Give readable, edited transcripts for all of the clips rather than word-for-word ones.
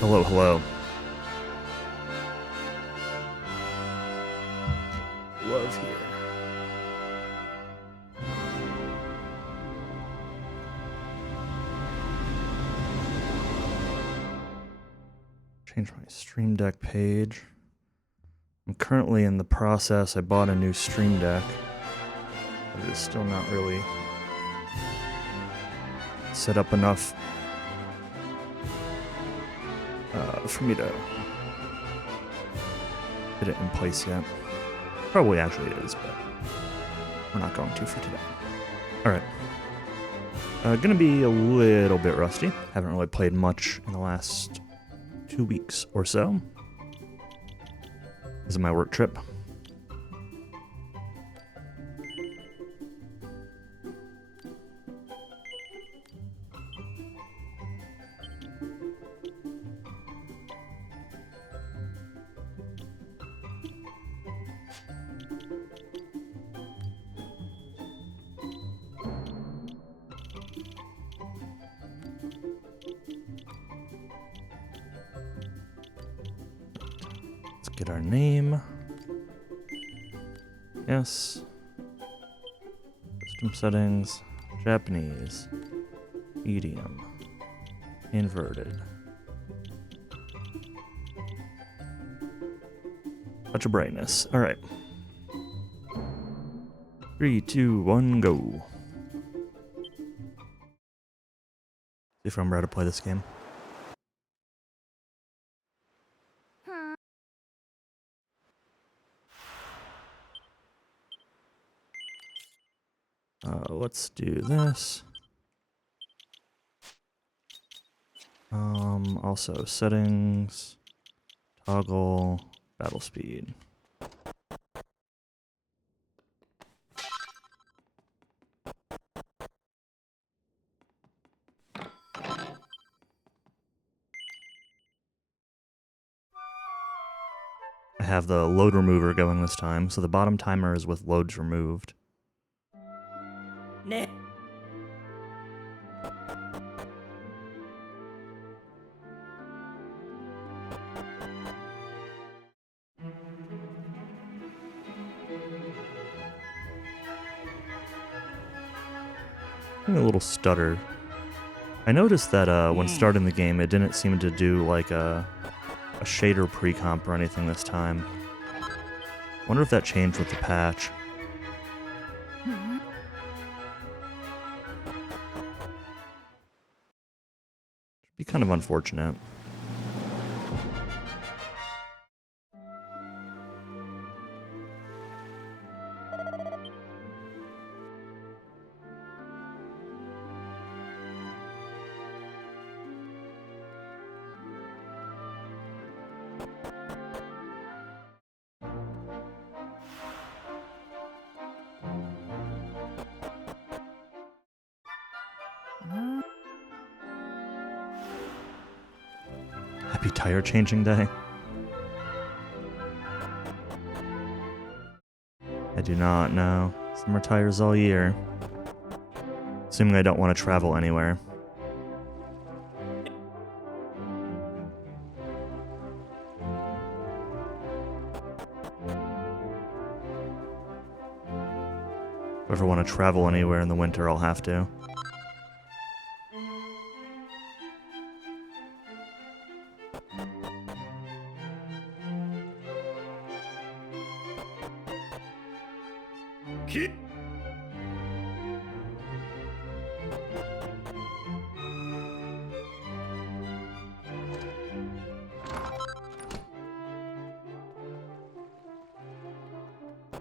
Hello, hello. Love here. Change my Stream Deck page. I'm currently in the process. I bought a new Stream Deck, but it is still not really set up enough for me to get it in place yet. Probably actually is, but we're not going to for today. Alright. Gonna be a little bit rusty. Haven't really played much in the last 2 weeks or so. This is my work trip. Get our name. Yes. System settings. Japanese. Medium. Inverted. Touch of brightness. Alright. 3, 2, 1, go. See if I'm ready to play this game. Let's do this. Also settings, toggle, battle speed. I have the load remover going this time, so the bottom timer is with loads removed. Nah. A little stutter. I noticed that when starting the game, it didn't seem to do like a shader pre-comp or anything this time. Wonder if that changed with the patch. Be kind of unfortunate. Happy tire changing day. I do not know. Summer tires all year. Assuming I don't want to travel anywhere. If I ever want to travel anywhere in the winter, I'll have to.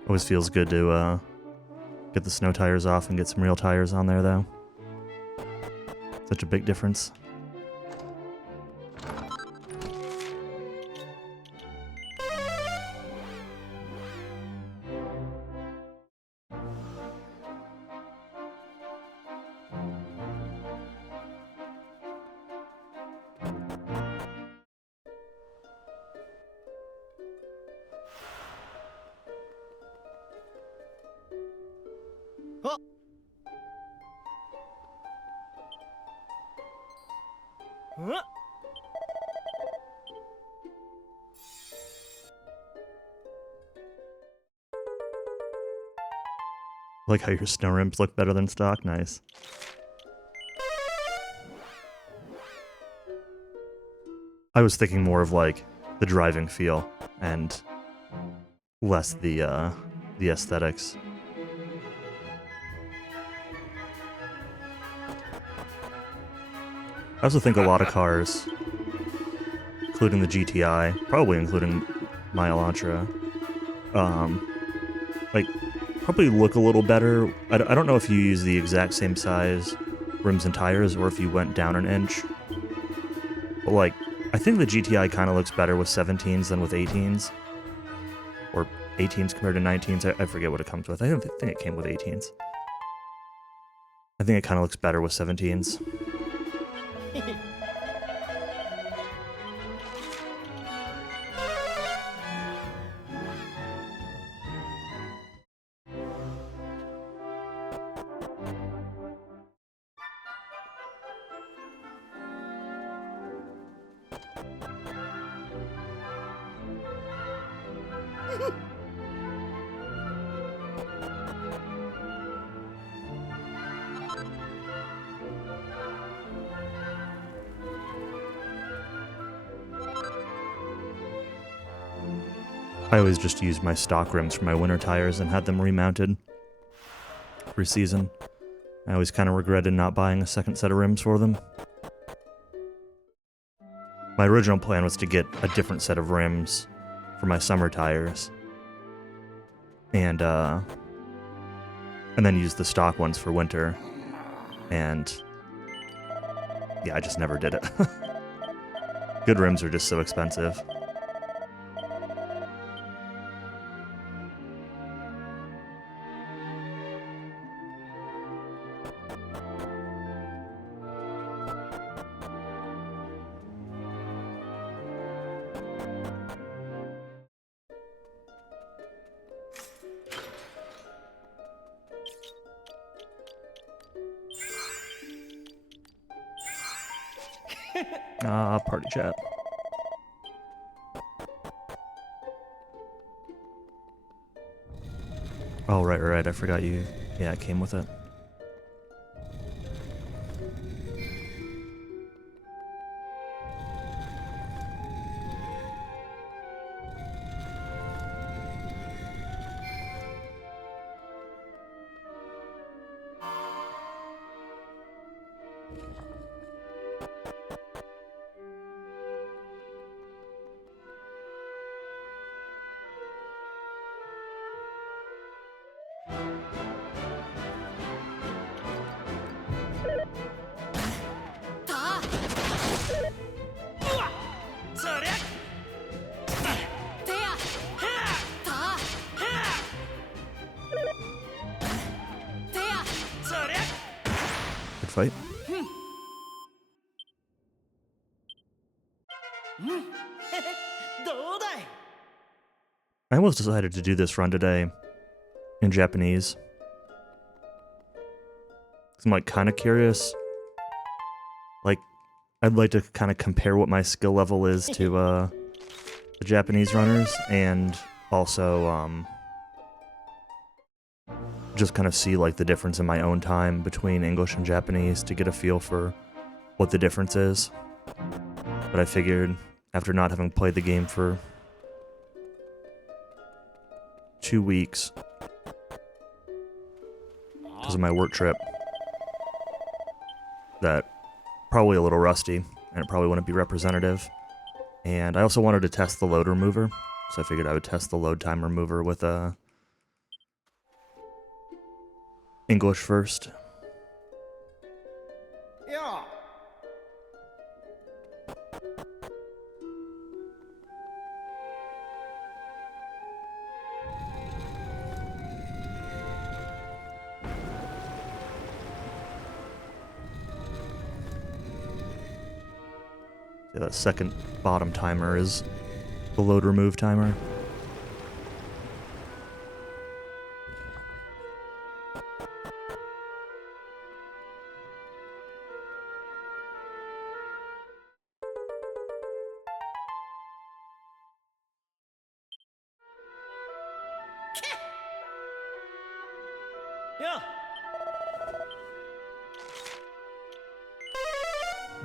Always feels good to get the snow tires off and get some real tires on there, though. Such a big difference. Like how your snow rims look better than stock. Nice. I was thinking more of like the driving feel and less the aesthetics. I also think a lot of cars, including the GTI, probably including my Elantra, like probably look a little better. I don't know if you use the exact same size rims and tires or if you went down an inch. But like, I think the GTI kind of looks better with 17s than with 18s. Or 18s compared to 19s. I forget what it comes with. I think it came with 18s. I think it kind of looks better with 17s. I always just used my stock rims for my winter tires and had them remounted every season. I always kind of regretted not buying a second set of rims for them. My original plan was to get a different set of rims for my summer tires. And then use the stock ones for winter. And yeah, I just never did it. Good rims are just so expensive. Party chat. Oh, right. I forgot you. Yeah, it came with it. I almost decided to do this run today in Japanese. 'Cause I'm like kind of curious. Like, I'd like to kind of compare what my skill level is to the Japanese runners, and also just kind of see like the difference in my own time between English and Japanese to get a feel for what the difference is. But I figured after not having played the game for 2 weeks because of my work trip, that probably a little rusty and it probably wouldn't be representative. And I also wanted to test the load remover, so I figured I would test the load time remover with English first. Yeah. Yeah, that second bottom timer is the load remove timer. Yeah.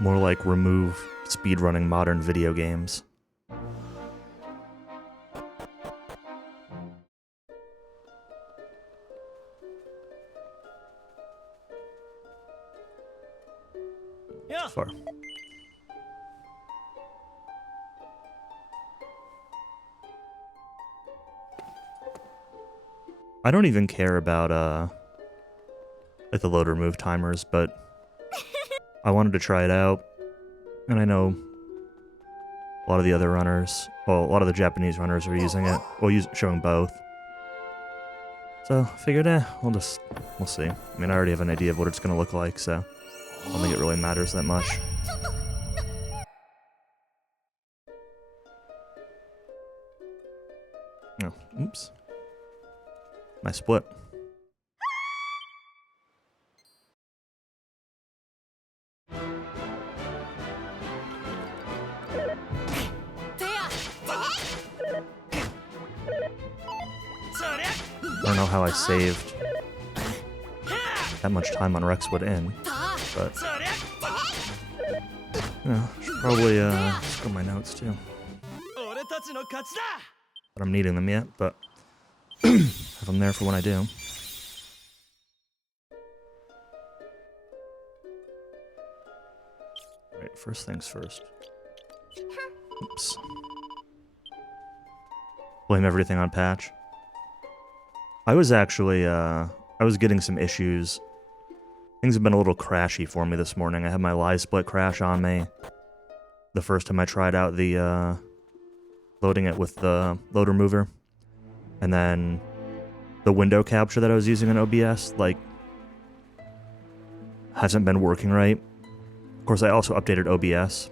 More like remove speedrunning modern video games. Yeah. Far. I don't even care about like the load remove timers, but I wanted to try it out, and I know a lot of the other runners, well, a lot of the Japanese runners are using it, well, showing both. So I figured, we'll see. I mean, I already have an idea of what it's going to look like, so I don't think it really matters that much. Oh, oops. Nice split. I don't know how I saved that much time on Rexwood Inn, but yeah, should probably screw my notes too. But I'm needing them yet, but have them there for when I do. Right, first things first. Oops. Blame everything on patch. I was actually, I was getting some issues. Things have been a little crashy for me this morning. I had my live split crash on me the first time I tried out the, loading it with the load remover. And then the window capture that I was using in OBS, like, hasn't been working right. Of course, I also updated OBS.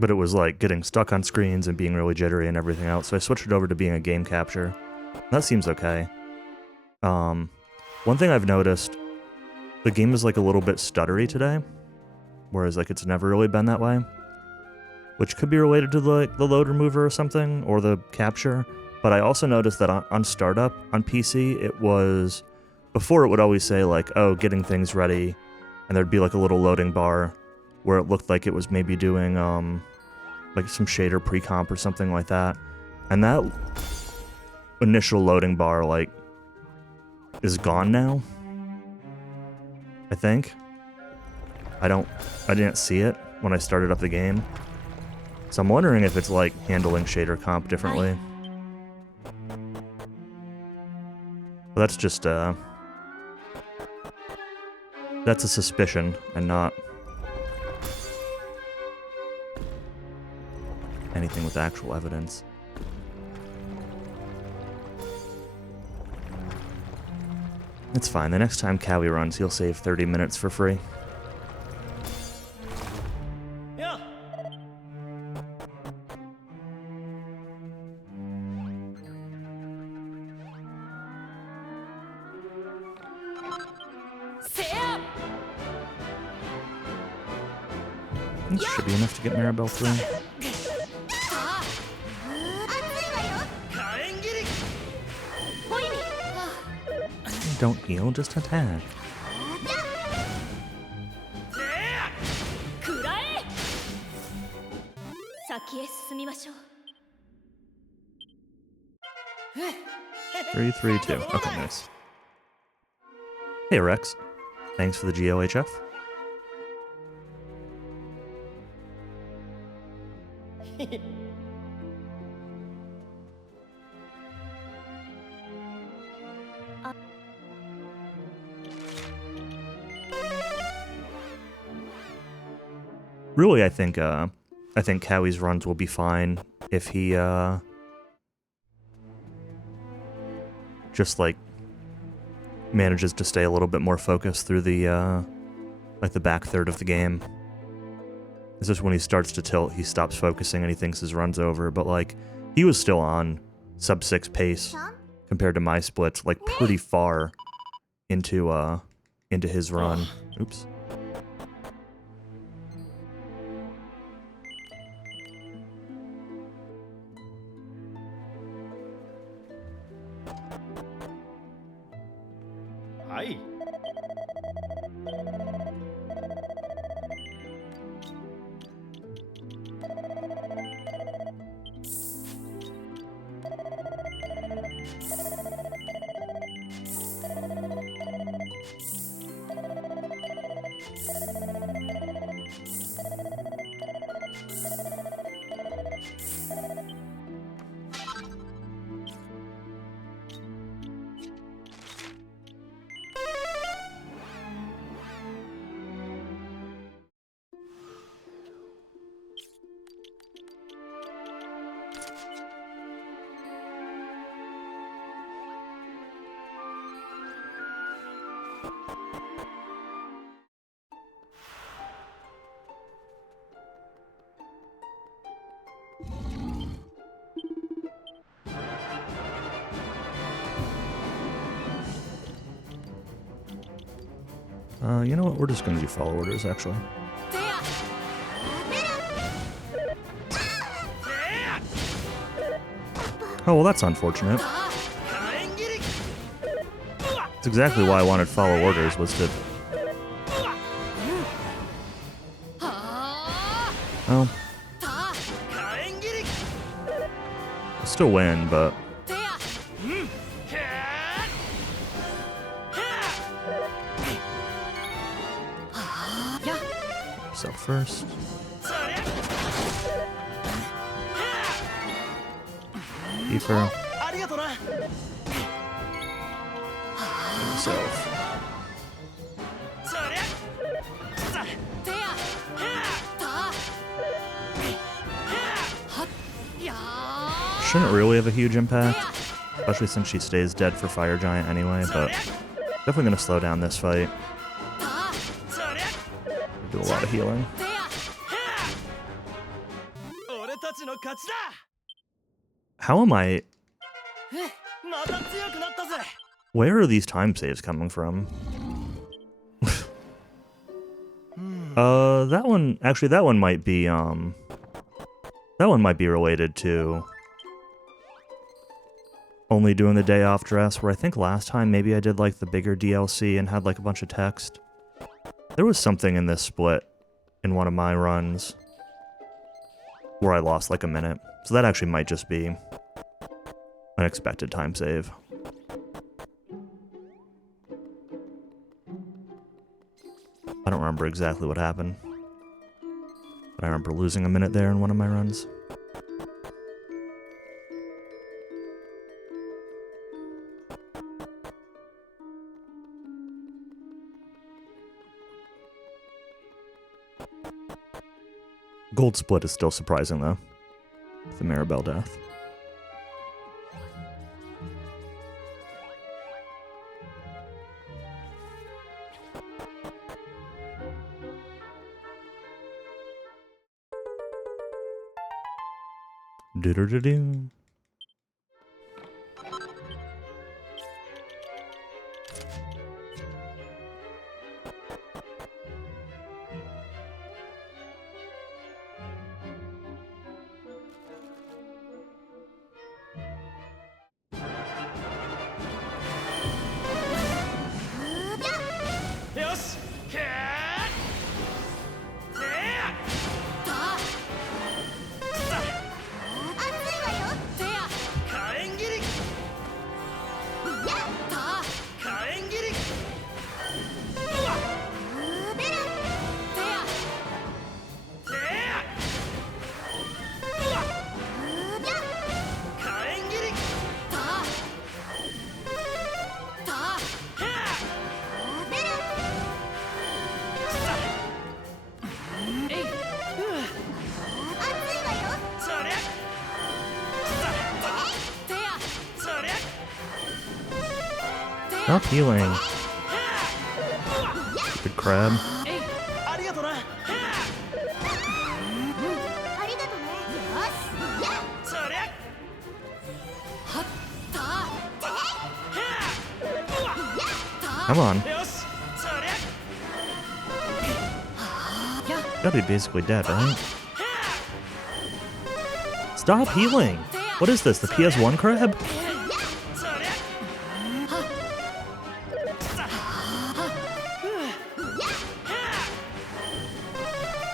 But it was like getting stuck on screens and being really jittery and everything else, so I switched it over to being a game capture. That seems okay. One thing I've noticed, the game is like a little bit stuttery today, whereas like it's never really been that way, which could be related to the load remover or something, or the capture. But I also noticed that on startup on PC, it was, before it would always say like, oh, getting things ready, and there'd be like a little loading bar where it looked like it was maybe doing like some shader pre-comp or something like that. And that initial loading bar like is gone now, I think. I didn't see it when I started up the game. So I'm wondering if it's like handling shader comp differently. But that's just that's a suspicion and not anything with actual evidence. It's fine. The next time Cowie runs, he'll save 30 minutes for free. Yeah. This should be enough to get Maribel through. Don't heal, just attack. Three, 2. Okay, nice. Hey, Rex. Thanks for the GOHF. Really, I think Cowie's runs will be fine if he just like manages to stay a little bit more focused through the like the back third of the game. It's just when he starts to tilt, he stops focusing and he thinks his run's over. But like, he was still on sub 6 pace compared to my splits, like pretty far into his run. Oops. Hi. You know what? We're just gonna do follow orders, actually. Oh, well, that's unfortunate. That's exactly why I wanted follow orders, was to... Oh. I'll still win, but... So first. Keeper. Himself. Shouldn't really have a huge impact, especially since she stays dead for Fire Giant anyway, but definitely gonna slow down this fight. Do a lot of healing. How am I... Where are these time saves coming from? That one... Actually, that one might be, that one might be related to... only doing the day off dress, where I think last time maybe I did, like, the bigger DLC and had, like, a bunch of text. There was something in this split in one of my runs where I lost like a minute. So that actually might just be an expected time save. I don't remember exactly what happened, but I remember losing a minute there in one of my runs. Gold split is still surprising, though, with the Maribel death. Do-do-do-do. Yes! Cat! Yeah! 火炎切り火炎切りうわうわ火炎切りそりゃそりゃ Stop healing. Stupid crab. ありがとなそりゃ Come on. よしそりゃ Gotta be basically dead, right? Stop healing! What is this, the PS1 crab? そりゃ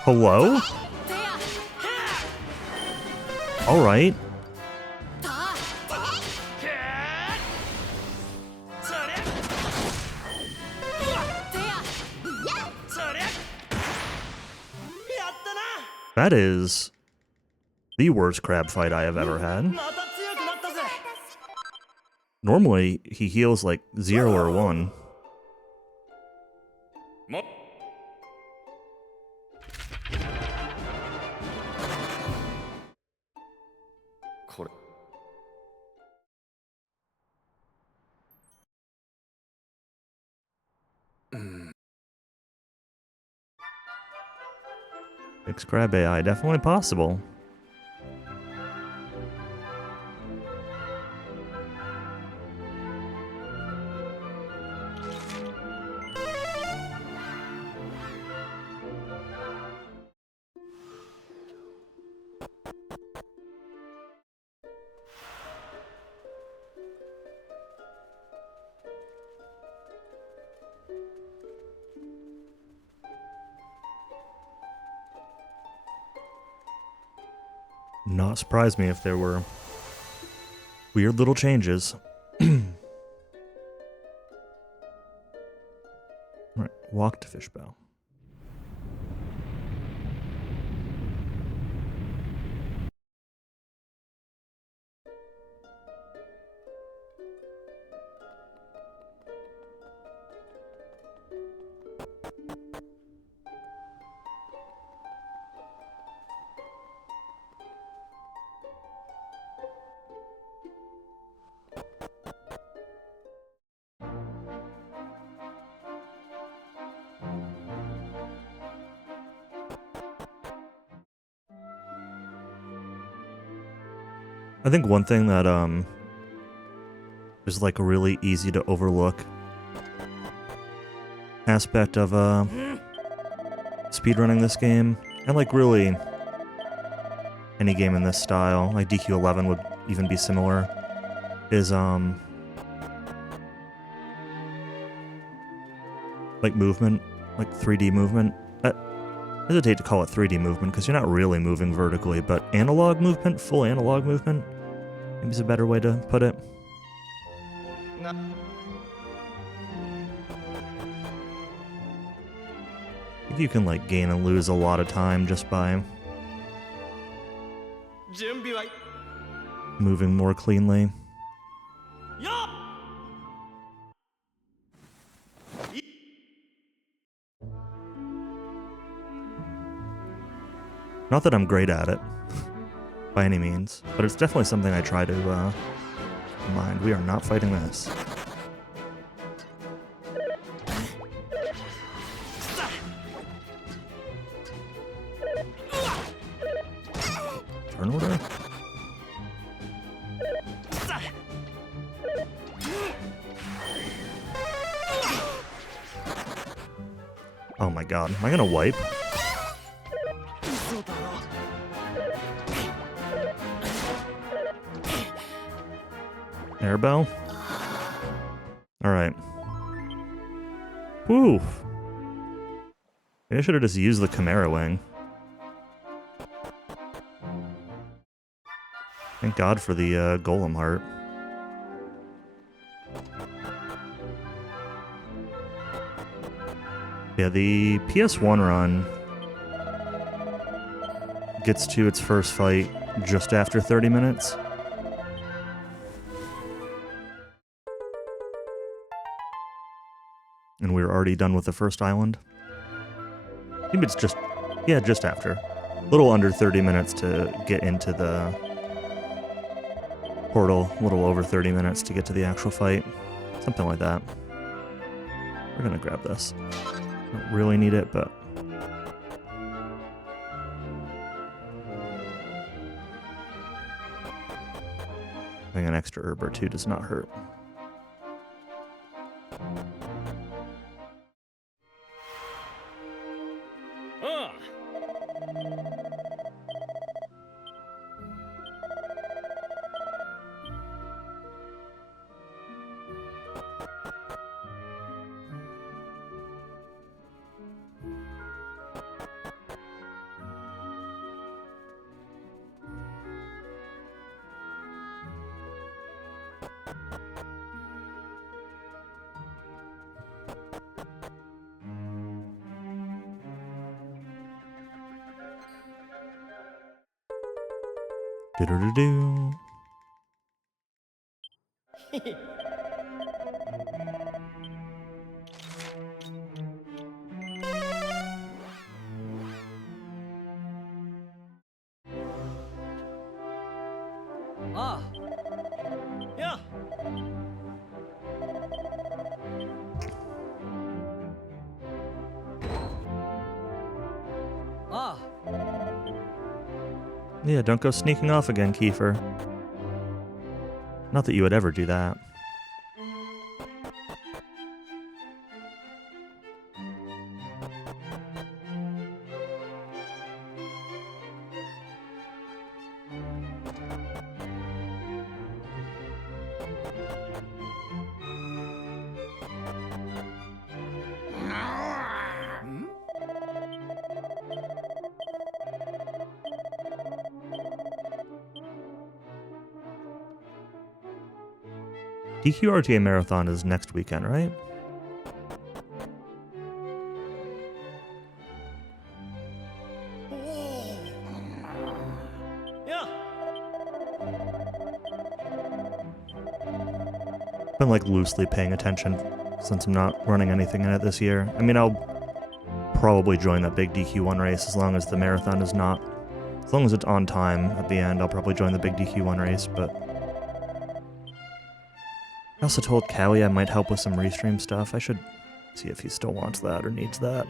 Hello? Alright. そりゃうわそりゃやったな That is the worst crab fight I have ever had. また強くなったぜ Normally, he heals like 0 or 1. これ Fix crab AI, definitely possible. Not surprise me if there were weird little changes. Right, walk to Fishbowl. I think one thing that is like a really easy to overlook aspect of speedrunning this game, and like really any game in this style, like DQ11 would even be similar, is like movement, like 3D movement. I hesitate to call it 3D movement because you're not really moving vertically, but analog movement, full analog movement, maybe is a better way to put it. な I think you can like gain and lose a lot of time just by 準備はい moving more cleanly. よっ Not that I'm great at it, by any means, but it's definitely something I try to mind. We are not fighting this. Turn order? Oh my god, am I gonna wipe? Airbell? Alright. Woo! Maybe I should have just used the Chimera Wing. Thank God for the Golem Heart. Yeah, the PS1 run gets to its first fight just after 30 minutes. And we were already done with the first island. Maybe it's just, yeah, just after. A little under 30 minutes to get into the portal, a little over 30 minutes to get to the actual fight. Something like that. We're gonna grab this. Don't really need it, but... having an extra herb or two does not hurt. Do-do-do-do. Ah. Yeah. Ah. Yeah, don't go sneaking off again, Kiefer. Not that you would ever do that. DQ RTA Marathon is next weekend, right? Yeah. Been like loosely paying attention since I'm not running anything in it this year. I mean, I'll probably join that big DQ1 race as long as the marathon is not. As long as it's on time at the end, I'll probably join the big DQ1 race, but... I also told Cowie I might help with some restream stuff. I should see if he still wants that or needs that.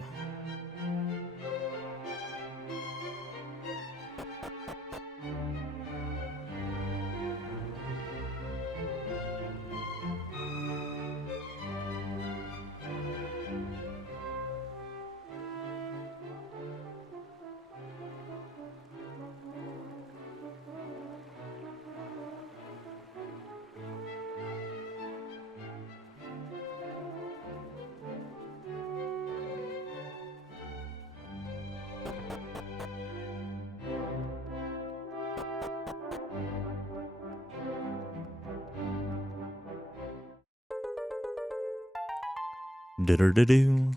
Do-do-do-do.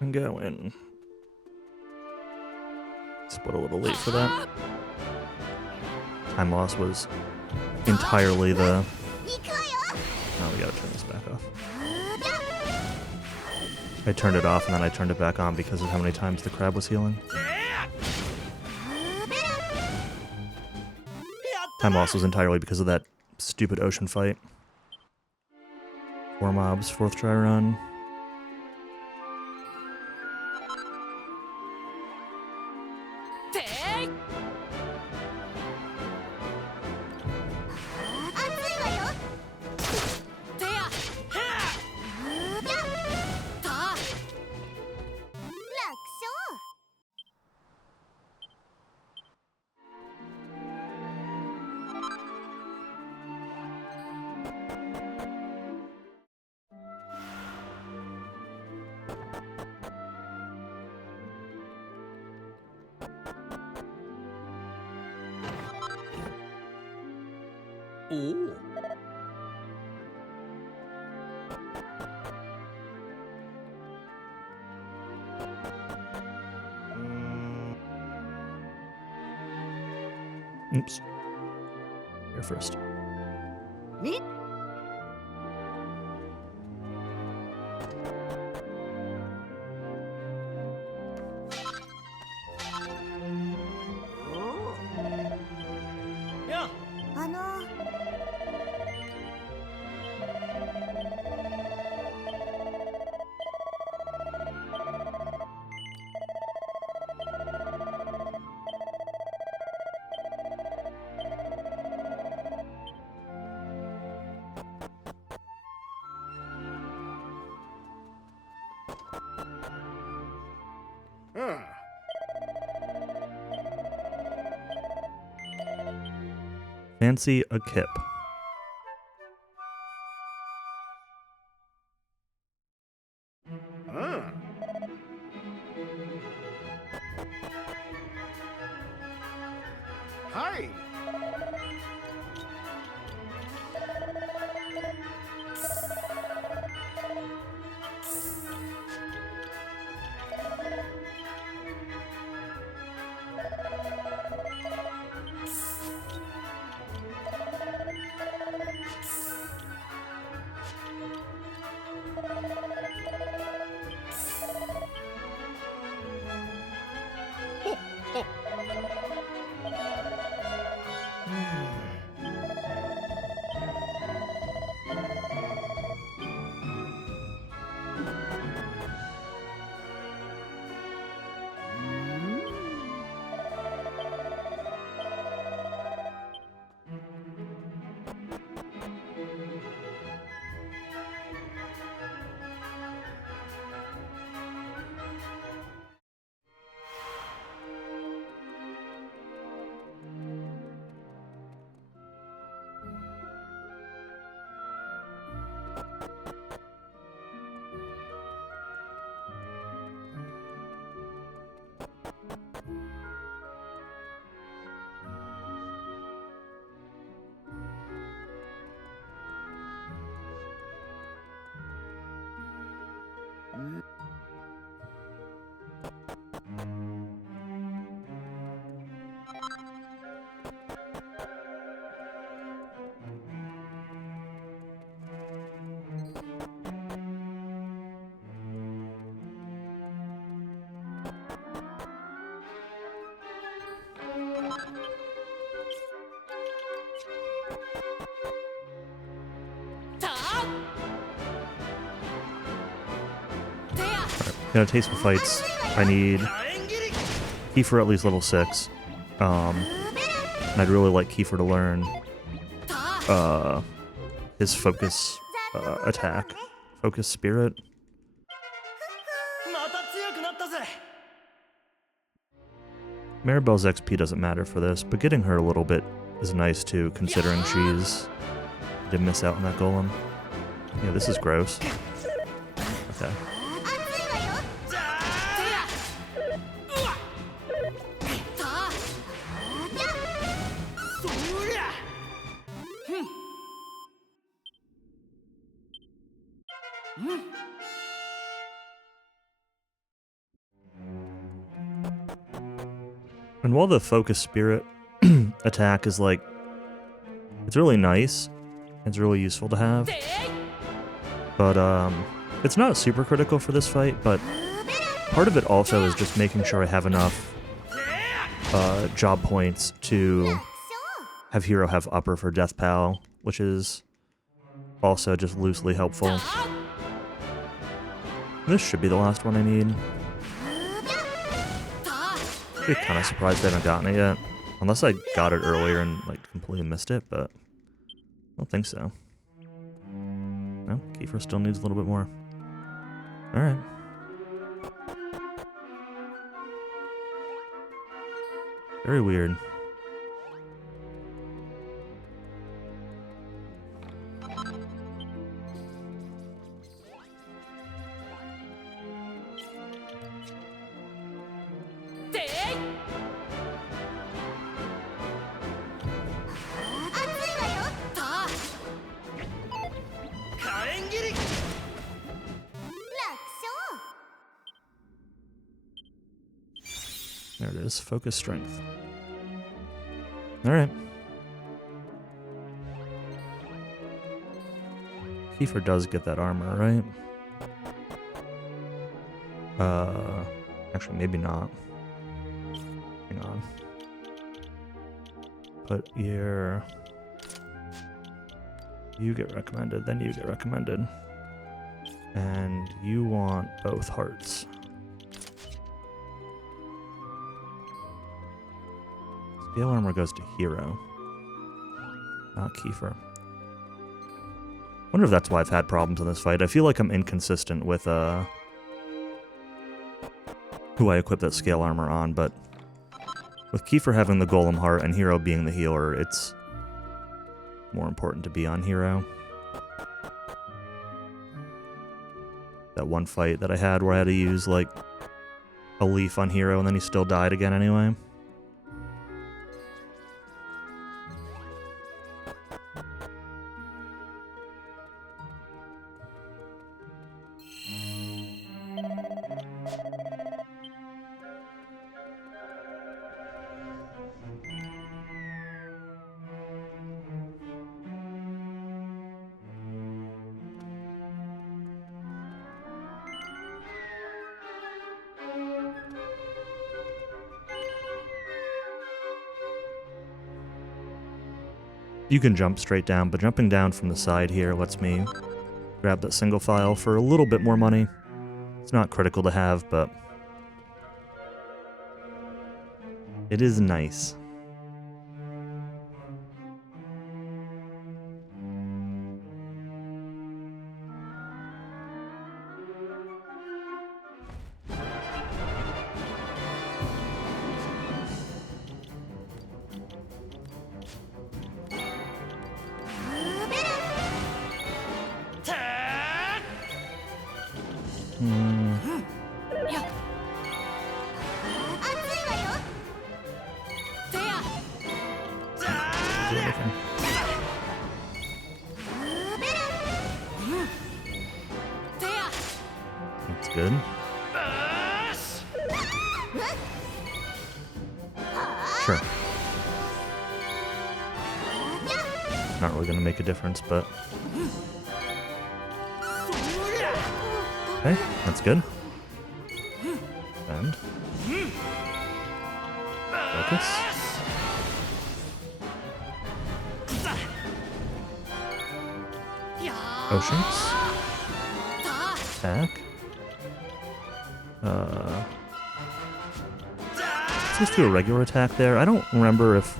I'm going. Split a little late for that. Time loss was entirely the... Oh, we gotta turn this back off. I turned it off and then I turned it back on because of how many times the crab was healing. Time loss was entirely because of that stupid ocean fight. 4 mobs, 4th try run. Ooh. Oops. You're first. Me? Yeah. うん。 Fancy a kip. Hi. Gonna tasteful fights. I need Kiefer at least level 6. And I'd really like Kiefer to learn his focus attack. Focus spirit. Maribel's XP doesn't matter for this, but getting her a little bit is nice too, considering she's did miss out on that golem. Yeah, this is gross. Okay. And while the focus spirit attack is like, it's really nice, it's really useful to have, but it's not super critical for this fight, but part of it also is just making sure I have enough job points to have Hero have upper for Death Pal, which is also just loosely helpful. This should be the last one I need. I'm kind of surprised I haven't gotten it yet. Unless I got it earlier and like completely missed it, but I don't think so. No, Kiefer still needs a little bit more. Alright. Very weird. There it is. Focus strength. Alright. Kiefer does get that armor, right? Actually, maybe not. Hang on. Put your... You get recommended, then you get recommended. And you want both hearts. Scale armor goes to Hero, not Kiefer. Wonder if that's why I've had problems in this fight. I feel like I'm inconsistent with who I equip that scale armor on, but with Kiefer having the golem heart and Hero being the healer, it's more important to be on Hero. That one fight that I had where I had to use like a leaf on Hero and then he still died again anyway. You can jump straight down, but jumping down from the side here lets me grab that single file for a little bit more money. It's not critical to have, but it is nice. That's good. Sure. Not really gonna make a difference, but okay, that's good. And focus. Potions. Attack. Let's just do a regular attack there. I don't remember if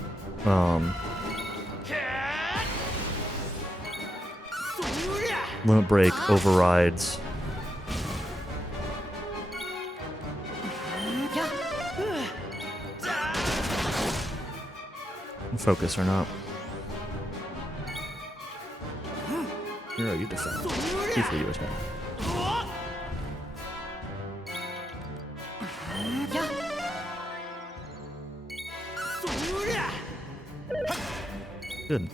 Limit Break overrides focus or not. Hero, you defend. Kiefer, you attack. Good.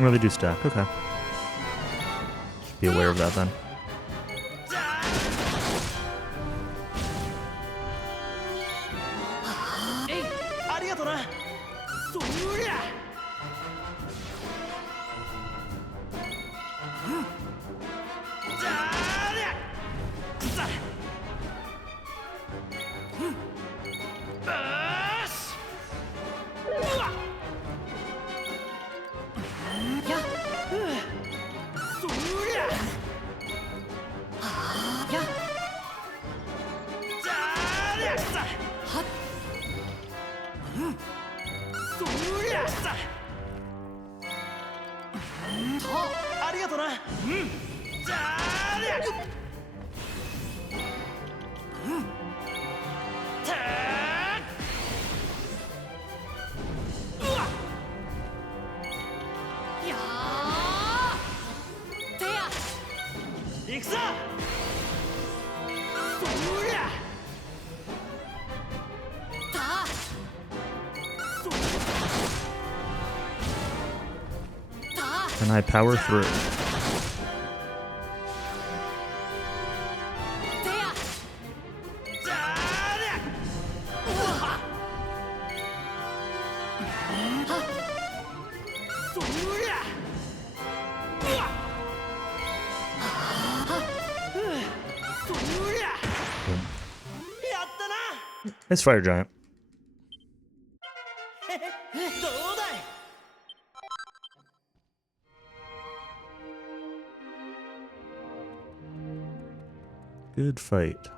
Oh, they do stack. Okay. Should be aware of that then. And I power through. It's Fire Giant. Good fight.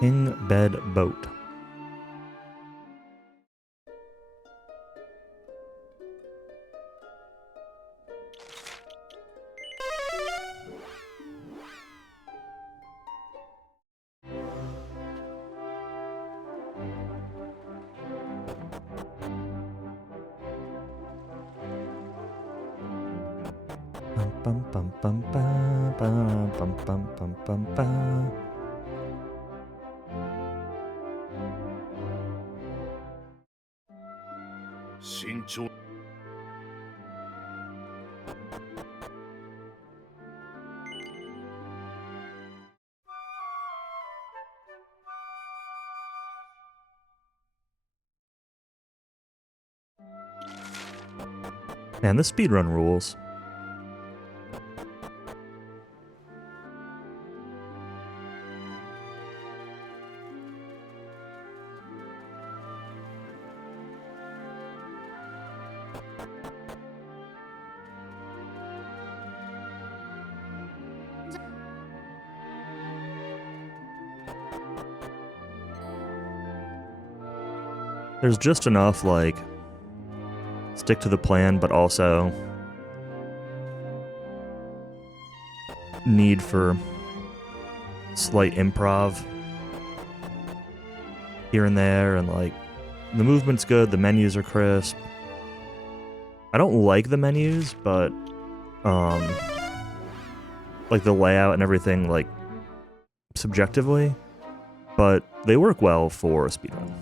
King Bed Boat. Bum bum bum bum bum bum bum bum bum bum. Man, this speedrun rules. There's just enough, like, stick to the plan, but also need for slight improv here and there, and like the movement's good, the menus are crisp. I don't like the menus, but like the layout and everything, like subjectively, but they work well for a speedrun.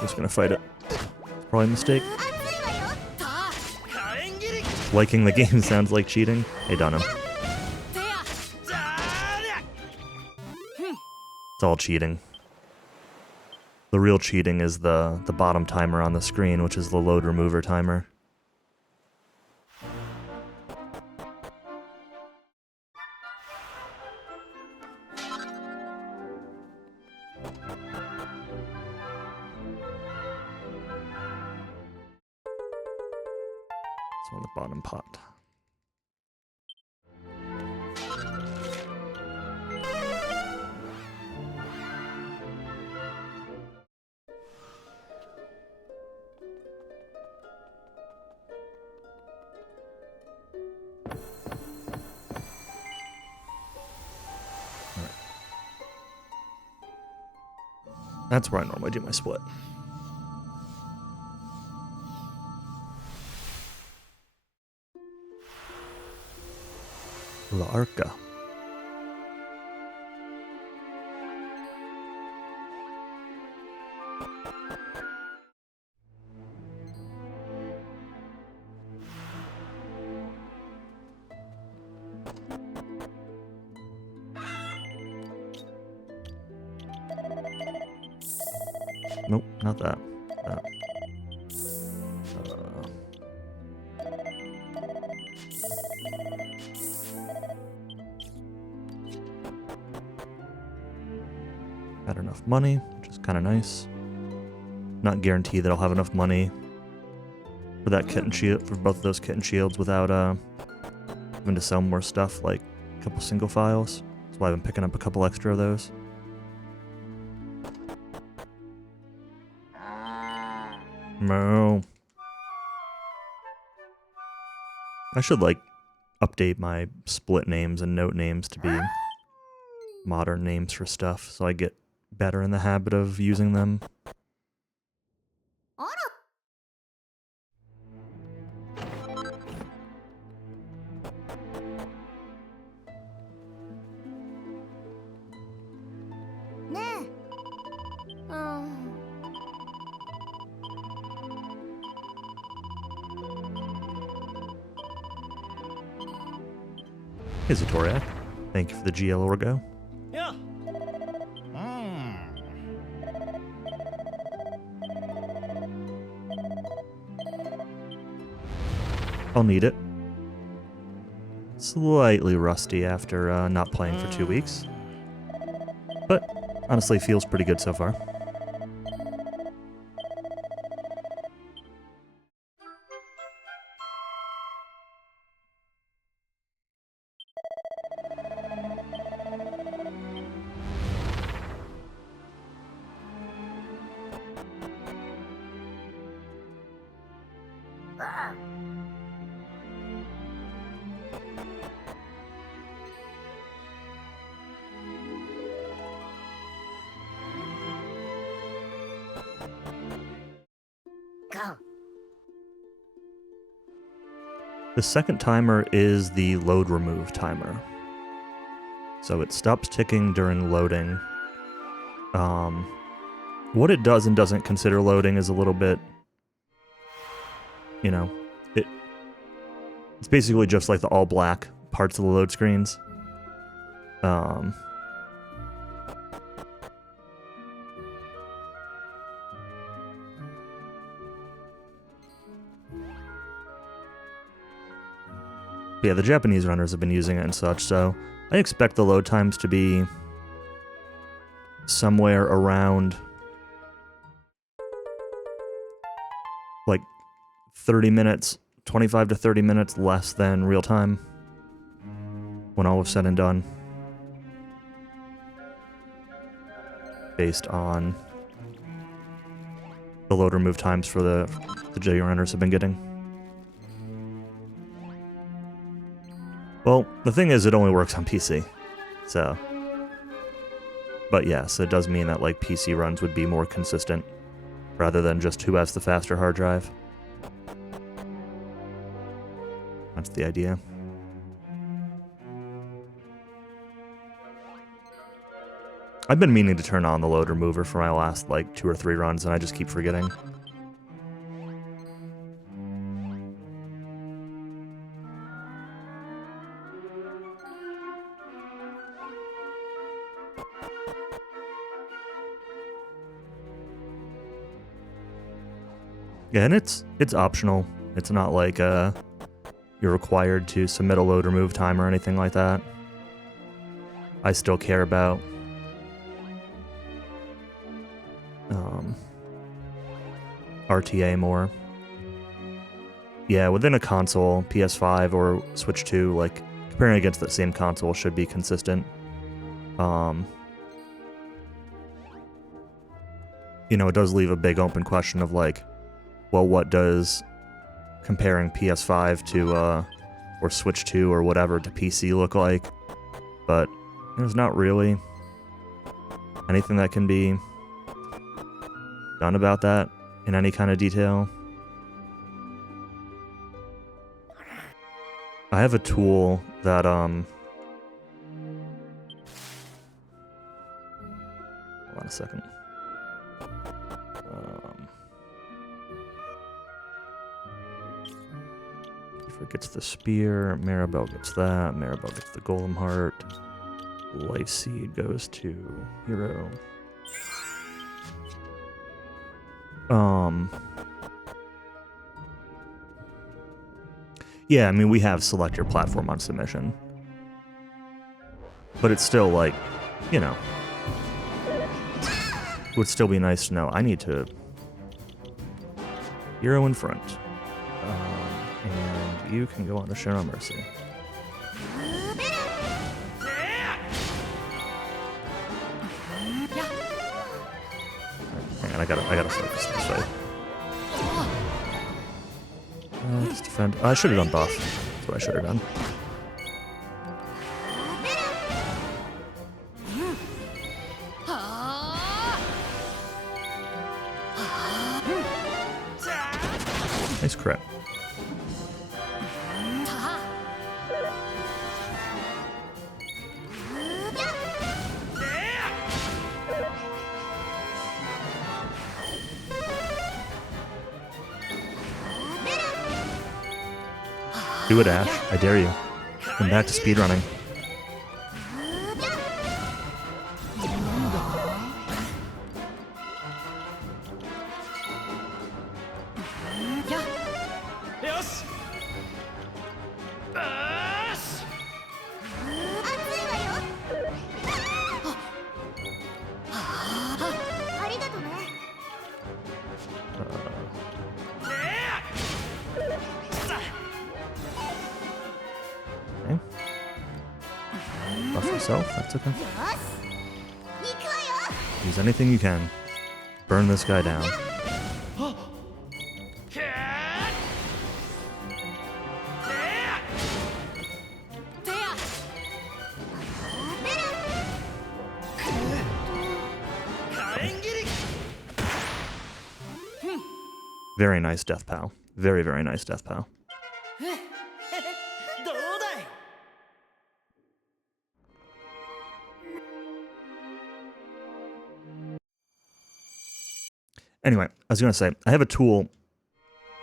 Just gonna fight it. Probably a mistake. 熱いわよた火炎切り Liking the game sounds like cheating. Hey, Dunham. てやじゃありゃ It's all cheating. The real cheating is the bottom timer on the screen, which is the load remover timer. It's on the bottom pot. That's where I normally do my split. La Arca. Nope, not that. That. Had enough money, which is kind of nice. Not guaranteed that I'll have enough money for that kit and shield, for both of those kit and shields without having to sell more stuff, like a couple single files. That's why I've been picking up a couple extra of those. No. I should, like, update my split names and note names to be modern names for stuff, so I get better in the habit of using them. あら ねえHey, Zatoriak. Thank you for the GL Orgo. や I'll need it. Slightly rusty after not playing for 2 weeks. But honestly, feels pretty good so far. Go. The second timer is the load remove timer. So it stops ticking during loading. What it does and doesn't consider loading is a little bit, you know, it's basically just like the all black parts of the load screens. Yeah, the Japanese runners have been using it and such, so I expect the load times to be somewhere around like 30 minutes, 25 to 30 minutes less than real time when all was said and done, based on the load remove times for the J runners have been getting. Well, the thing is, it only works on PC, so. But yes, it does mean that, like, PC runs would be more consistent, rather than just who has the faster hard drive. That's the idea. I've been meaning to turn on the load remover for my last, like, 2 or 3 runs, and I just keep forgetting. Yeah, and it's optional. It's not like, you're required to submit a load remove time or anything like that. I still care about RTA more. Yeah, within a console, PS5 or Switch 2, like, comparing against that same console should be consistent. You know, it does leave a big open question of, like, well, what does comparing PS5 to, or Switch 2 or whatever to PC look like? But there's not really anything that can be done about that in any kind of detail. I have a tool that, hold on a second. Kiefer gets the spear, Maribel gets that, Maribel gets the golem heart, life seed goes to hero. Yeah, I mean, we have select your platform on submission. But it's still like, you know, it would still be nice to know. I need to hero in front. And you can go on to Show No Mercy. Hang on, I gotta focus this way. Let's defend. I should have done buff. That's what I should have done. Nice crit. Do it, Ash. I dare you. Come back to speedrunning. Buff yourself, that's okay. Use anything you can. Burn this guy down. Very nice death pal. Very, very nice death pal. Anyway, I was going to say, I have a tool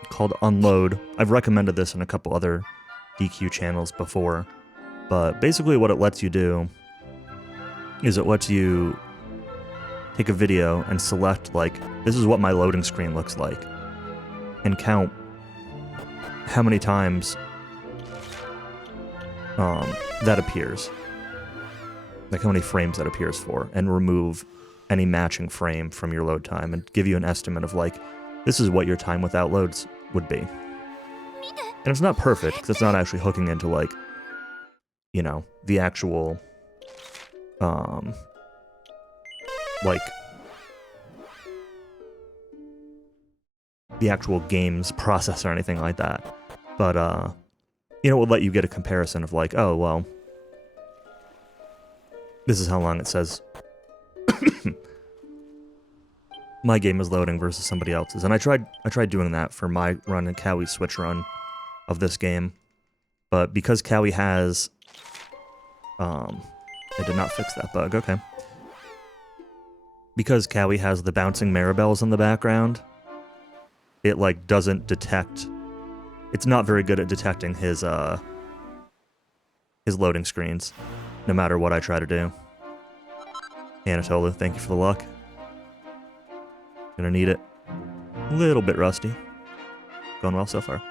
called Unload. I've recommended this in a couple other DQ channels before, but basically what it lets you do is it lets you take a video and select, like, this is what my loading screen looks like, and count how many times that appears, like how many frames that appears for, and remove any matching frame from your load time and give you an estimate of, like, this is what your time without loads would be. And it's not perfect, because it's not actually hooking into, like, you know, the actual, like, the actual game's process or anything like that. But, you know, it would let you get a comparison of, like, oh, well, this is how long it says my game is loading versus somebody else's. And I tried doing that for my run and Cowie's Switch run of this game. But because Cowie has I did not fix that bug, okay. because Cowie has the bouncing Maribels in the background, it like doesn't detect. It's not very good at detecting his loading screens, no matter what I try to do. Anatolu, thank you for the luck. Gonna need it. A little bit rusty. Going well so far.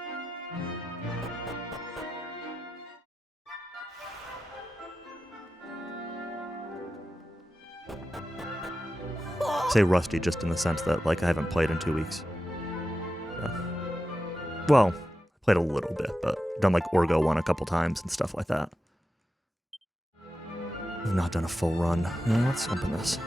I say rusty just in the sense that like I haven't played in 2 weeks. Yeah. Well, I played a little bit, but done like Orgo 1 a couple times and stuff like that. I've not done a full run. Let's open this.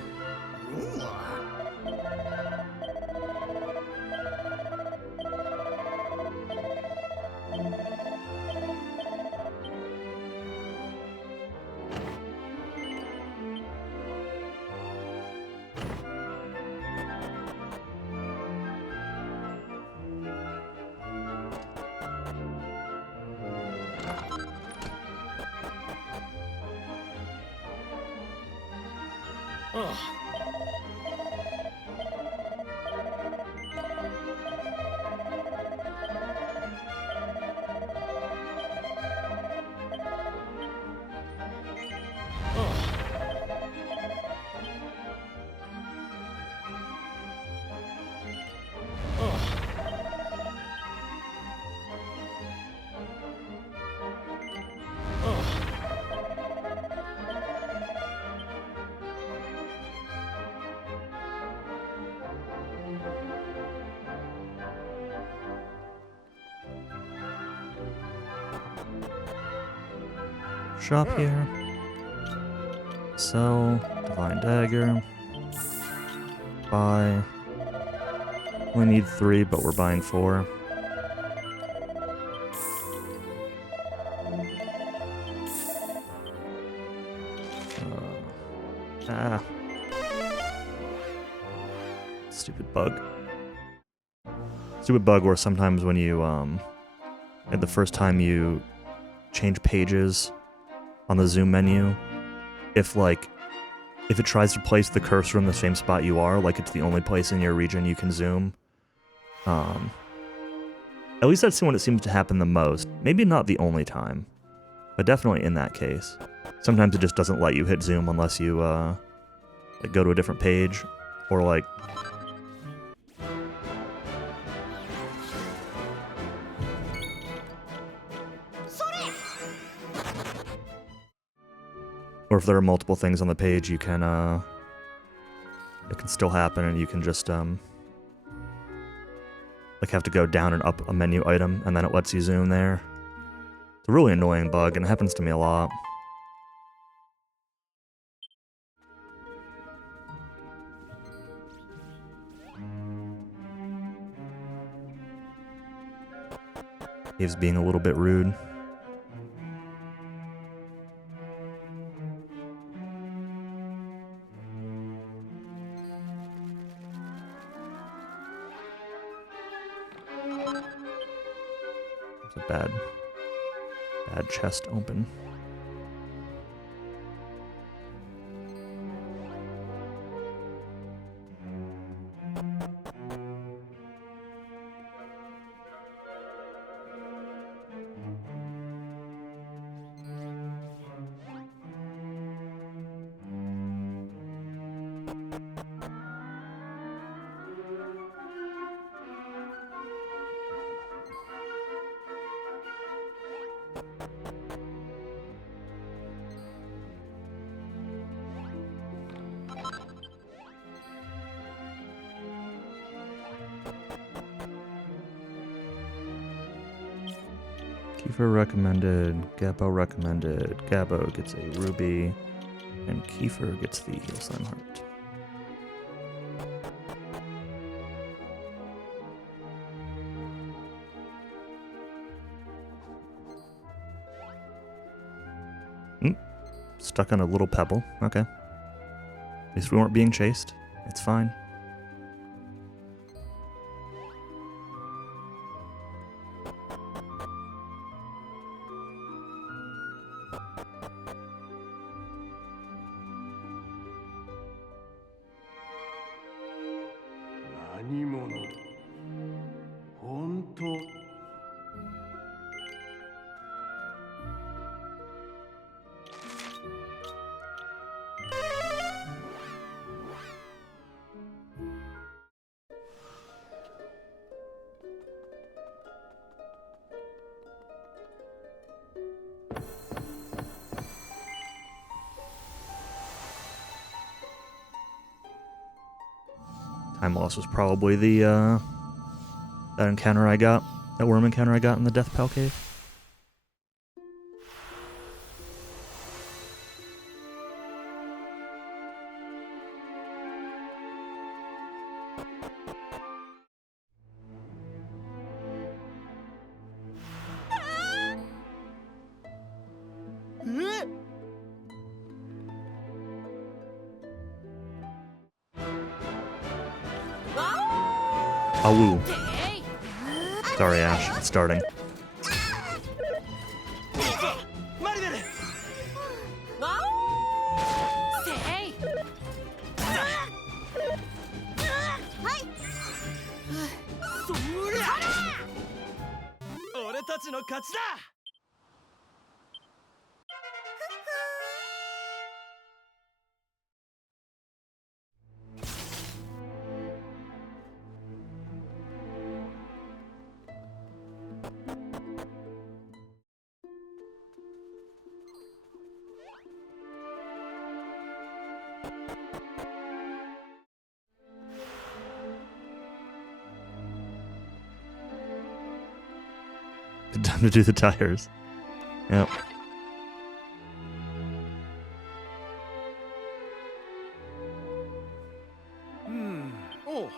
Shop here. Sell. Divine Dagger. Buy. We need 3, but we're buying 4. Stupid bug. Stupid bug where sometimes when you, at the first time you change pages on the zoom menu, if it tries to place the cursor in the same spot you are, like it's the only place in your region you can zoom, at least that's when it seems to happen the most. Maybe not the only time, but definitely in that case. Sometimes it just doesn't let you hit zoom unless you like go to a different page, or like or if there are multiple things on the page, you can it can still happen, and you can just like have to go down and up a menu item, and then it lets you zoom there. It's a really annoying bug, and it happens to me a lot. He's being a little bit rude. It's a bad chest open. Kiefer recommended, Gabbo recommended, Gabbo gets a ruby, and Kiefer gets the heal slime heart. Stuck on a little pebble. Okay. At least we weren't being chased. It's fine. time loss was probably the that encounter I got, that worm encounter I got in the Death Pal Cave. Awoo. Sorry, Ash. It's starting. Time to do the tires. Yep. Oh.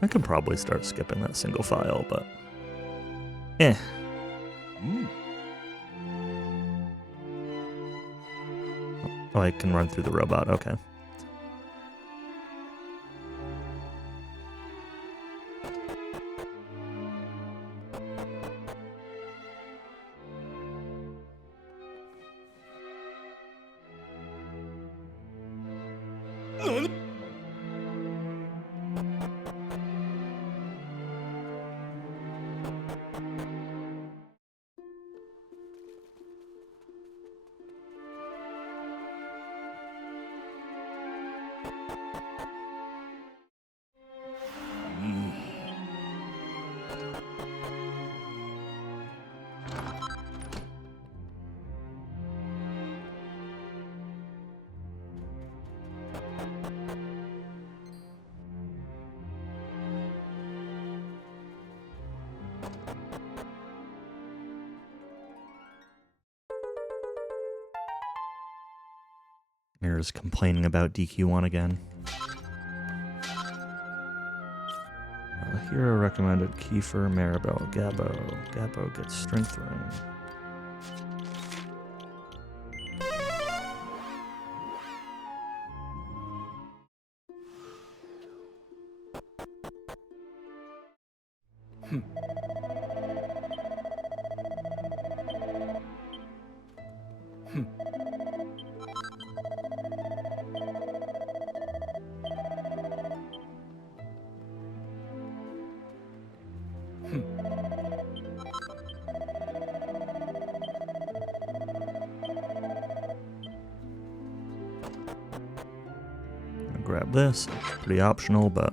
I could probably start skipping that single file, but eh. Oh, I can run through the robot. Okay. Here's complaining about DQ1 again. Hero recommended Kiefer, Maribel, Gabbo. Gabbo gets strength ring. Grab this. Pretty optional, but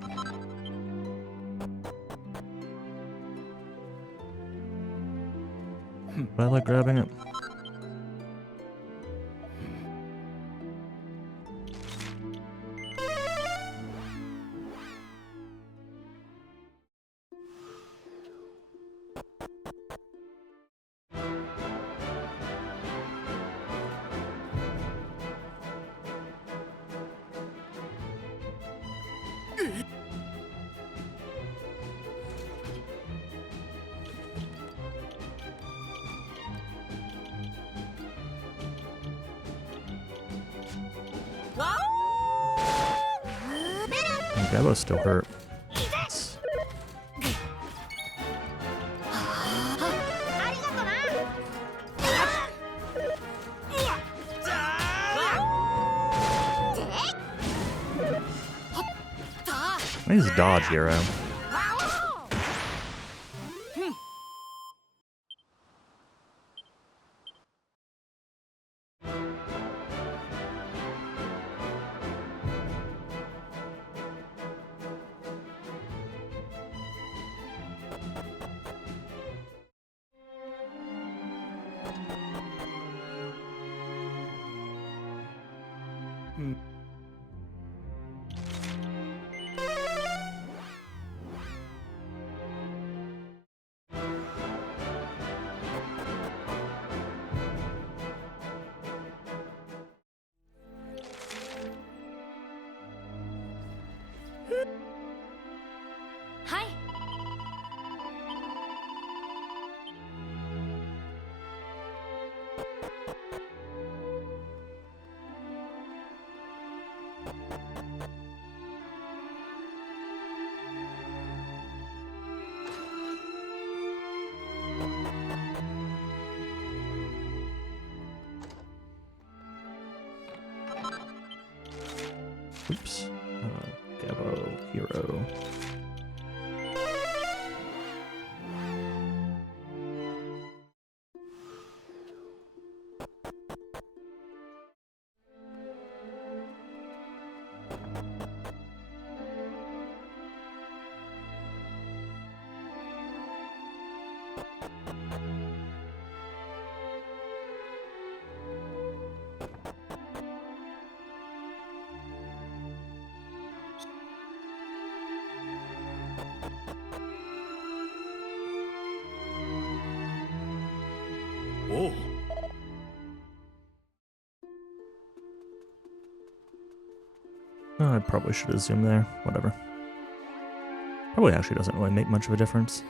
I like grabbing it. Gabbo's still hurt. He's a dodge hero. はい。 Oops. Gabo Hero.おう。 I probably should have zoomed there. Whatever. Probably actually doesn't really make much of a difference.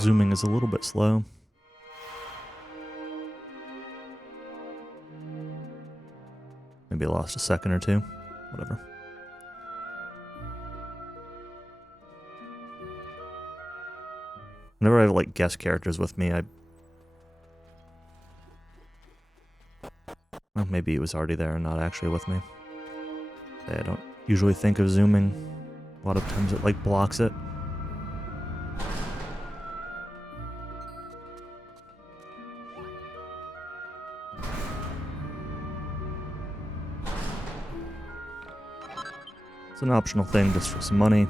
Zooming is a little bit slow. Maybe I lost a second or two. Whatever. Whenever I have like guest characters with me, well, maybe he was already there and not actually with me. I don't usually think of zooming. A lot of times it like blocks it. It's an optional thing just for some money.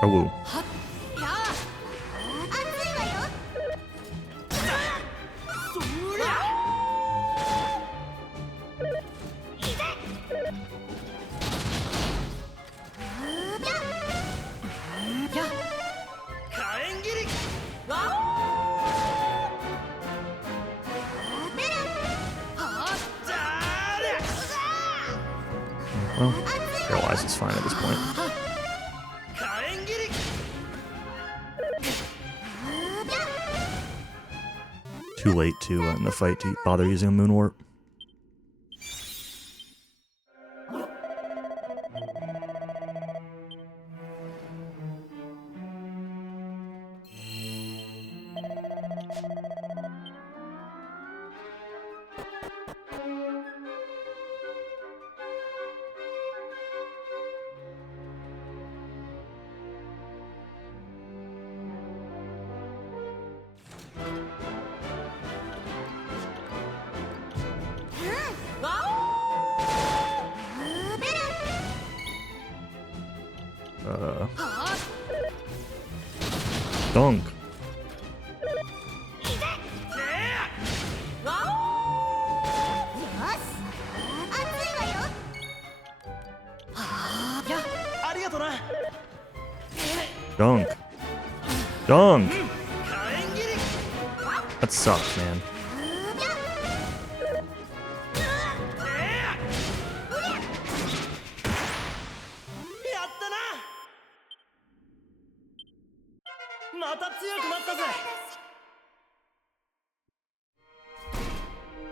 Oh, woo. やあ。熱いわよ。そりゃ。いで。や。火炎切り。わお。ベル。はあ。じゃれ。 Well, Paralyze is fine at this point. 火炎切り。 Too late to in the fight to bother using a moon warp. Dunk. Dunk. Dunk. That sucks, man.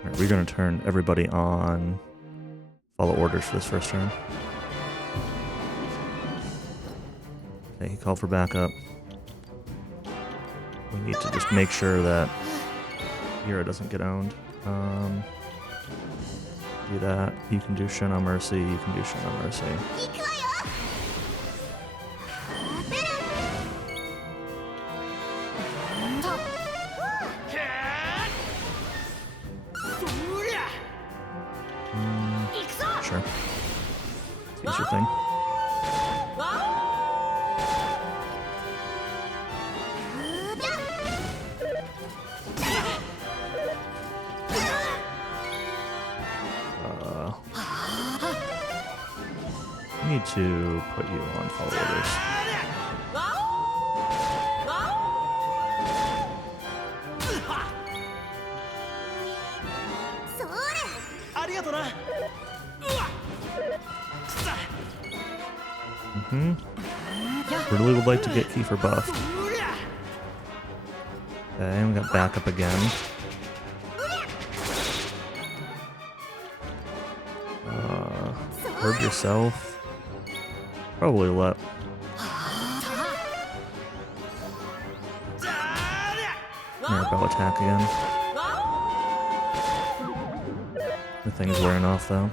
Alright, we're gonna turn everybody on follow orders for this first turn. Okay, he called for backup. We need to just make sure that Hero doesn't get owned. Do that. You can do Shun on Mercy. You can do Shun on Mercy. Use your thing. I need to put you on follow orders. Really would like to get Kiefer buffed. Okay, we got backup again. Hurt yourself. Probably let. Maribel attack again. The thing's wearing off though.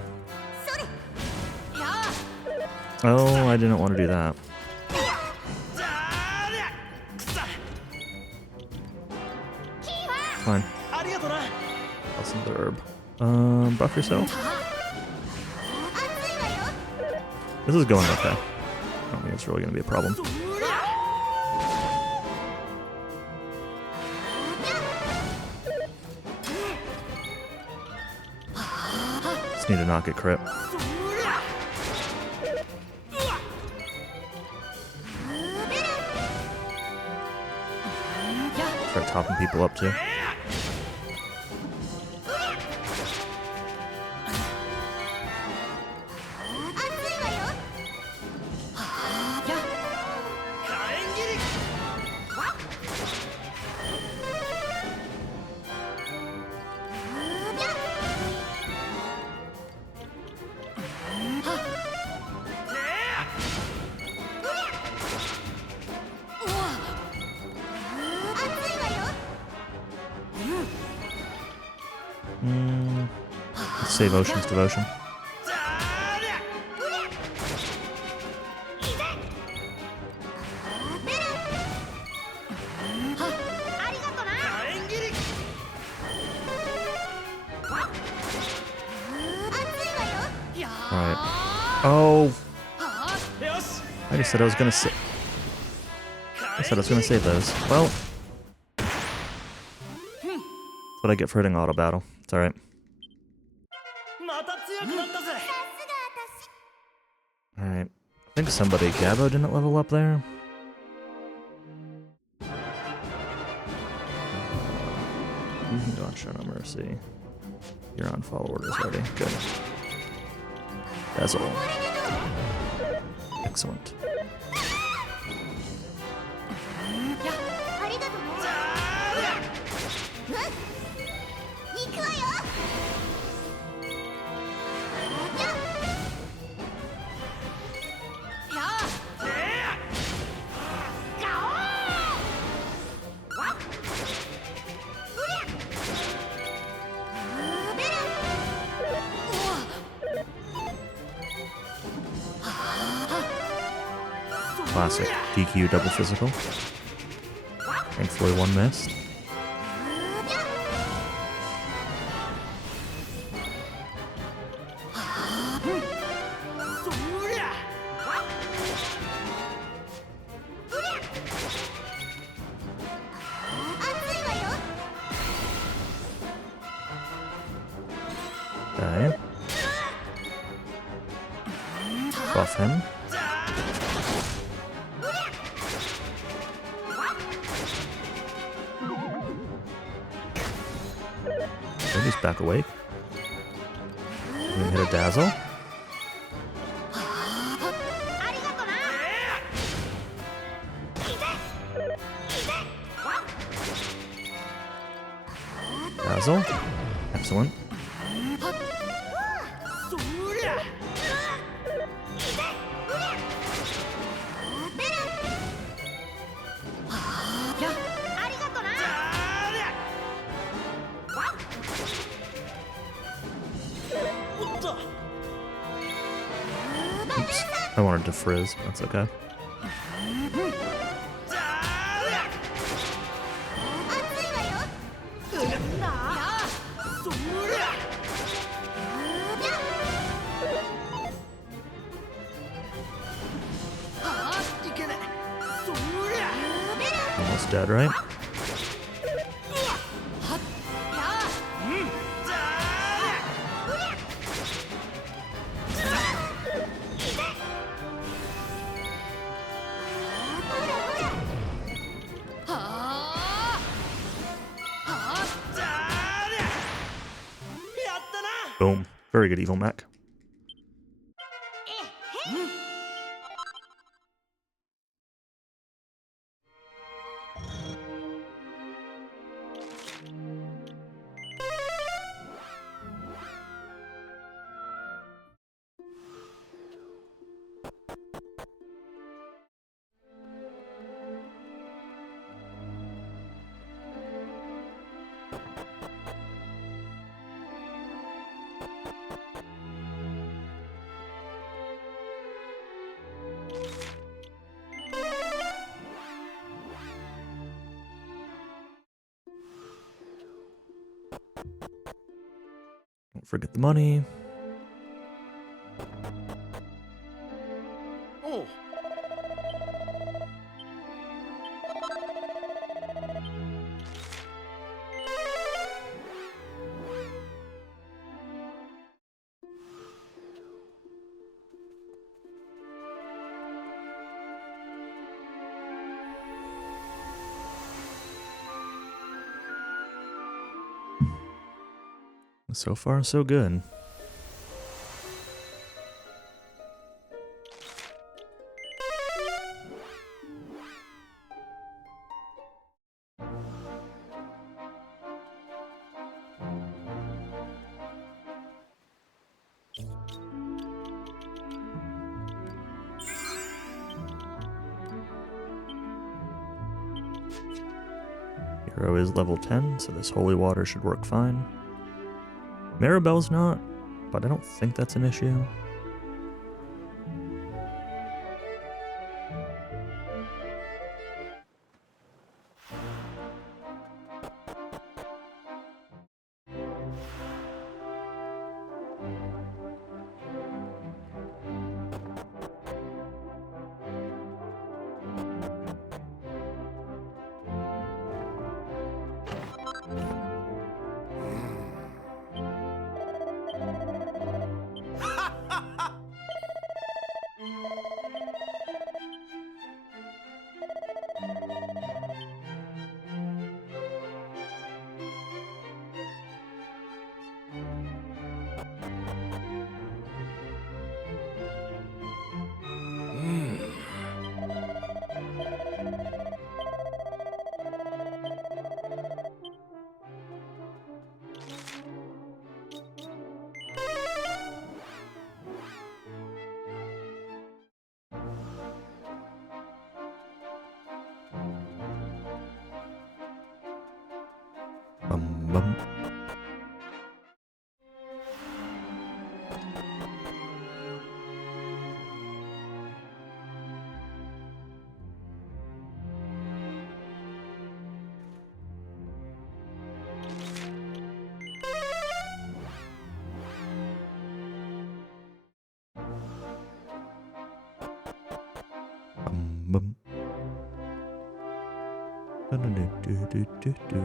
Oh, I didn't want to do that. Fine. I'll send the herb. Buff yourself. This is going okay. I don't think it's really going to be a problem. Just need to not get crit. Start topping people up too. Let's save Ocean's Devotion. Alright. Oh! I just said I was gonna save. I said I was gonna save those. Well. That's what I get for hitting auto battle. It's alright. Alright. I think somebody, Gabo, didn't level up there. You can go on Show No Mercy. You're on follow orders already. Good. Dazzle. Excellent. Classic. DQ double physical. Thankfully one missed. Okay. Buff him. He's back awake. I'm gonna hit a dazzle. Dazzle. Excellent. Oops. I wanted to frizz. That's okay. almost dead, right? Boom. Very good evil mech. Don't forget the money. Oh. So far, so good. Hero is level 10, so this holy water should work fine. Maribel's not, but I don't think that's an issue. Bum, bum. Bum, bum. Do-do-do-do-do-do.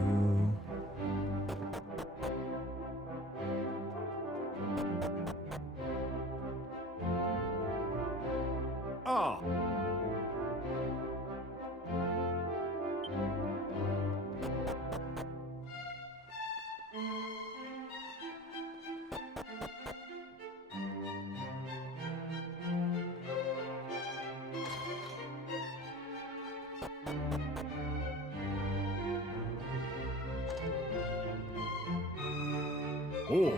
Oh. Oh.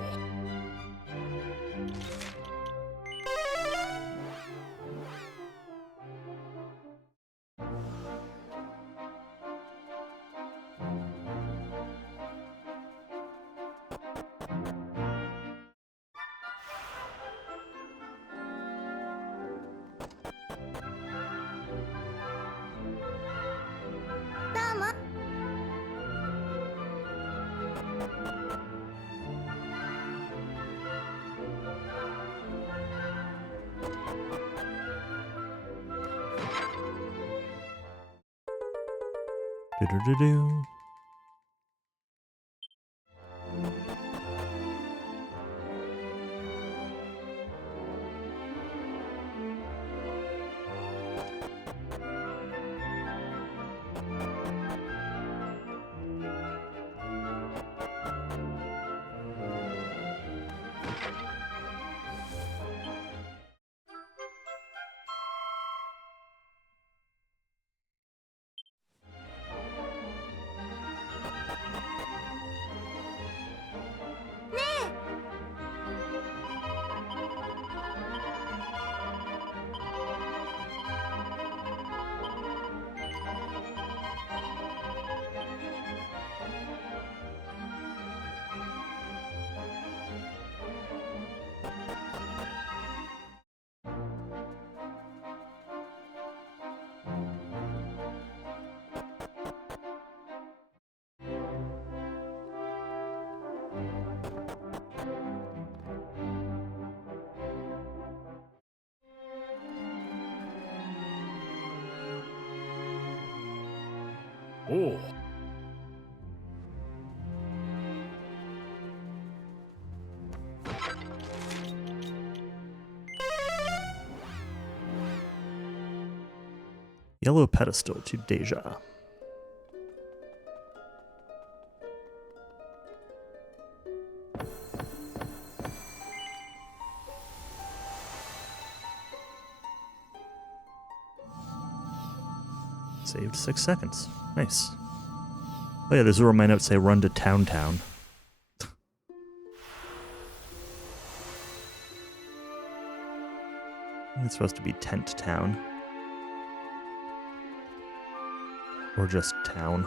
Do-do-do-do. Oh. Yellow pedestal to Deja. Saved 6 seconds. Nice. Oh yeah, this is where my notes say run to Town Town. It's supposed to be Tent Town. Or just town.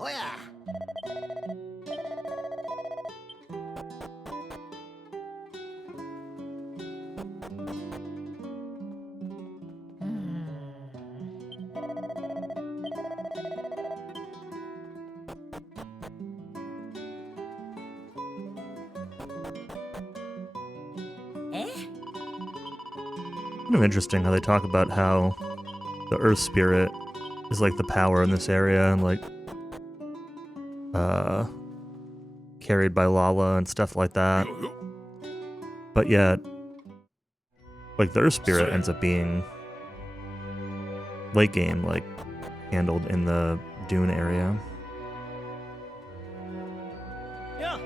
Oh yeah. Kind of interesting how they talk about how the Earth Spirit is like the power in this area and like carried by Lala and stuff like that. But yet like the Earth Spirit ends up being late game, like handled in the Dune area. Yeah.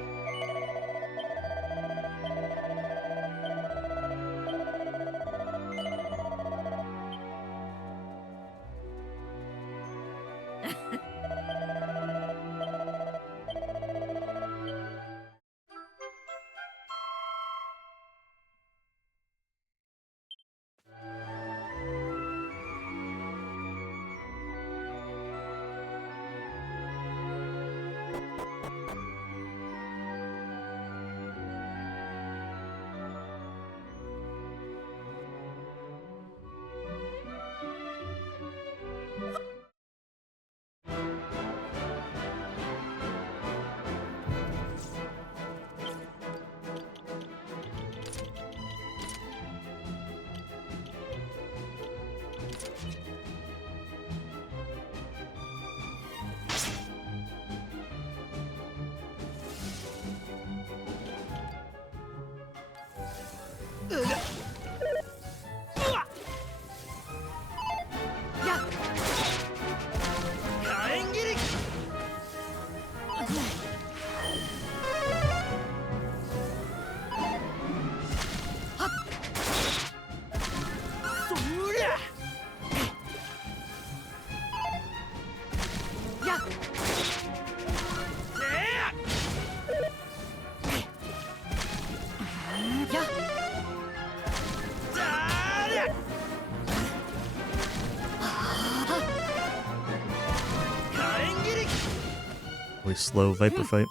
Really slow Viper fight.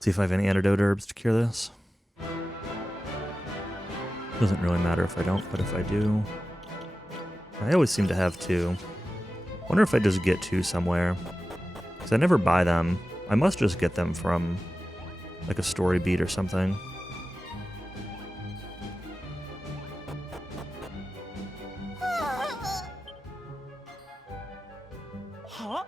See if I have any antidote herbs to cure this. Doesn't really matter if I don't, but if I do... I always seem to have 2. Wonder if I just get 2 somewhere. Because I never buy them I must just get them from like a story beat or something. Huh?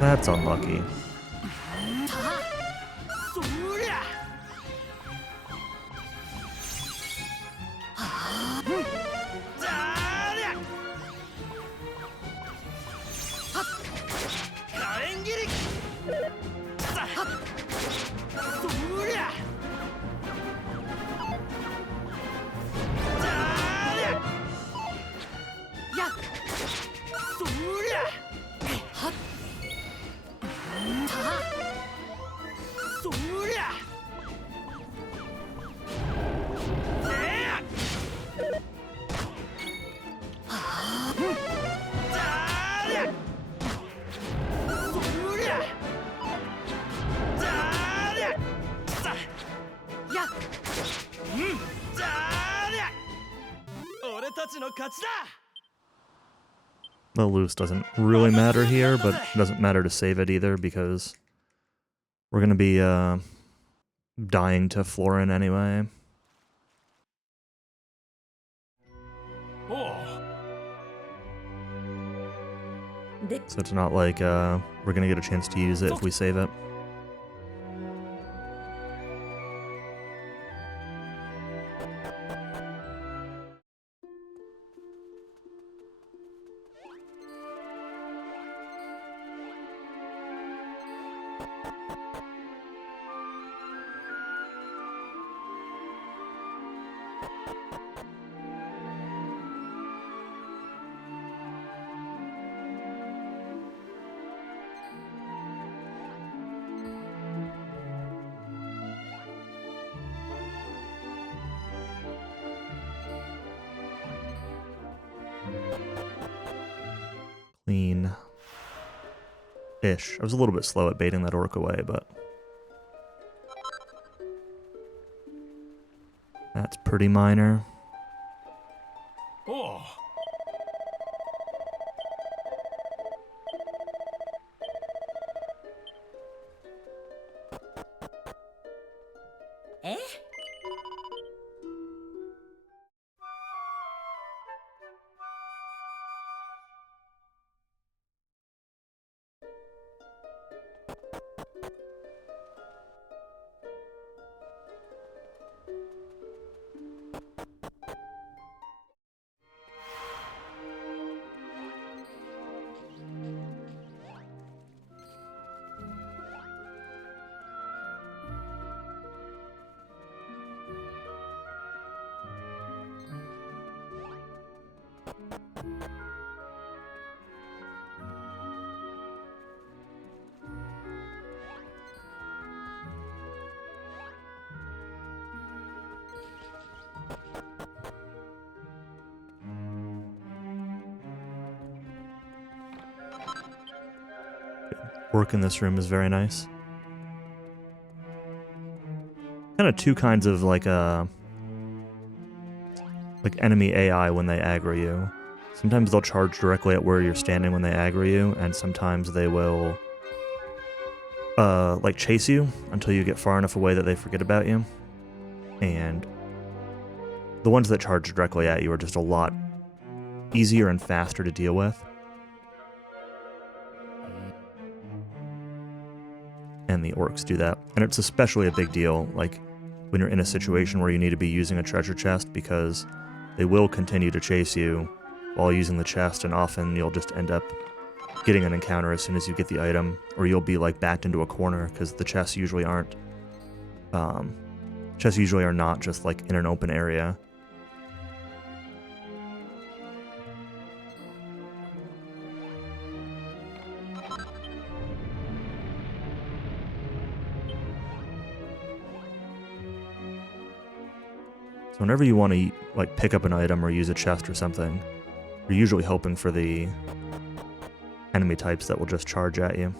That's unlucky. そりゃだりゃ火炎切りさそりゃだりゃやそりゃはっそりゃ俺たちの勝ちだ The loose doesn't really matter here, but it doesn't matter to save it either because we're gonna be dying to Florin anyway. おう So it's not like we're gonna get a chance to use it if we save it. Clean-ish. I was a little bit slow at baiting that orc away, but that's pretty minor. おう え Work in this room is very nice. Kind of two kinds of like enemy AI when they aggro you. Sometimes they'll charge directly at where you're standing when they aggro you, and sometimes they will like chase you until you get far enough away that they forget about you. And the ones that charge directly at you are just a lot easier and faster to deal with. And the orcs do that. And it's especially a big deal, like, when you're in a situation where you need to be using a treasure chest, because they will continue to chase you while using the chest, and often you'll just end up getting an encounter as soon as you get the item, or you'll be, like, backed into a corner, because the chests usually aren't, chests usually are not just, like, in an open area. Whenever you want to like pick up an item or use a chest or something, you're usually hoping for the enemy types that will just charge at you.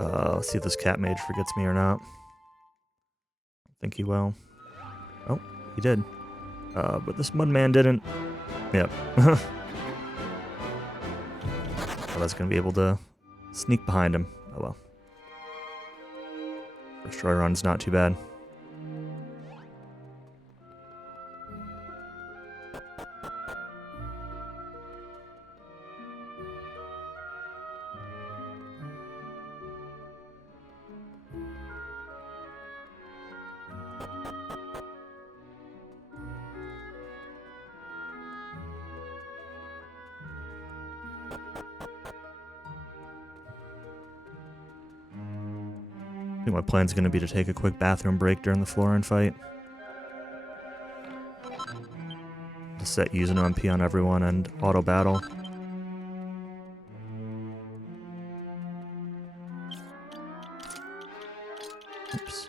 Let's see if this cat mage forgets me or not. I think he will. Oh, he did. But this mud man didn't. Yep. So that's gonna be able to sneak behind him. Oh well. First try run's not too bad. I think my plan's going to be to take a quick bathroom break during the Florin fight. To set using MP on everyone and auto battle. Oops.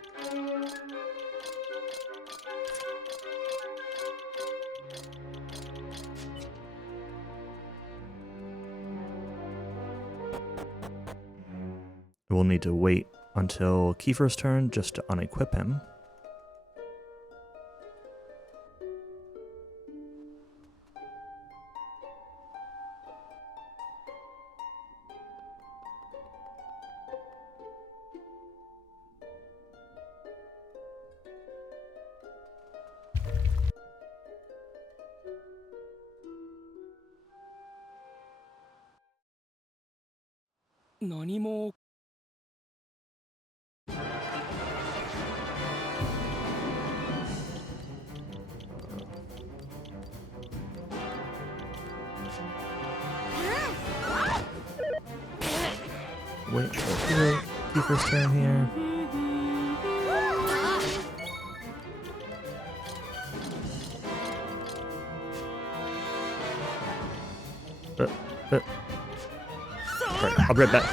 We'll need to wait until Kiefer's turn just to unequip him. Wait for Kiefer's turn here. Right, I'll be right back.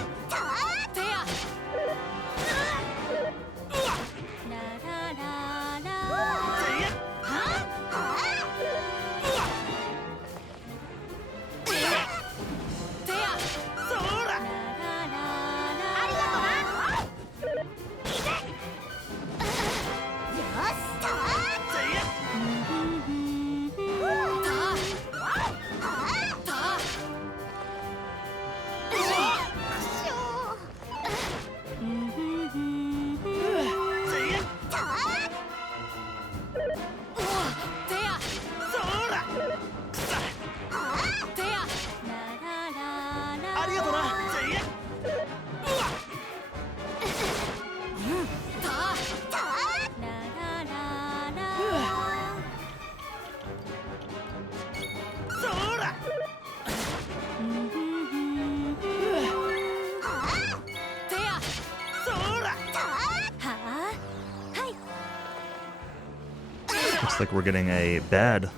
Looks like we're getting a bad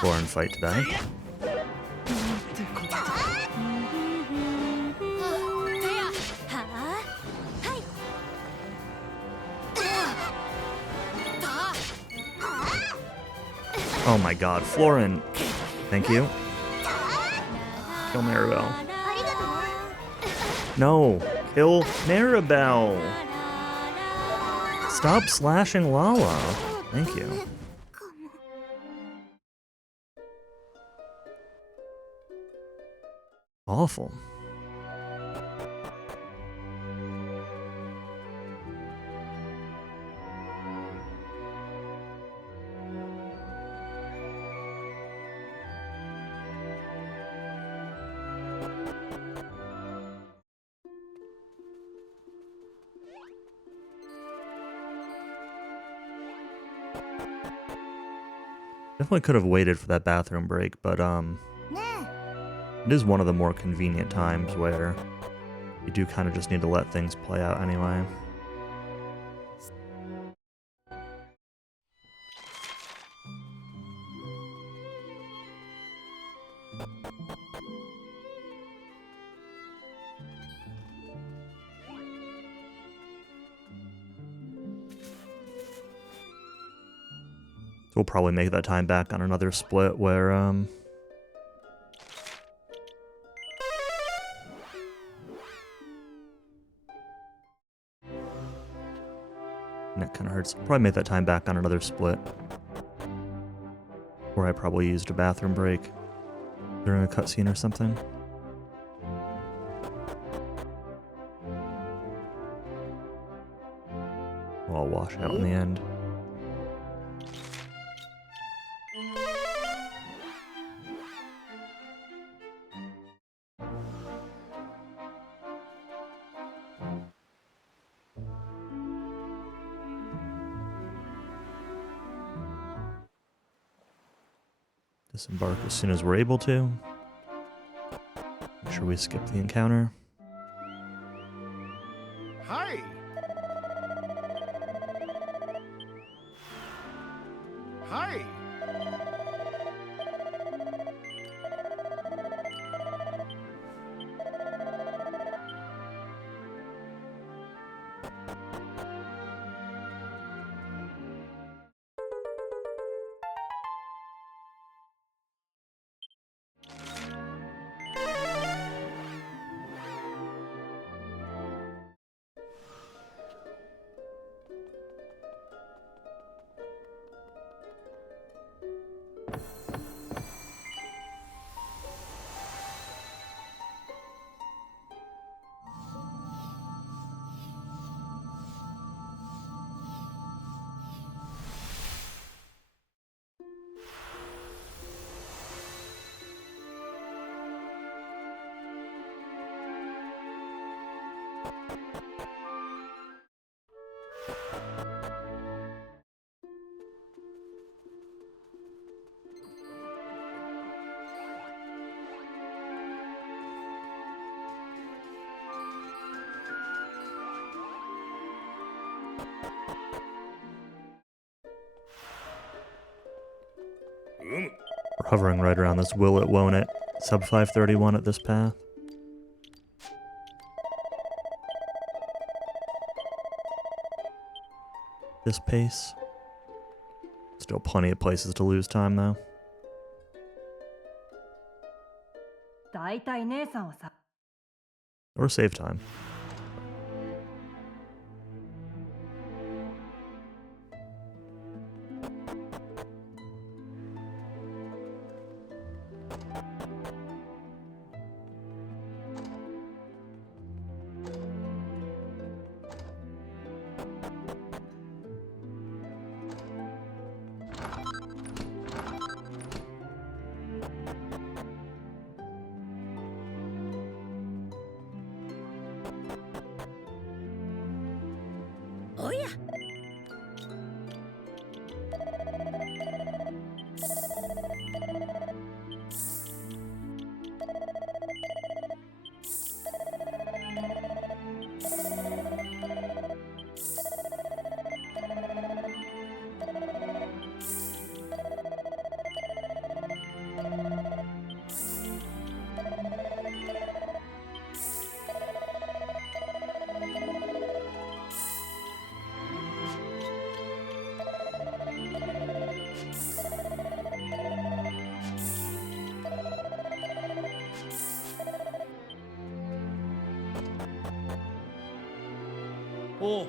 Florin fight today. Oh my god, Florin. Thank you. Kill Maribel. No, kill Maribel. Stop slashing Lala. Thank you. Awful. Definitely could have waited for that bathroom break, but it is one of the more convenient times where you do kind of just need to let things play out anyway. So we'll probably make that time back on another split where, Neck kind of hurts. Probably make that time back on another split. Or I probably used a bathroom break during a cutscene or something. I'll wash out in the end. Disembark as soon as we're able to. Make sure we skip the encounter. Hi. Hi. We're hovering right around this will it, won't it? Sub 531 at this path. This pace. Still plenty of places to lose time though. だいたい姉さんはさ Or save time. Oh.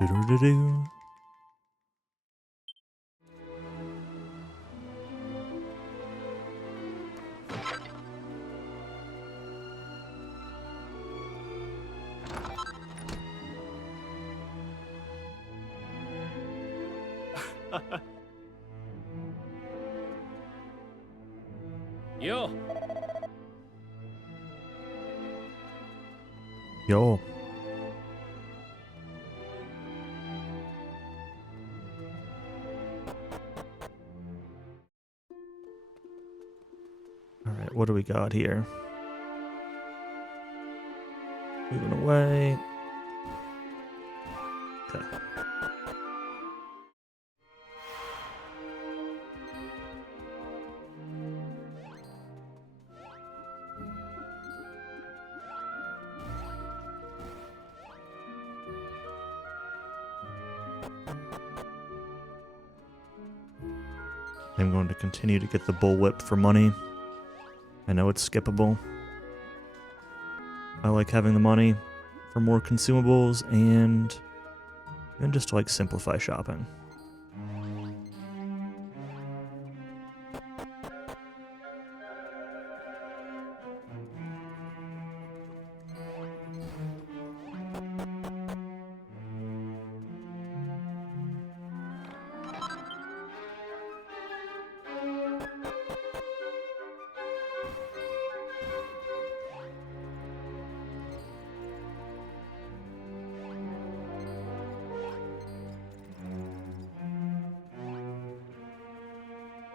Do-do-do-do. Yo. Yo. Alright, what do we got here? Moving away. Okay. I'm going to continue to get the bullwhip for money. I know it's skippable. I like having the money for more consumables and just to like simplify shopping.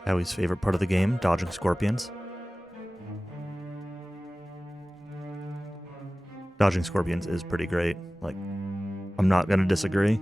Howie's favorite part of the game, dodging scorpions. Dodging scorpions is pretty great. Like, I'm not gonna disagree.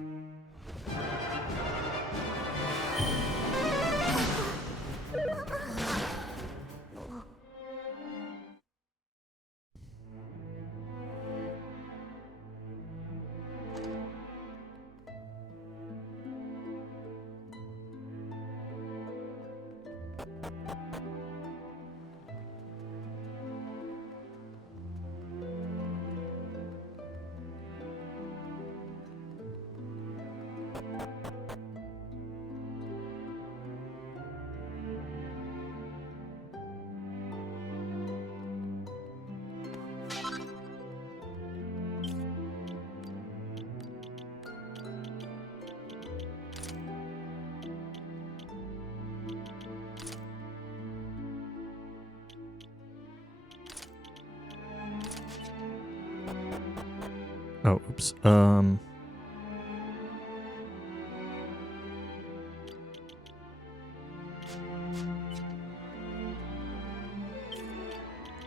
Oh, oops. I'm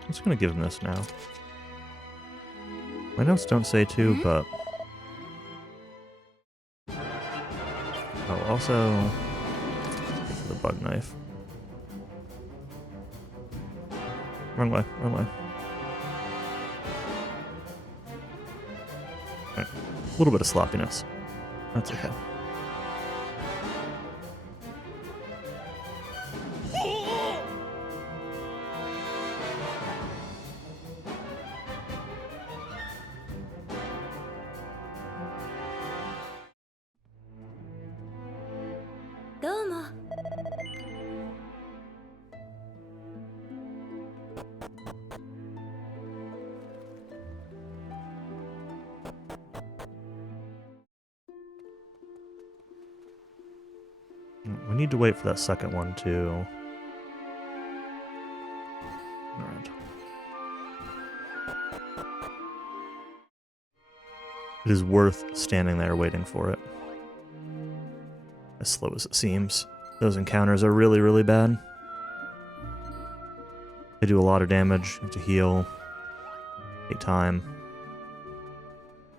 just gonna give him this now. My notes don't say to, but... Oh, also... the bug knife. Wrong way, wrong way. Alright. A little bit of sloppiness. That's okay. We need to wait for that second one to... Alright. It is worth standing there waiting for it. As slow as it seems. Those encounters are really, really bad. They do a lot of damage. You have to heal. Take time.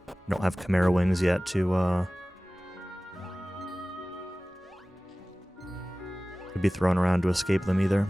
You don't have Chimera Wings yet to be thrown around to escape them either.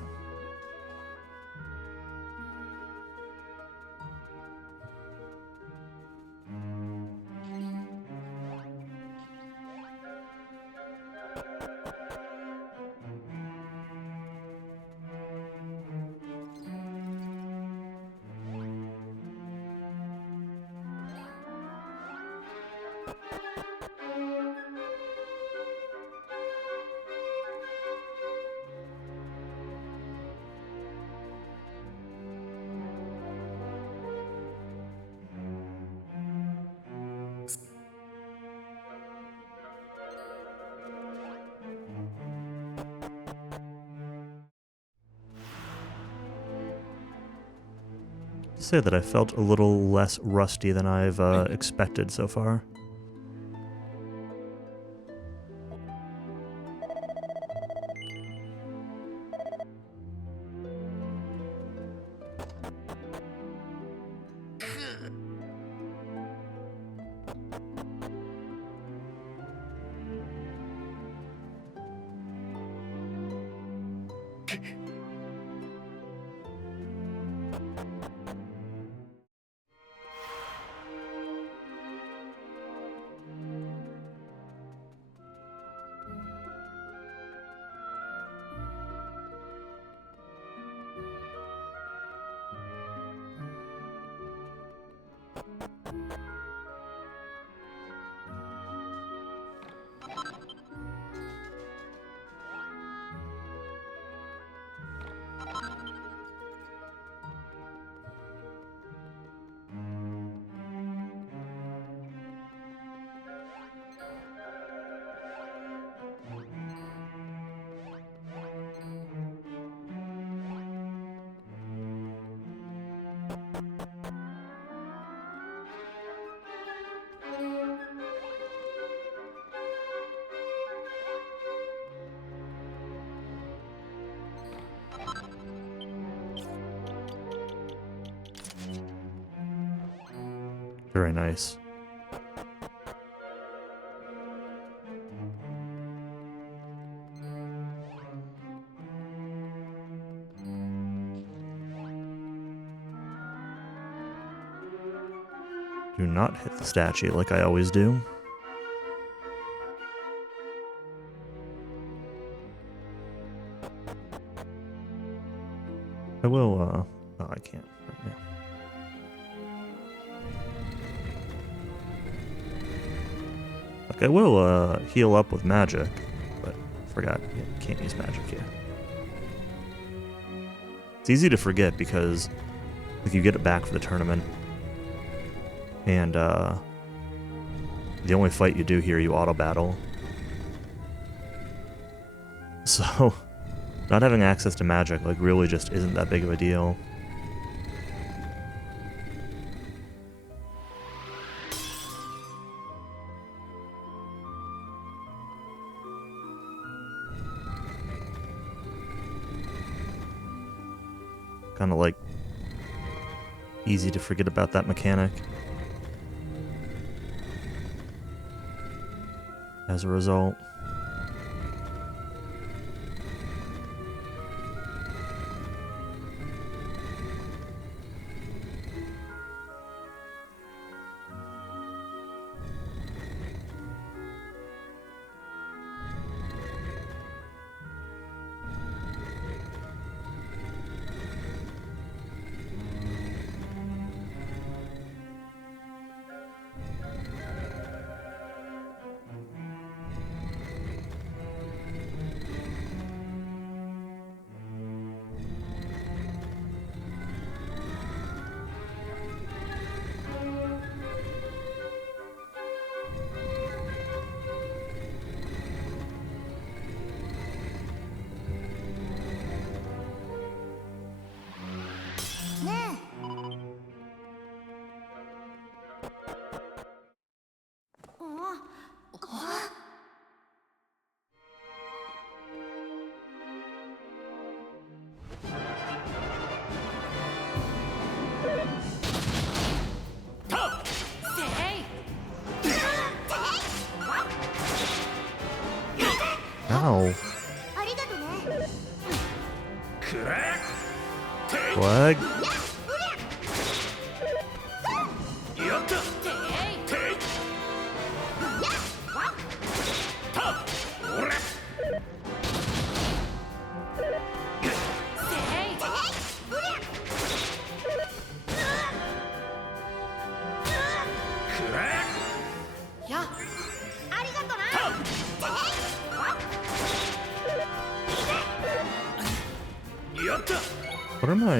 Say that I felt a little less rusty than I've expected so far. Very nice. Do not hit the statue like I always do. I will, oh, I can't right now. Like, I will, heal up with magic, but forgot, yeah, can't use magic here. It's easy to forget because, like, you get it back for the tournament, and, the only fight you do here, you auto-battle. So, not having access to magic, like, really just isn't that big of a deal. Kind of, like, easy to forget about that mechanic. As a result. Ow. Flag? What are my,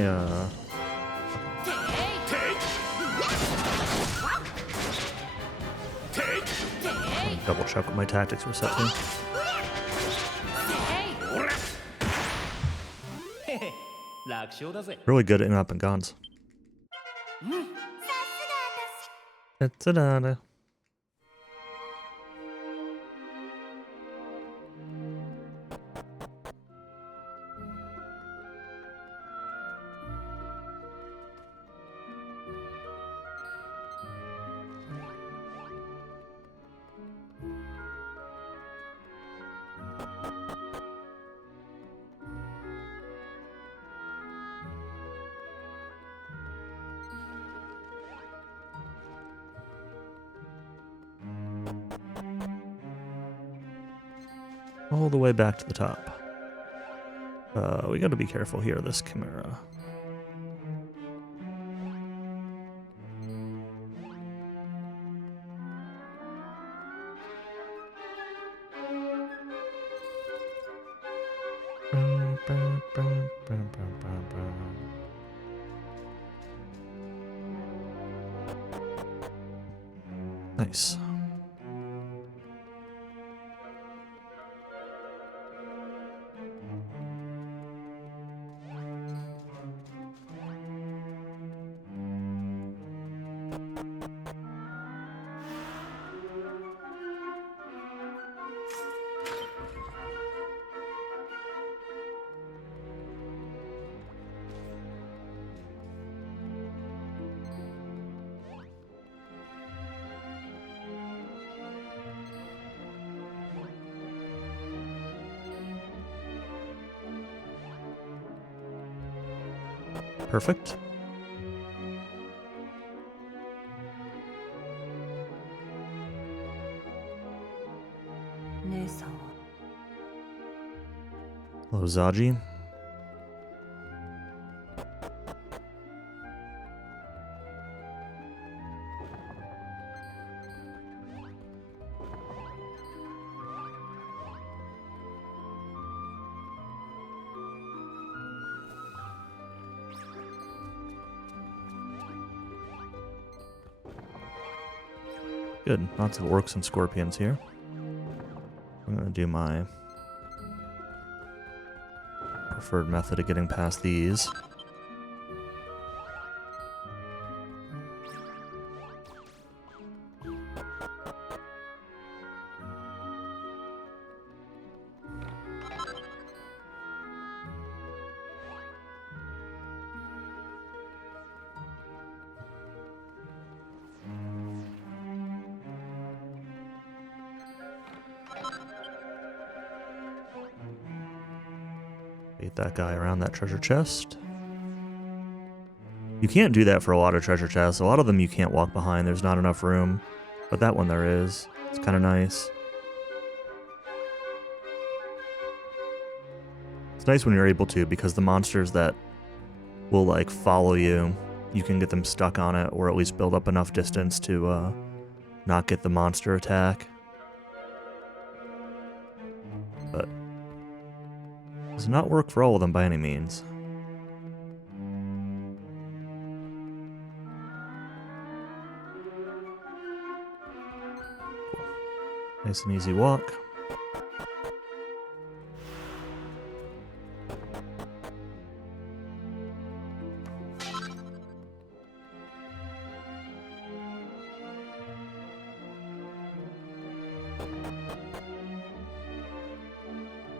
double check what my tactics were set to. Really good at in-up and guns. Ta-da-da. All the way back to the top. We gotta be careful here, this Chimera. Nice. Perfect. Hello, Zaji. Good. Lots of orcs and scorpions here. I'm going to do my preferred method of getting past these. Bait that guy around that treasure chest. You can't do that for a lot of treasure chests. A lot of them you can't walk behind. There's not enough room. But that one there is. It's kind of nice. It's nice when you're able to, because the monsters that will like follow you, you can get them stuck on it, or at least build up enough distance to not get the monster attack. But it does not work for all of them by any means. Cool. Nice and easy walk.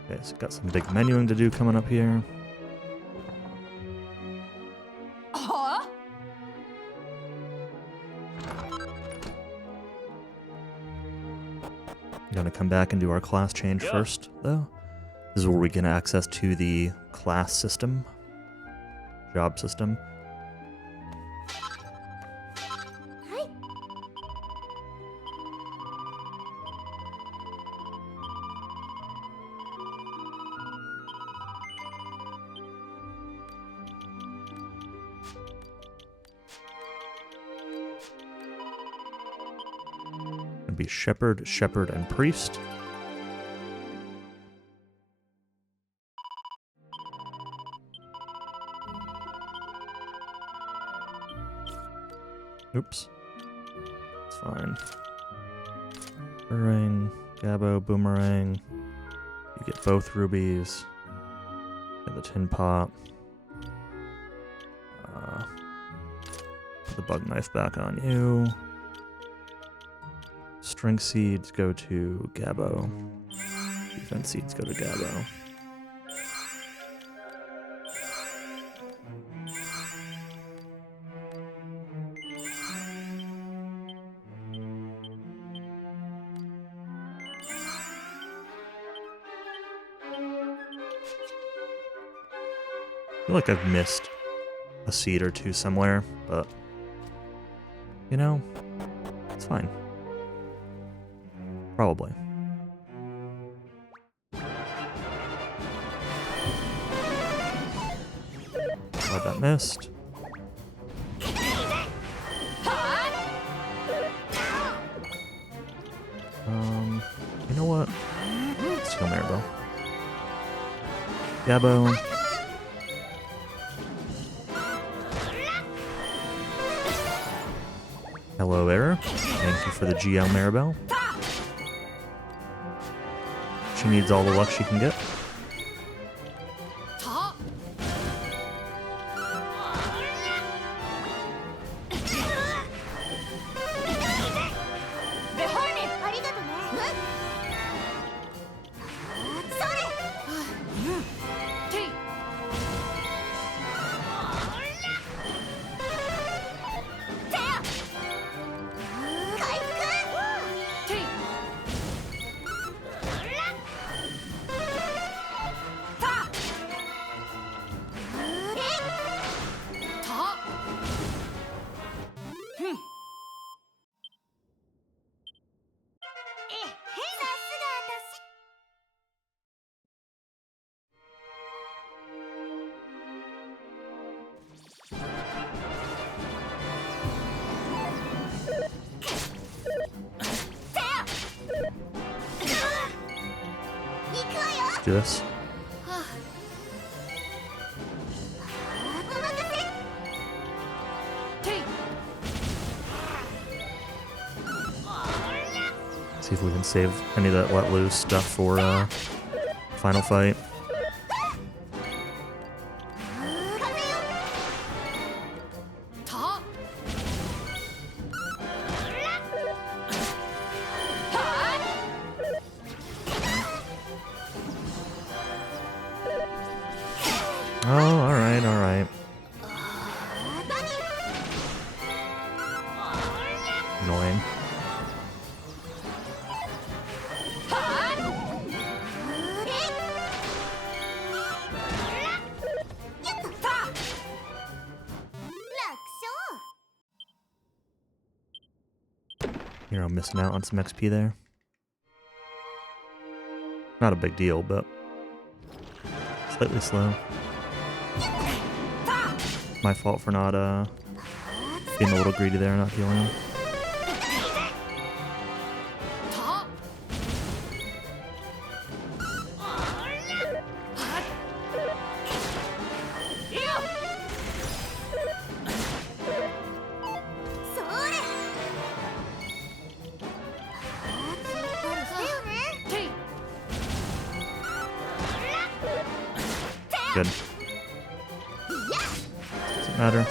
Okay, so got some big menuing to do coming up here. Huh? Gonna come back and do our class change first, though. This is where we get access to the class system, job system. Be shepherd, shepherd, and priest. Oops. It's fine. Boomerang, Gabo, boomerang. You get both rubies. Get the tin pot. Put the bug knife back on you. Strength seeds go to Gabo. Defense seeds go to Gabo. I feel like I've missed a seed or two somewhere, but you know, it's fine. Probably. Glad that missed. You know what? Let's go Maribel. Gabo. Hello, Error. Thank you for the GL Maribel. She needs all the luck she can get. Do this. See if we can save any of that let loose stuff for final fight. Oh, alright, alright. Annoying. Here, I'm missing out on some XP there. Not a big deal, but slightly slow. My fault for not being a little greedy there, not healing him. Good. Doesn't matter.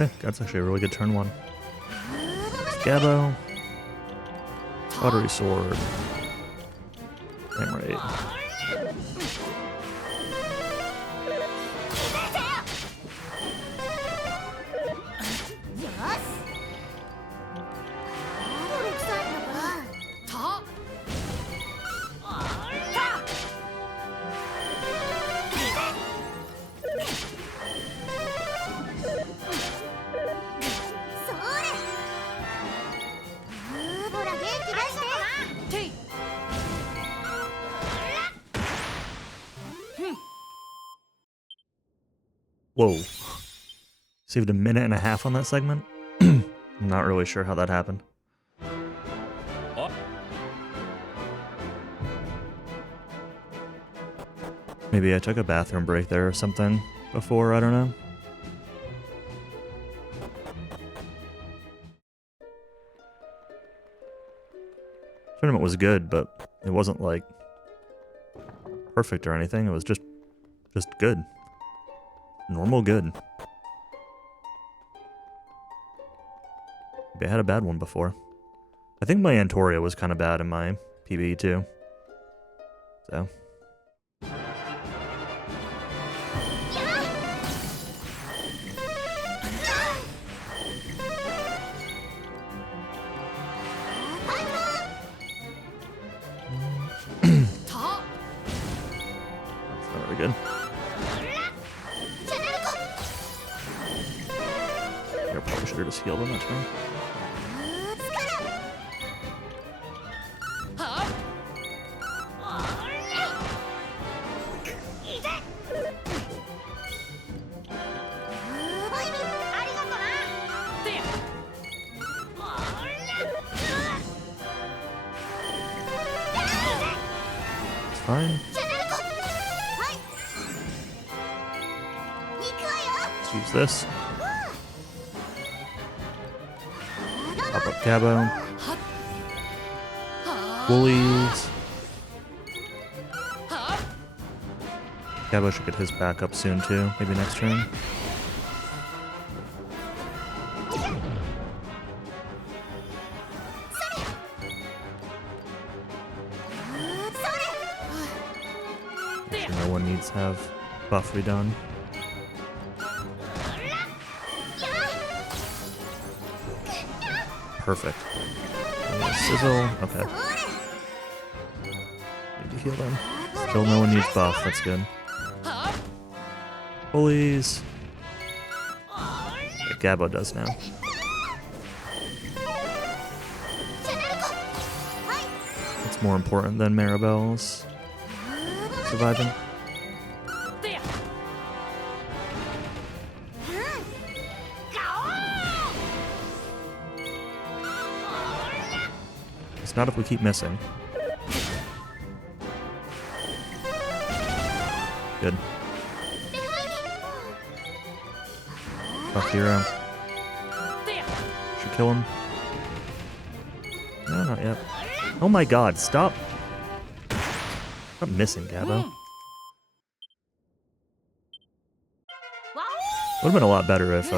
Okay, that's actually a really good turn one. Gabo. Pottery sword. Emerald. Whoa. Saved a minute and a half on that segment? I'm not really sure how that happened. Maybe I took a bathroom break there or something before, I don't know. Tournament was good, but it wasn't like perfect or anything. It was just good. Normal good. Maybe I had a bad one before. I think my Antoria was kind of bad in my PB too. So. That's not very good. Should have just healed on that turn. It's fine. Let's use this. Pop up Gabo. Woolies. Gabo should get his back up soon too. Maybe next turn. Sure no one needs to have buff redone. Perfect. Sizzle. Okay. Need to heal them. Still no one needs buff. That's good. Bullies. Yeah, Gabo does now. It's more important than Maribel's surviving. It's not if we keep missing. Good. Fuck hero. Should kill him. No, not yet. Oh my god, stop. Stop missing, Gabo. Would have been a lot better if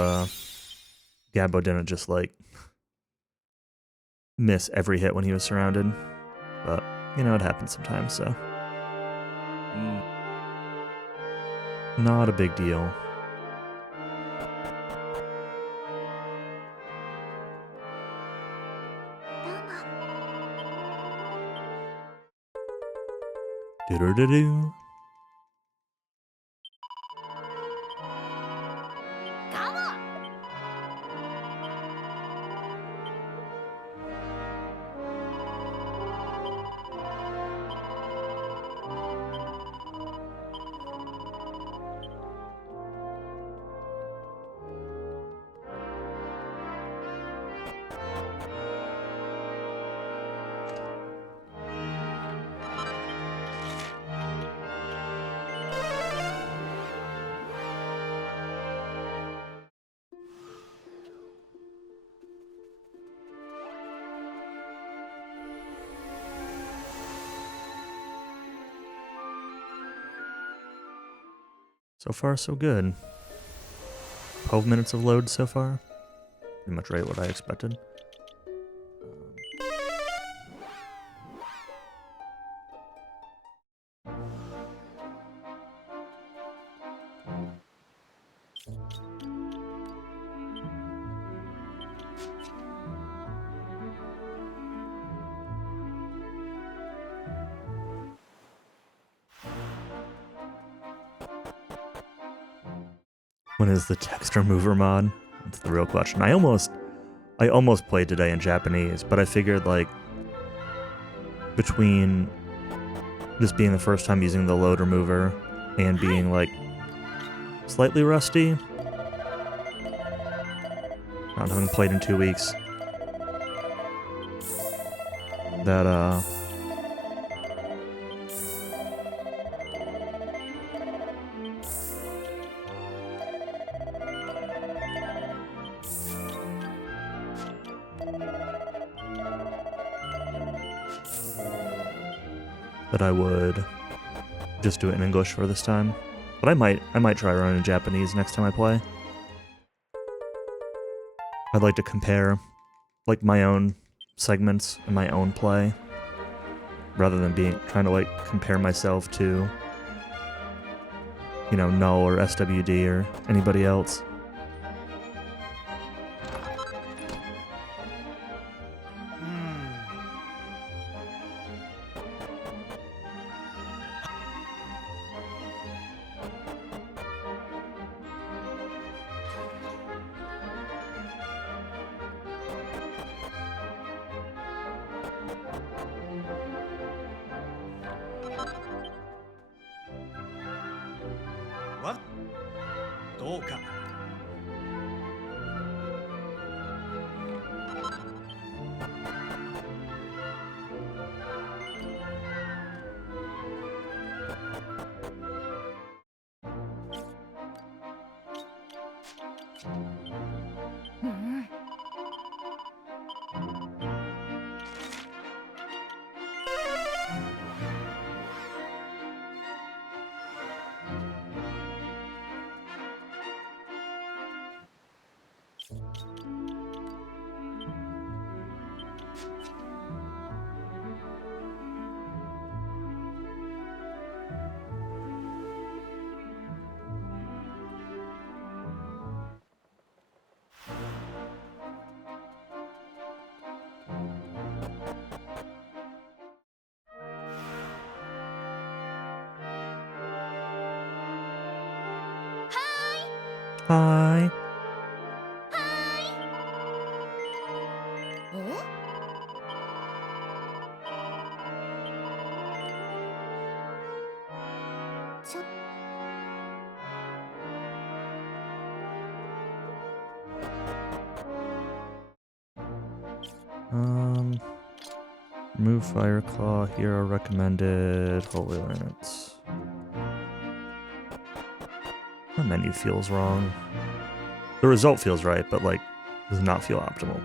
Gabo didn't just like miss every hit when he was surrounded. But, you know, it happens sometimes, so. Not a big deal. Do-do-do-do. So far, so good. 12 minutes of load so far. Pretty much right what I expected. When is the text remover mod? That's the real question. I almost played today in Japanese, but I figured like between this being the first time using the load remover and being like slightly rusty, not having played in 2 weeks, that I would just do it in English for this time. But I might try running in Japanese next time I play. I'd like to compare like my own segments and my own play rather than trying to like compare myself to, you know, Null or SWD or anybody else. わどうか Hi. ちょ Remove Fire Claw, Hero recommended, Holy Lance. The menu feels wrong. The result feels right, but like, does not feel optimal.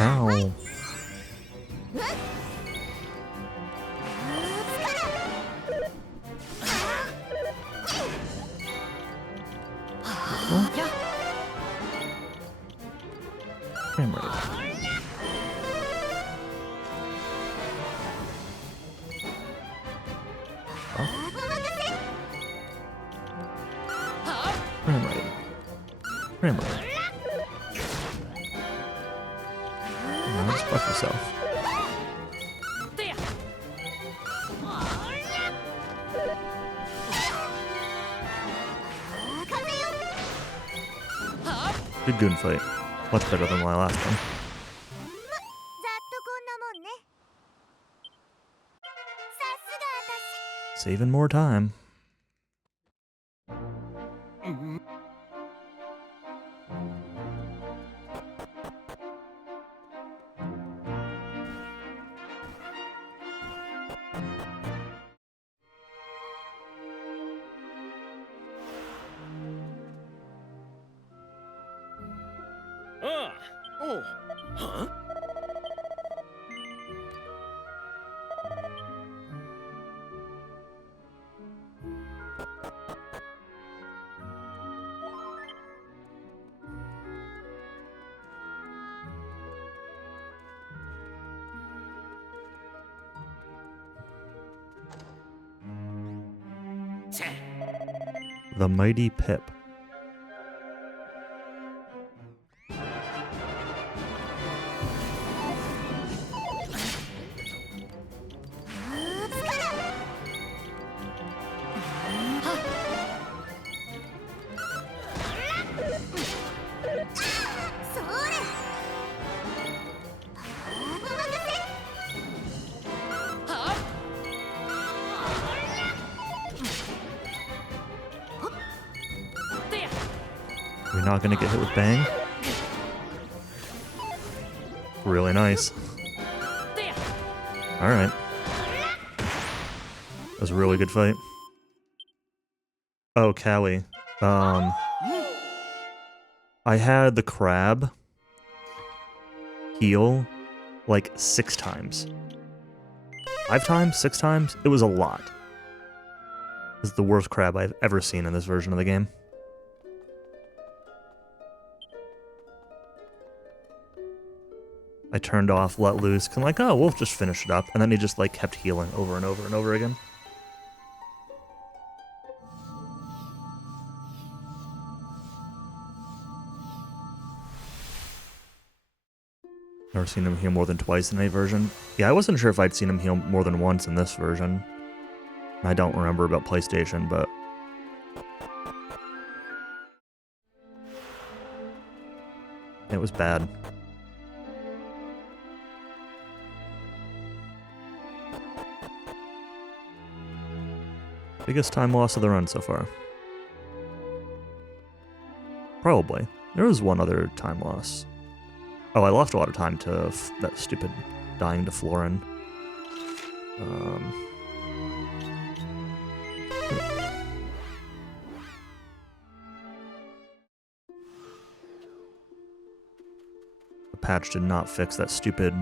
Ow. Frame rate. Frame rate. Frame rate. No, just fuck yourself. Good goon fight. Much better than my last one. ざっとこんなもんね。さすが私。 Saving more time. Oh. Huh? The Mighty Pip. We're not gonna get hit with bang. Really nice. Alright. That was a really good fight. Oh, Callie. I had the crab heal like 6 times. 5 times? 6 times? It was a lot. This is the worst crab I've ever seen in this version of the game. I turned off, let loose, and like, oh, we'll just finish it up. And then he just like kept healing over and over and over again. Never seen him heal more than twice in any version. Yeah, I wasn't sure if I'd seen him heal more than once in this version. I don't remember about PlayStation, but... it was bad. Biggest time loss of the run so far. Probably. There was one other time loss. Oh, I lost a lot of time to that stupid dying to Florin. The patch did not fix that stupid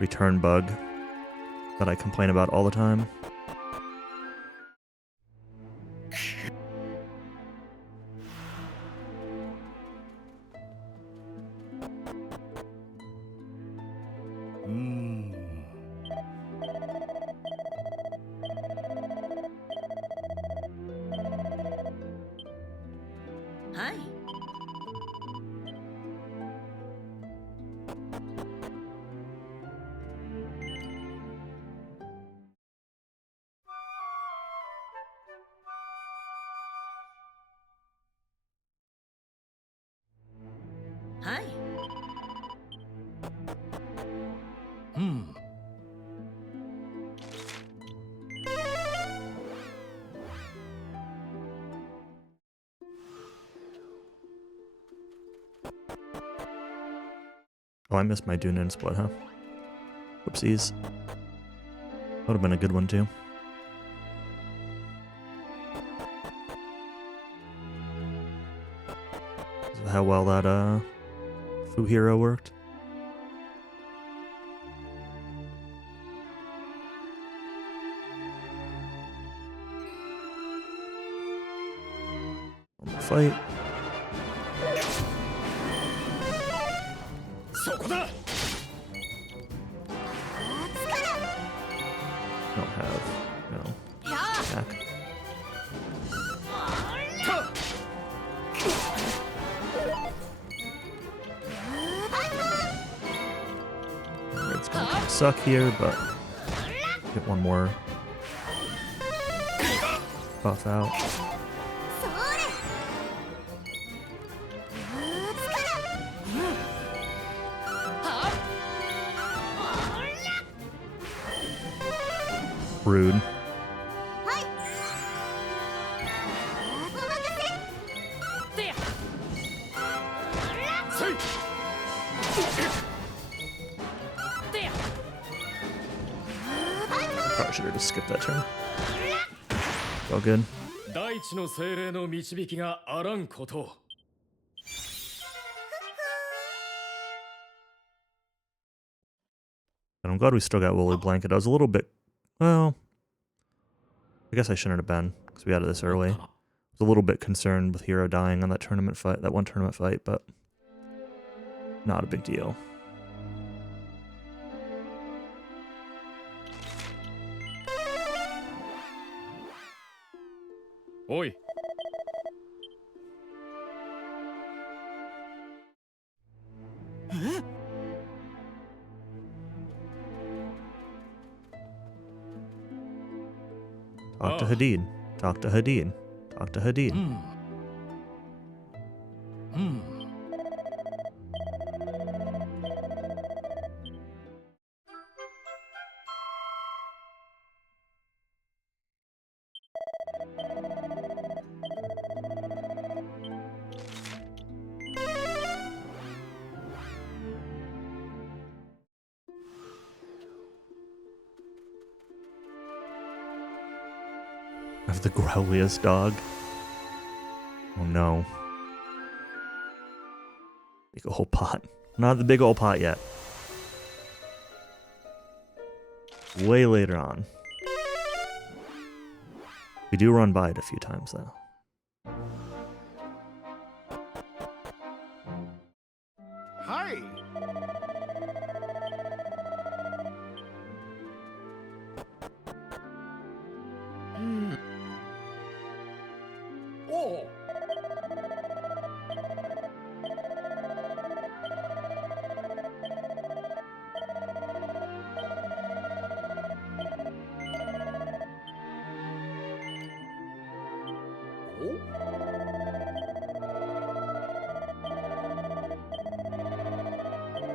return bug that I complain about all the time. Hi. Hi. Oh, I missed my Dunin split, huh? Whoopsies. Would have been a good one, too. Is how well that, Fu Hero worked. Fight. Don't have no attack. It's gonna suck here, but get one more buff out. Rude. Probably should have just skipped that turn. All good. 大地の精霊の導きがあらんこと。And I'm glad we still got Woolly Blanket. I was a little bit, well, I guess I shouldn't have been, because we had this early. I was a little bit concerned with Hero dying on that tournament fight, that one tournament fight, but not a big deal. Oi. Talk to Hadid. Talk to Hadid. Talk to Hadid. I have the growliest dog. Oh no. Big ol' pot. Not the big ol' pot yet. Way later on. We do run by it a few times though. Hi. Oh.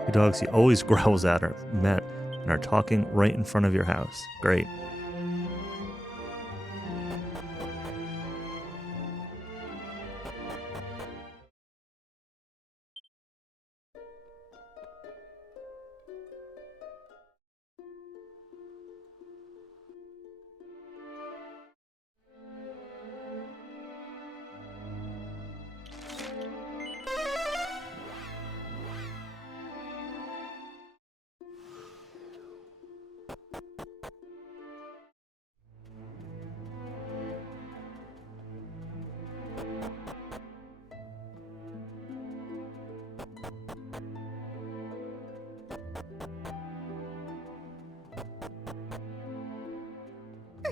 Your dogs he always growls at or met and are talking right in front of your house. Great.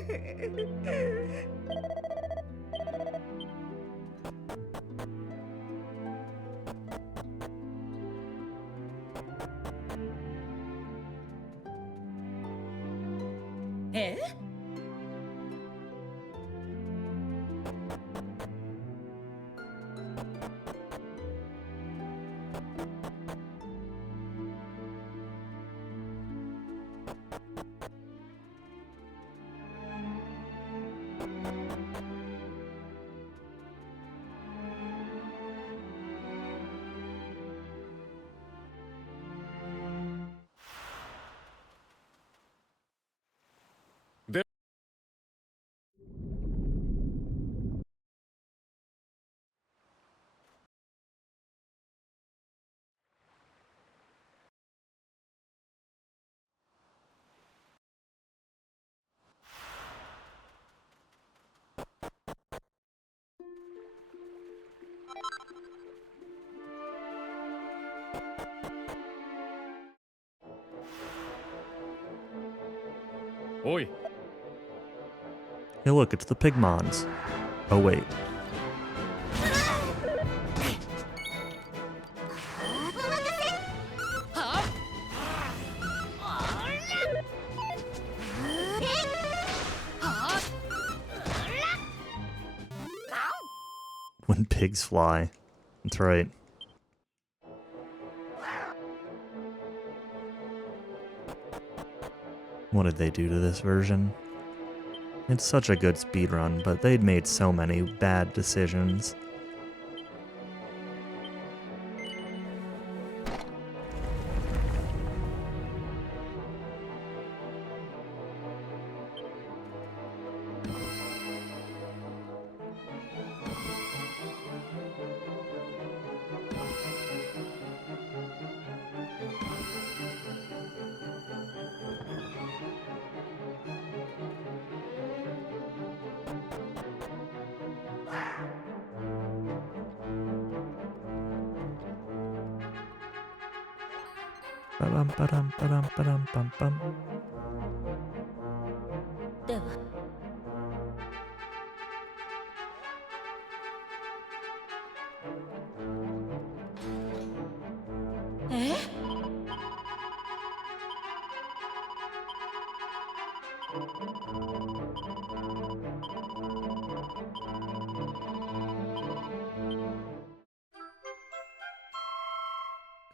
え おい Hey, look, it's the Pigmons. Oh, wait. はあ When pigs fly. That's right. What did they do to this version? It's such a good speedrun, but they'd made so many bad decisions. Ba-dum, ba-dum, ba-dum, ba-dum, bum, bum. では え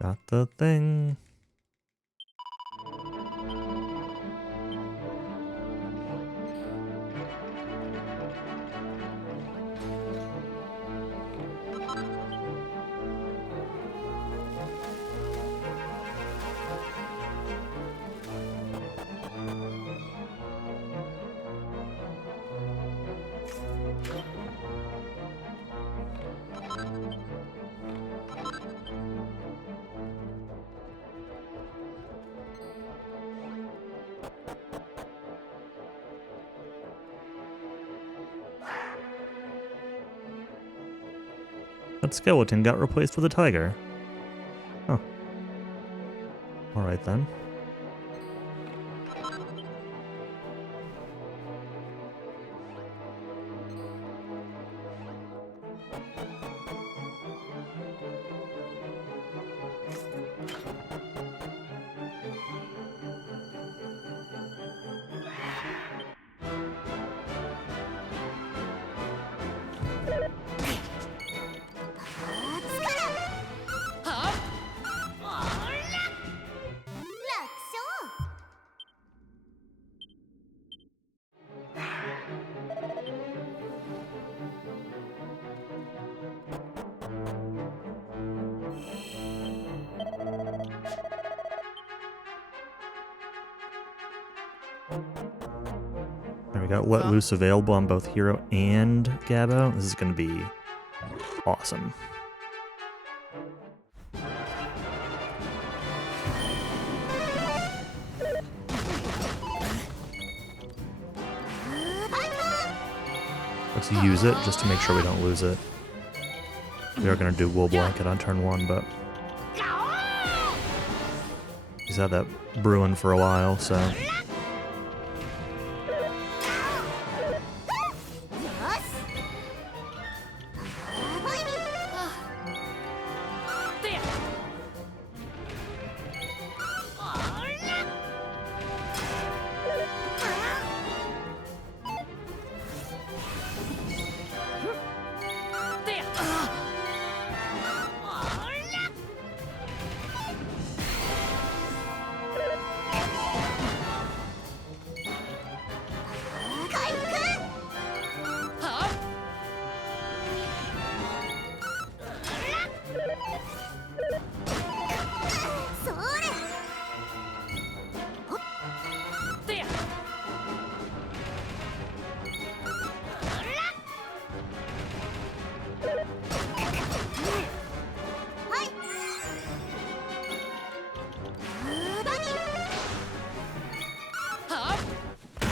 Got the thing. That skeleton got replaced with a tiger. Huh. Alright then. There we got Let Loose available on both Hero and Gabbo. This is going to be awesome. Let's use it just to make sure we don't lose it. We are going to do Wool Blanket on turn 1, but he's had that brewing for a while, so...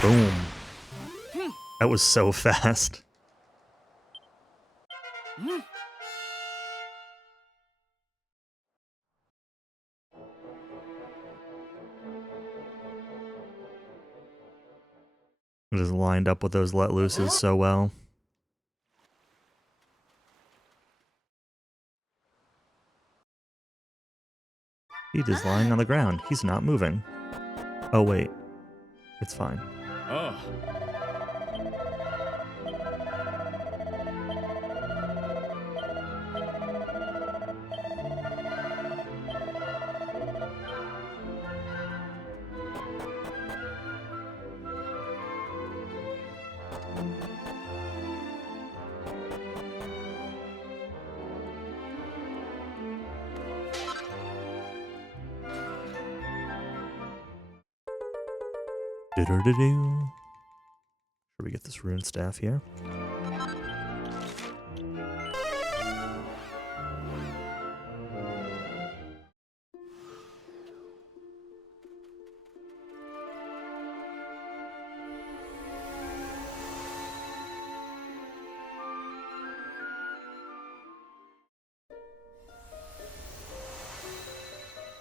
Boom. That was so fast. It just lined up with those let looses so well. He's just lying on the ground. He's not moving. Oh, wait. It's fine. Oh. Do-do-do-do. Should we get this rune staff here?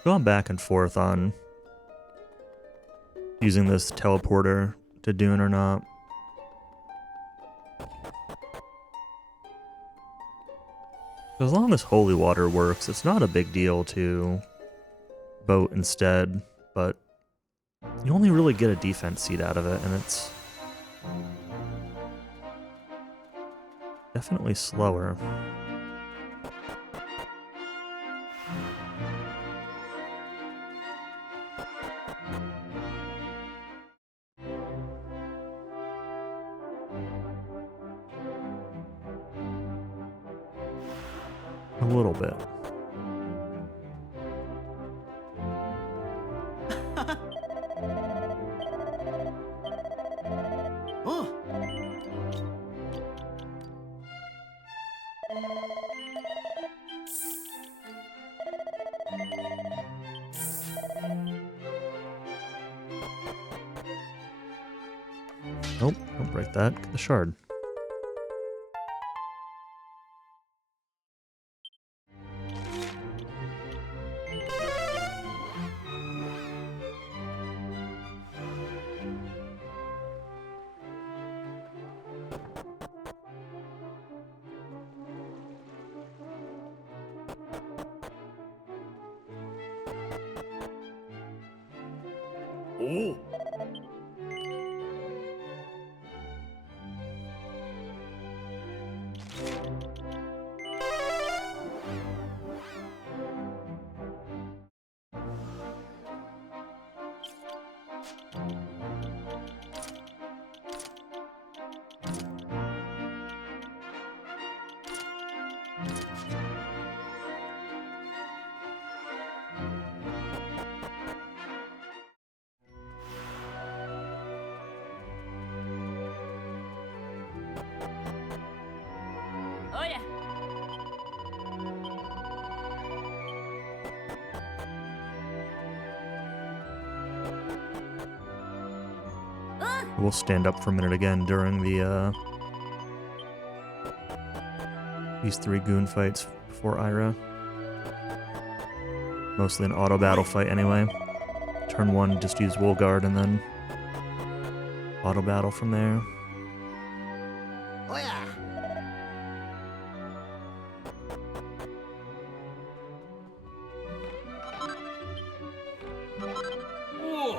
Going back and forth on using this teleporter to Dune or not. As long as holy water works, it's not a big deal to boat instead, but you only really get a defense seat out of it, and it's definitely slower. A little bit. Oh. Nope, don't break that. Get the shard. Oh. Oh yeah. We'll stand up for a minute again during the these 3 goon fights before Ira. Mostly an auto battle fight anyway. Turn 1, just use Wool Guard and then auto battle from there. Oh yeah. Whoa.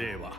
では。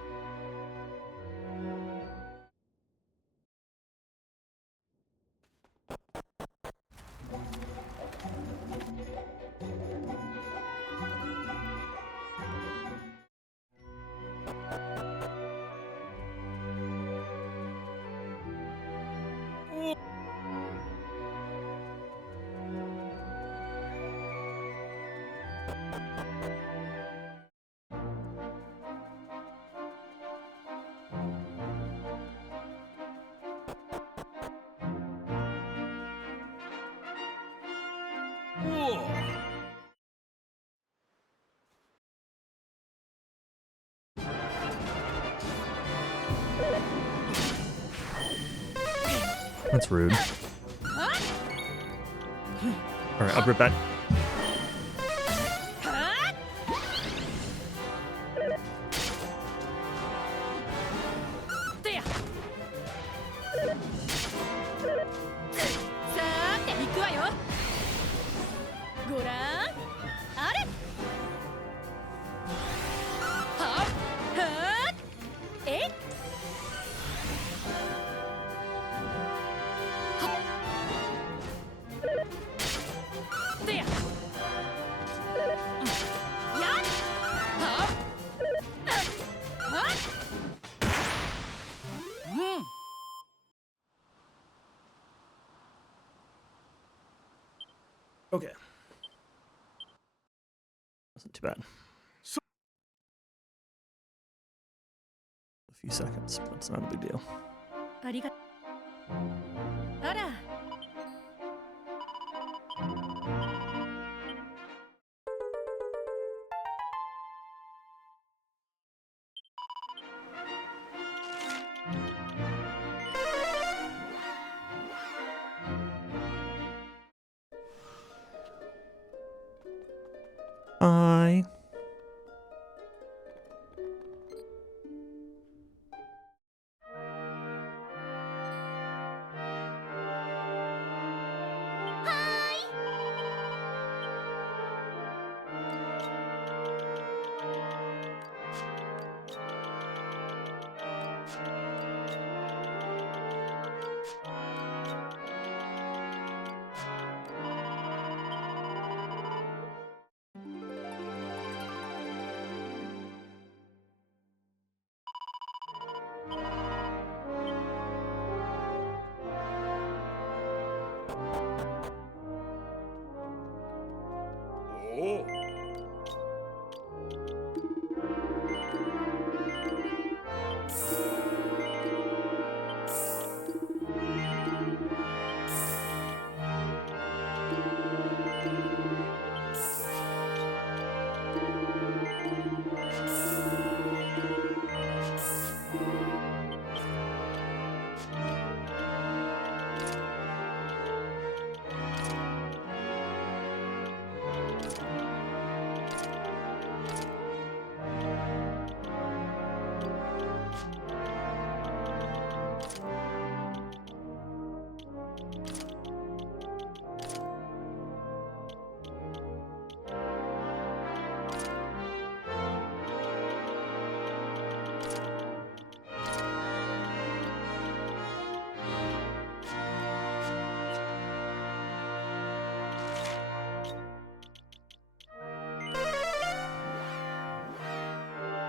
おお。 That's rude. Alright, I'll be right back. Okay. Wasn't too bad. A few seconds, but it's not a big deal. ありがあら Hi.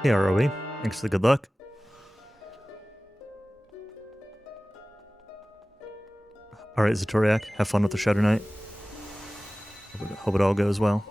Hey, ROE. Thanks for the good luck. Alright, Zatoriak, have fun with the show tonight. Hope it all goes well.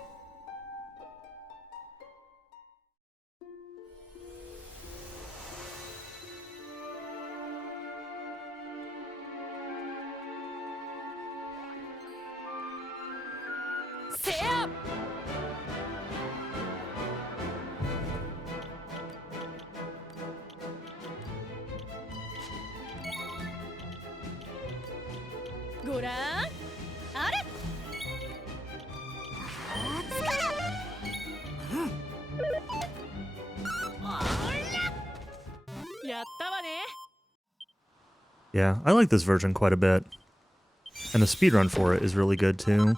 Yeah, I like this version quite a bit. And the speedrun for it is really good too.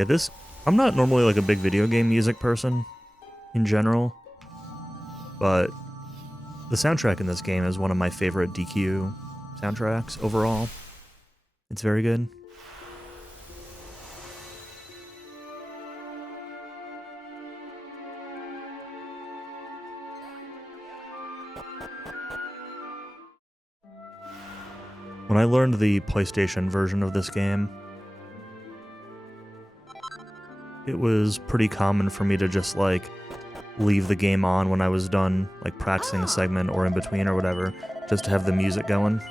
Yeah, this... I'm not normally like a big video game music person in general, but the soundtrack in this game is one of my favorite DQ soundtracks overall. It's very good. When I learned the PlayStation version of this game, it was pretty common for me to just, like, leave the game on when I was done, like, practicing a segment or in between or whatever, just to have the music going.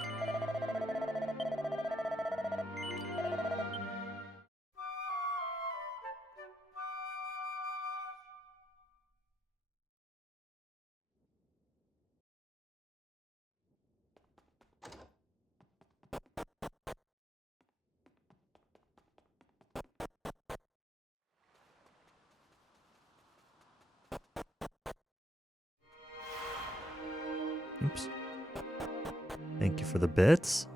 Oops. Thank you for the bits.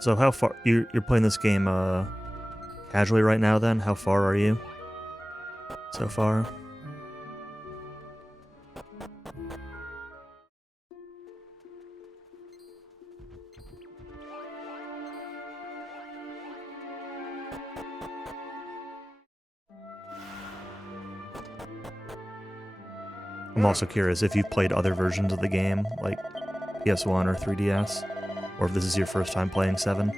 So how far... You're playing this game casually right now then? How far are you so far? I'm also curious if you've played other versions of the game, like PS1 or 3DS, or if this is your first time playing 7.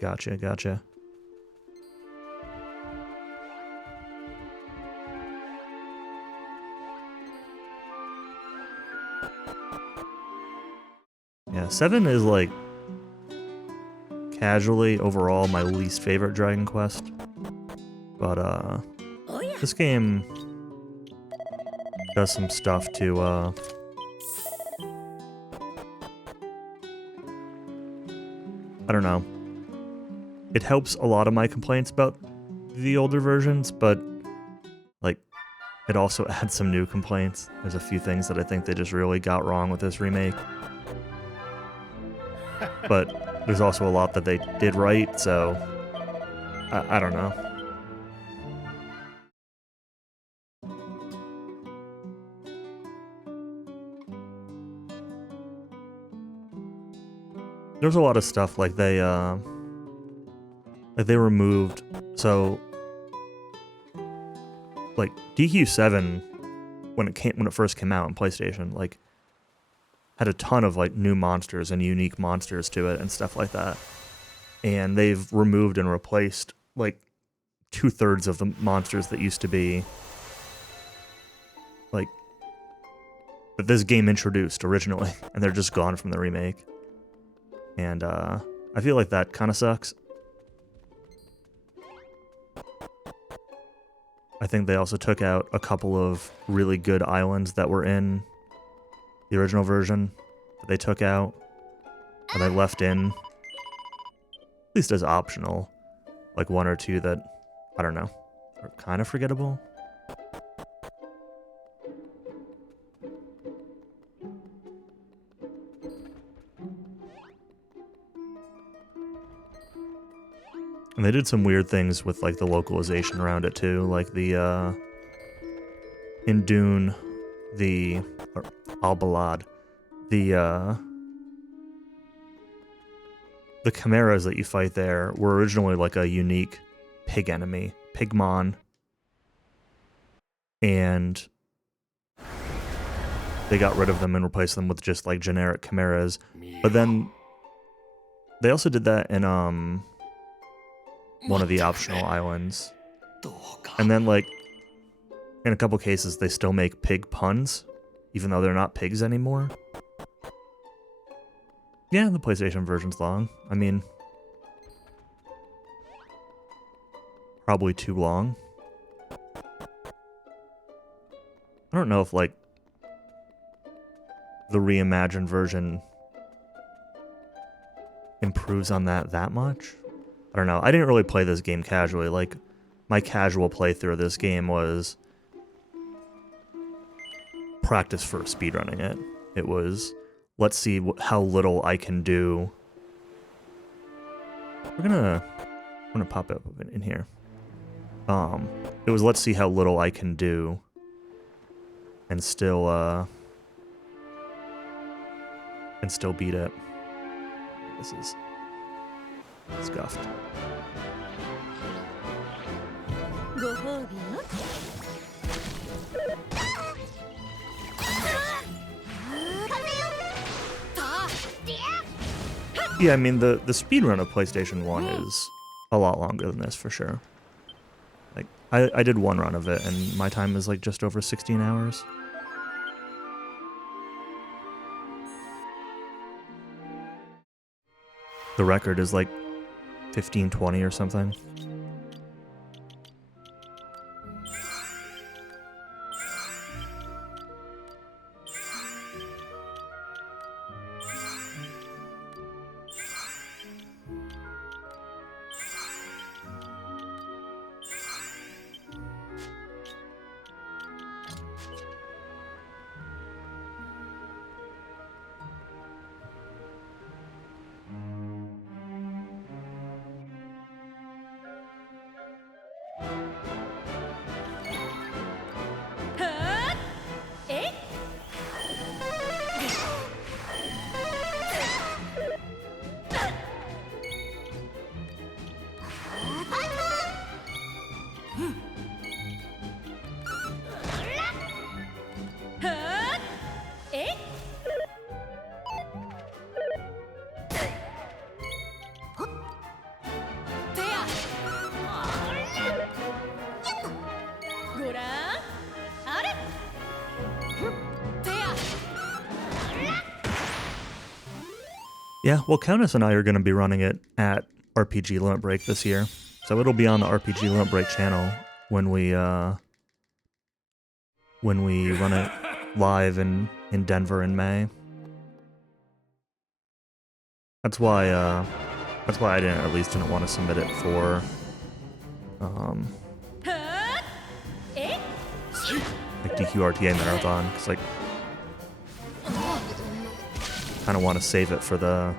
Gotcha, gotcha. Yeah, 7 is like casually overall my least favorite Dragon Quest. But Oh yeah. this game does some stuff to I don't know. It helps a lot of my complaints about the older versions, but like it also adds some new complaints. There's a few things that I think they just really got wrong with this remake. But there's also a lot that they did right, so I don't know. There's a lot of stuff like they removed. So like DQ7 when it first came out on PlayStation, like had a ton of like new monsters and unique monsters to it and stuff like that. And they've removed and replaced like 2/3 of the monsters that used to be like that this game introduced originally, and they're just gone from the remake. And I feel like that kind of sucks. I think they also took out a couple of really good islands that were in the original version that they took out, and they left in, at least as optional, like one or two that, I don't know, are kind of forgettable. And they did some weird things with like the localization around it too, like the in Dune, or Al-Balad, the chimeras that you fight there were originally like a unique pig enemy, Pigmon, and they got rid of them and replaced them with just like generic chimeras. But then they also did that in one of the optional islands. And then like in a couple cases they still make pig puns, even though they're not pigs anymore. Yeah, the PlayStation version's long. I mean, probably too long. I don't know if like the reimagined version improves on that much. I don't know. I didn't really play this game casually. Like, my casual playthrough of this game was practice for speedrunning it. It was, let's see how little I can do. I'm gonna pop up in here. It was, let's see how little I can do and still beat it. This is scuffed. ご褒美よ。Yeah, I mean, the speedrun of PlayStation 1 is a lot longer than this, for sure. Like, I did one run of it, and my time is, like, just over 16 hours. The record is, like, 15-20 or something. Yeah, well, Countess and I are going to be running it at RPG Limit Break this year, so it'll be on the RPG Limit Break channel when we run it live in Denver in May. That's why I didn't want to submit it for like DQ RTA Marathon, because like kind of want to save it for the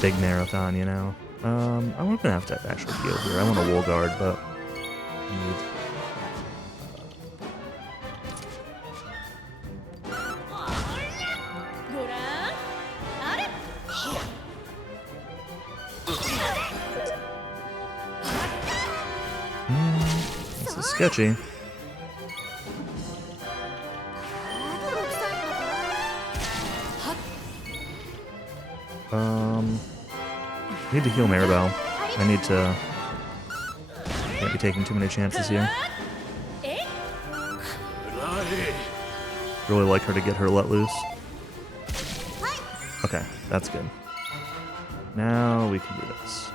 big marathon, you know. I'm gonna have to actually heal here. I want a Wool Guard, but I need. This is sketchy. I need to heal Maribel. I need to... Can't be taking too many chances here. Really like her to get her let loose. Okay, that's good. Now we can do this.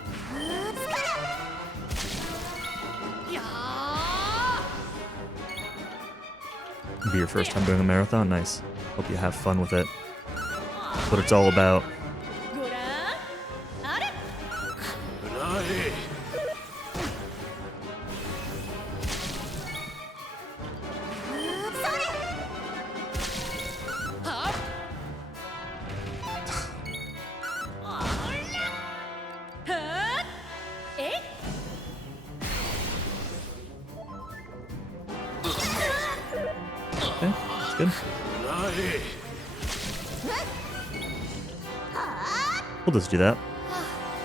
Be your first time doing a marathon? Nice. Hope you have fun with it. That's what it's all about. Okay, that's good. We'll just do that.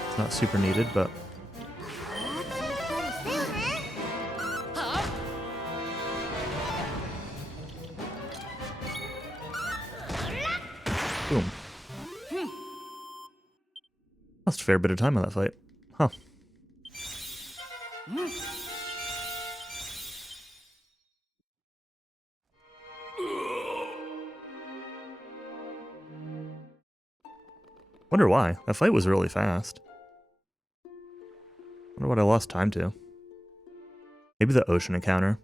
It's not super needed, but... Boom. Lost a fair bit of time on that fight. Huh. Wonder why. That fight was really fast. Wonder what I lost time to. Maybe the ocean encounter.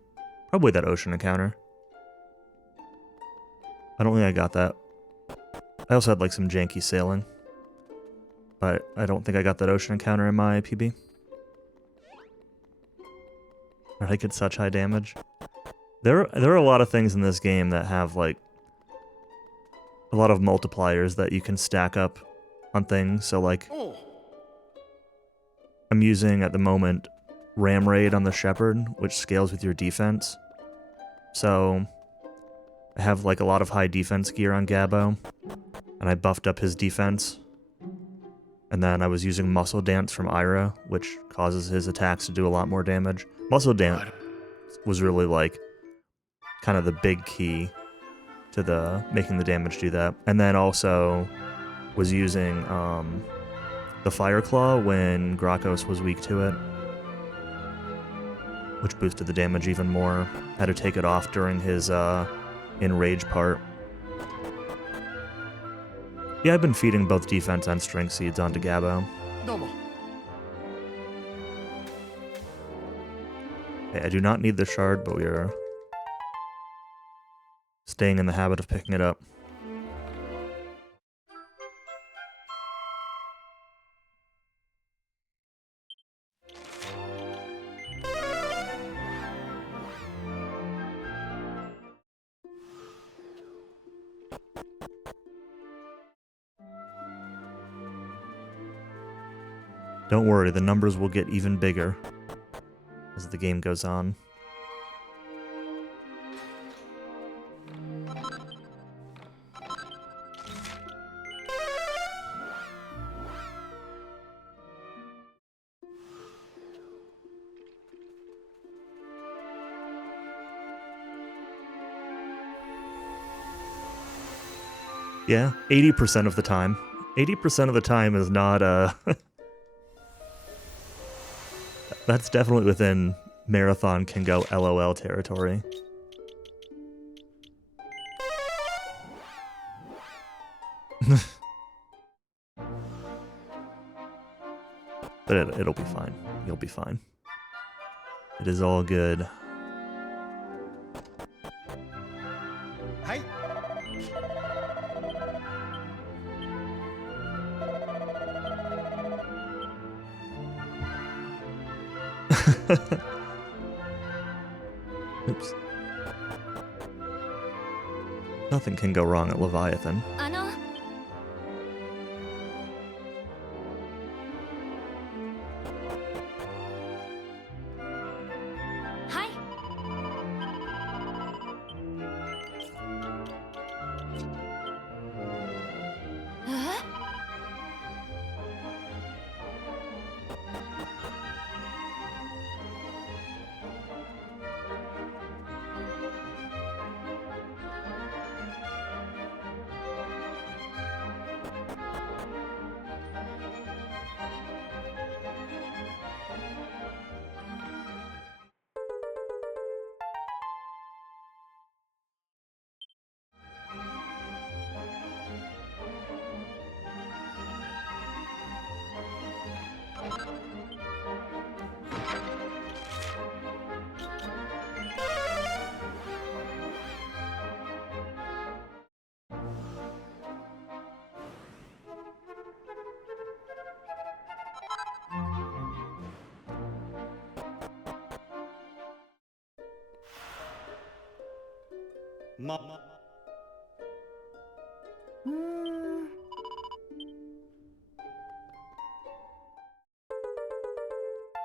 Probably that ocean encounter. I don't think I got that. I also had like some janky sailing. But I don't think I got that ocean encounter in my PB. I get such high damage. There are a lot of things in this game that have, like, a lot of multipliers that you can stack up on things. So, like, I'm using, at the moment, Ram Raid on the Shepherd, which scales with your defense. So, I have, like, a lot of high defense gear on Gabbo, and I buffed up his defense. And then I was using Muscle Dance from Ira, which causes his attacks to do a lot more damage. Muscle Dance was really, like, kind of the big key to the making the damage do that. And then also was using the Fire Claw when Grakos was weak to it, which boosted the damage even more. Had to take it off during his Enrage part. Yeah, I've been feeding both defense and strength seeds onto Gabbo. Okay, I do not need the shard, but we are staying in the habit of picking it up. Don't worry, the numbers will get even bigger as the game goes on. Yeah, 80% of the time. 80% of the time is not, that's definitely within Marathon can go LOL territory. But it'll be fine. You'll be fine. It is all good. Hi. Oops. Nothing can go wrong at Leviathan. はい。え？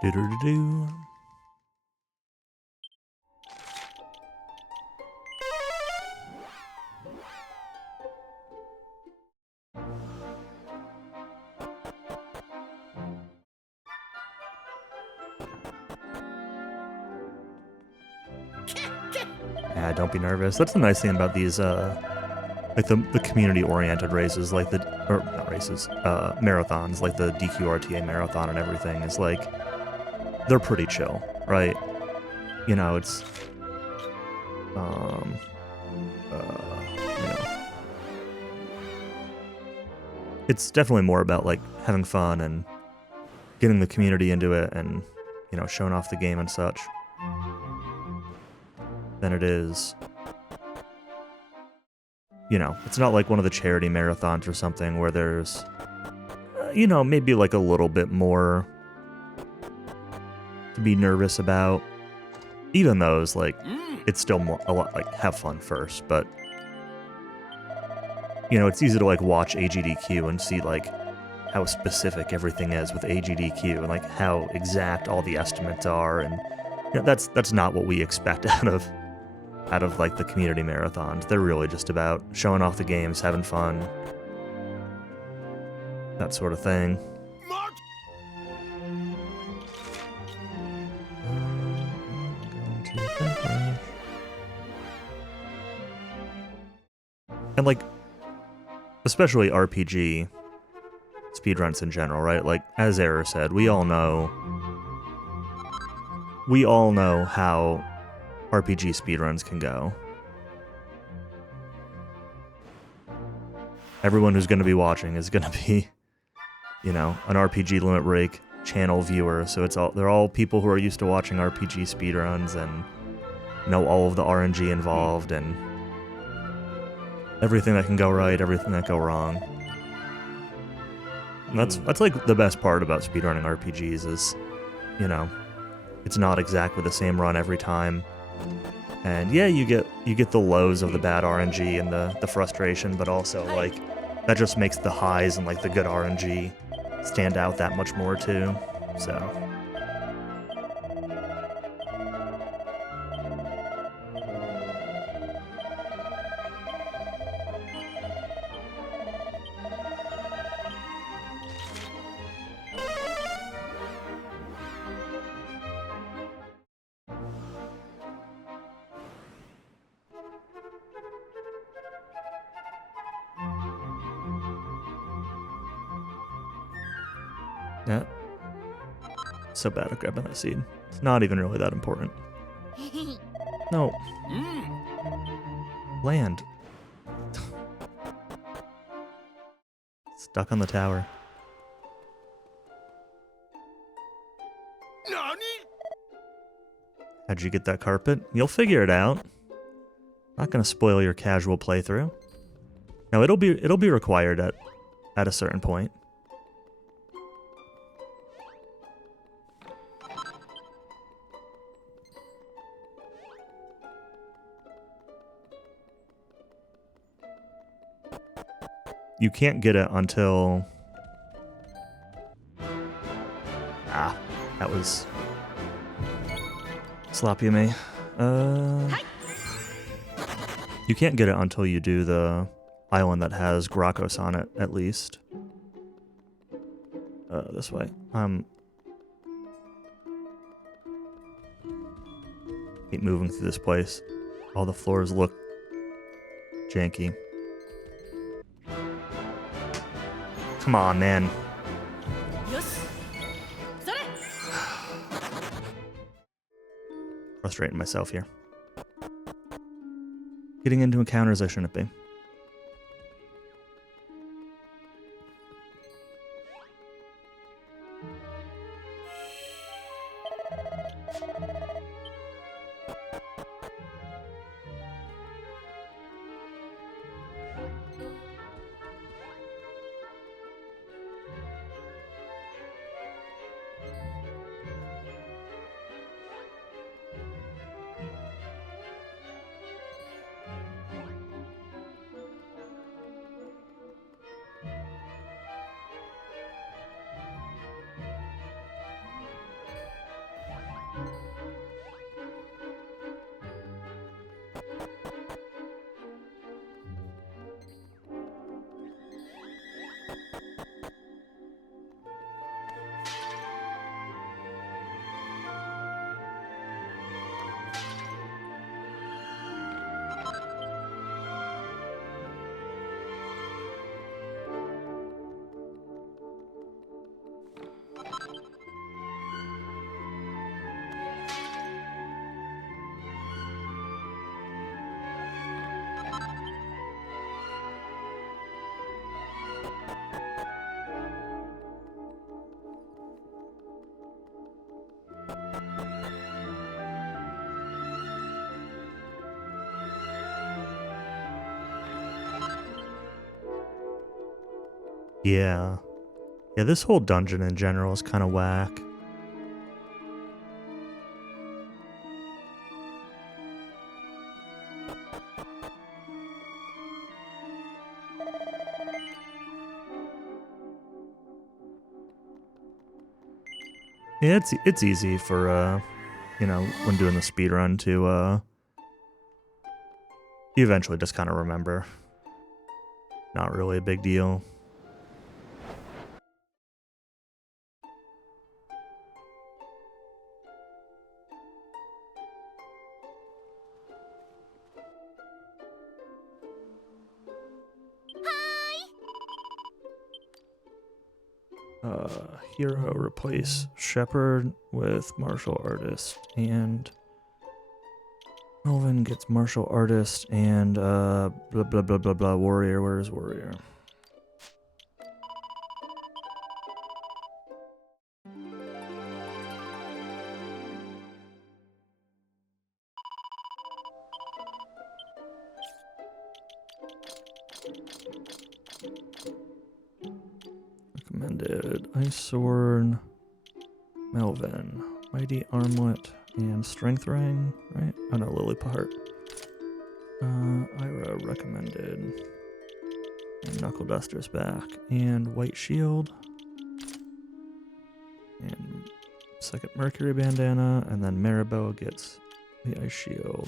Do-do-do-do. Yeah, don't be nervous. That's the nice thing about these, like the community-oriented races, like not races, marathons, like the DQ RTA marathon and everything, is like, they're pretty chill, right? You know, it's, you know, it's definitely more about, like, having fun and getting the community into it and, you know, showing off the game and such than it is, you know, it's not like one of the charity marathons or something where there's, you know, maybe like a little bit more to be nervous about. Even those, like, it's still more a lot like have fun first, but you know, it's easy to like watch AGDQ and see like how specific everything is with AGDQ and like how exact all the estimates are, and you know, that's not what we expect out of like the community marathons. They're really just about showing off the games, having fun, that sort of thing. March! And like, especially RPG speedruns in general, right? Like, as Error said, we all know how RPG speedruns can go. Everyone who's going to be watching is going to be, you know, an RPG Limit Break channel viewer, so they're all people who are used to watching RPG speedruns and know all of the RNG involved and everything that can go right, everything that go wrong. And that's like the best part about speedrunning RPGs is, you know, it's not exactly the same run every time. And yeah, you get the lows of the bad RNG and the frustration, but also like that just makes the highs and like the good RNG stand out that much more too. So yeah. So bad at grabbing that seed. It's not even really that important. No. Land. Stuck on the tower. Nani? How'd you get that carpet? You'll figure it out. Not gonna spoil your casual playthrough. No, it'll be required at a certain point. You can't get it until... Ah, that was sloppy of me. You can't get it until you do the island that has Gracchus on it, at least. This way. Keep moving through this place. All the floors look janky. Come on, man. Frustrating myself here. Getting into encounters I shouldn't be. Yeah. Yeah, this whole dungeon in general is kind of whack. Yeah, it's easy for you know, when doing the speed run to you eventually just kind of remember. Not really a big deal. Hero replace Shepherd with martial artist, and Melvin gets martial artist and blah blah blah blah blah warrior. Where is warrior? Recommended Ice Sword, Melvin, Mighty Armlet, and Strength Ring, right? Oh no, Lily Part. Ira recommended. And Knuckle Duster's back. And White Shield. And second Mercury Bandana. And then Maribel gets the Ice Shield.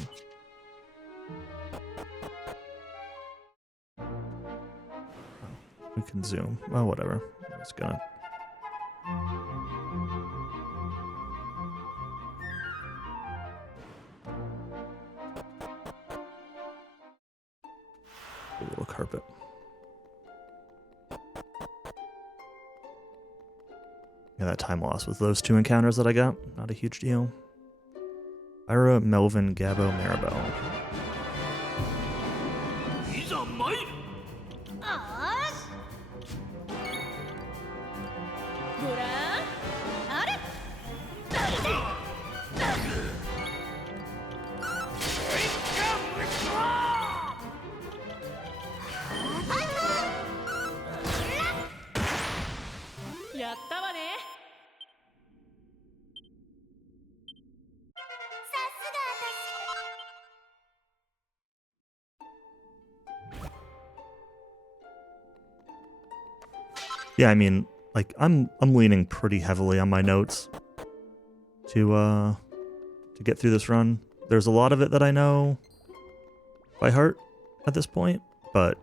We can zoom. Well, whatever. I'm just gonna. A little carpet. Yeah, that time loss with those two encounters that I got, not a huge deal. Ira, Melvin, Gabbo, Maribel. いざ参る ごらんあれ やったわね Yeah, I mean, like I'm leaning pretty heavily on my notes to get through this run. There's a lot of it that I know by heart at this point, but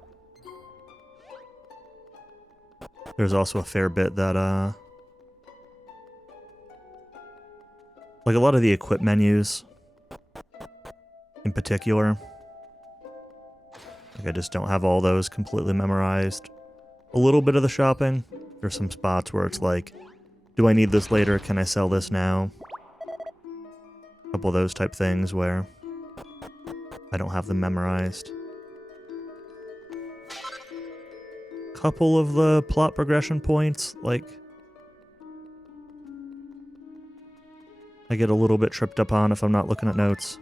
there's also a fair bit that like a lot of the equip menus in particular, like I just don't have all those completely memorized. A little bit of the shopping. There's some spots where it's like, do I need this later? Can I sell this now? A couple of those type things where I don't have them memorized. Couple of the plot progression points, like I get a little bit tripped up on if I'm not looking at notes.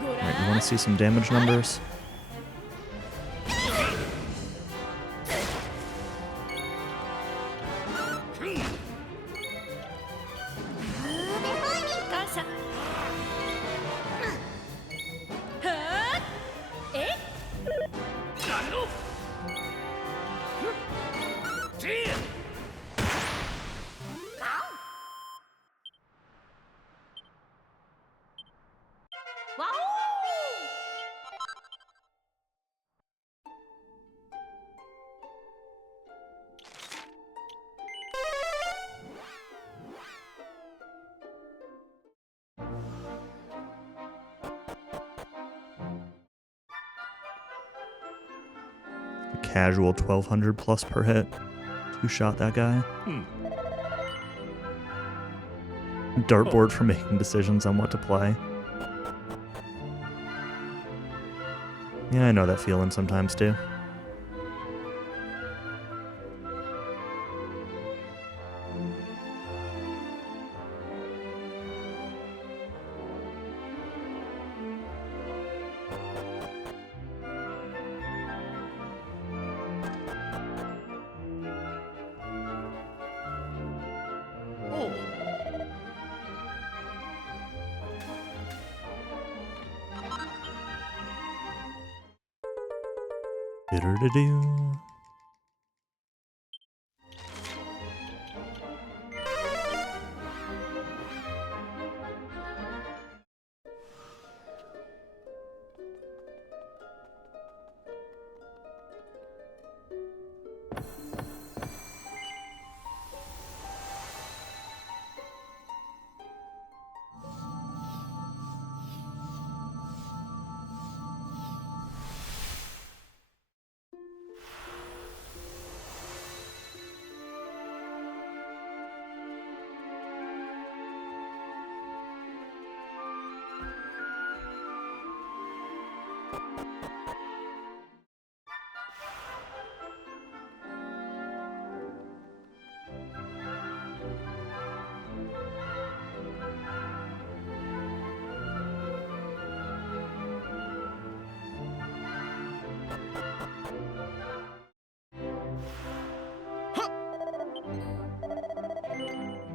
Alright, you want to see some damage numbers? Casual 1200 plus per hit. Who shot that guy? Dartboard for making decisions on what to play. Yeah, I know that feeling sometimes too. Do-do-do-do.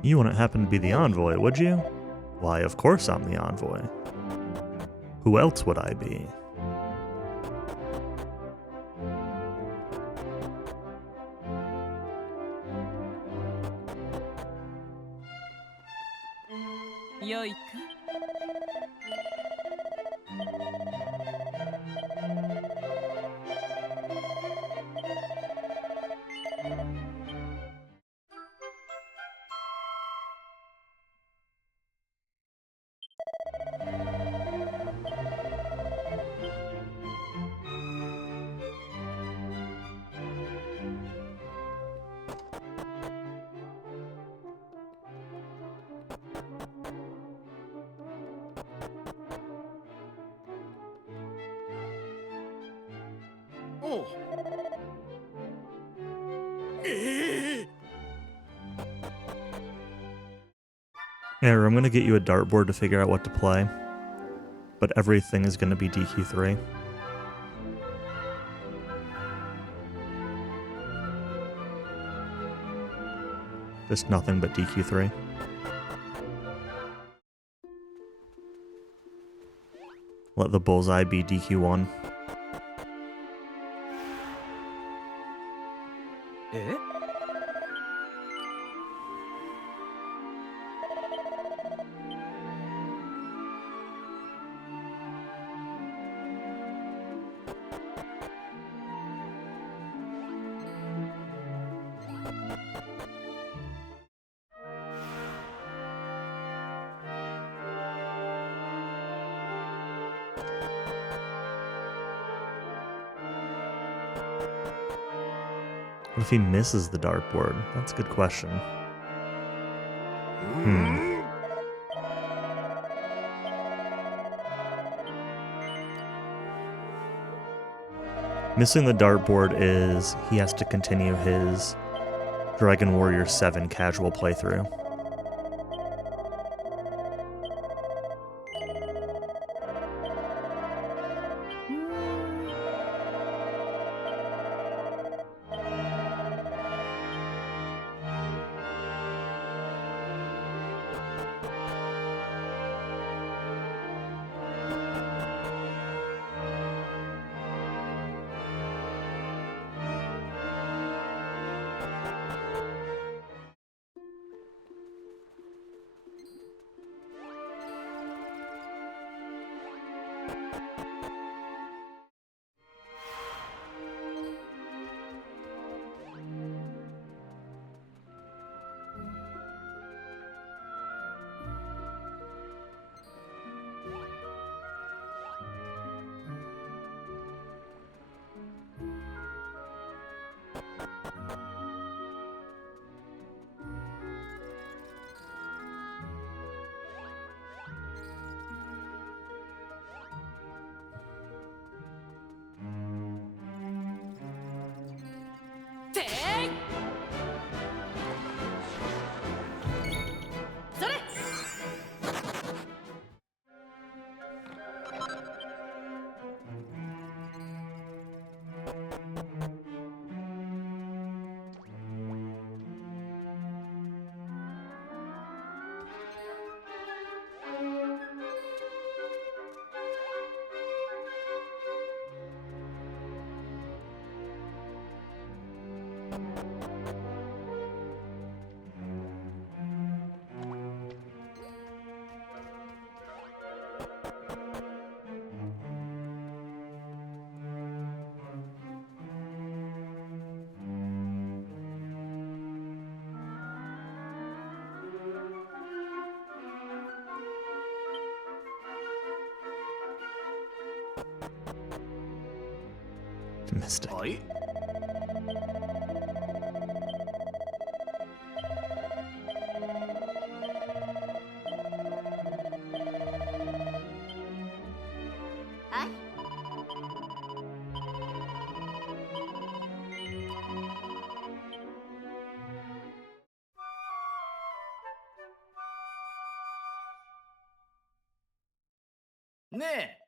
You wouldn't happen to be the envoy, would you? Why, of course I'm the envoy. Who else would I be? Oh. Aaron, I'm gonna get you a dartboard to figure out what to play, but everything is gonna be DQ3. Just nothing but DQ3. Let the bullseye be DQ1. What if he misses the dartboard? That's a good question. Missing the dartboard is he has to continue his Dragon Warrior 7 casual playthrough. Missed it. はい はい ねえ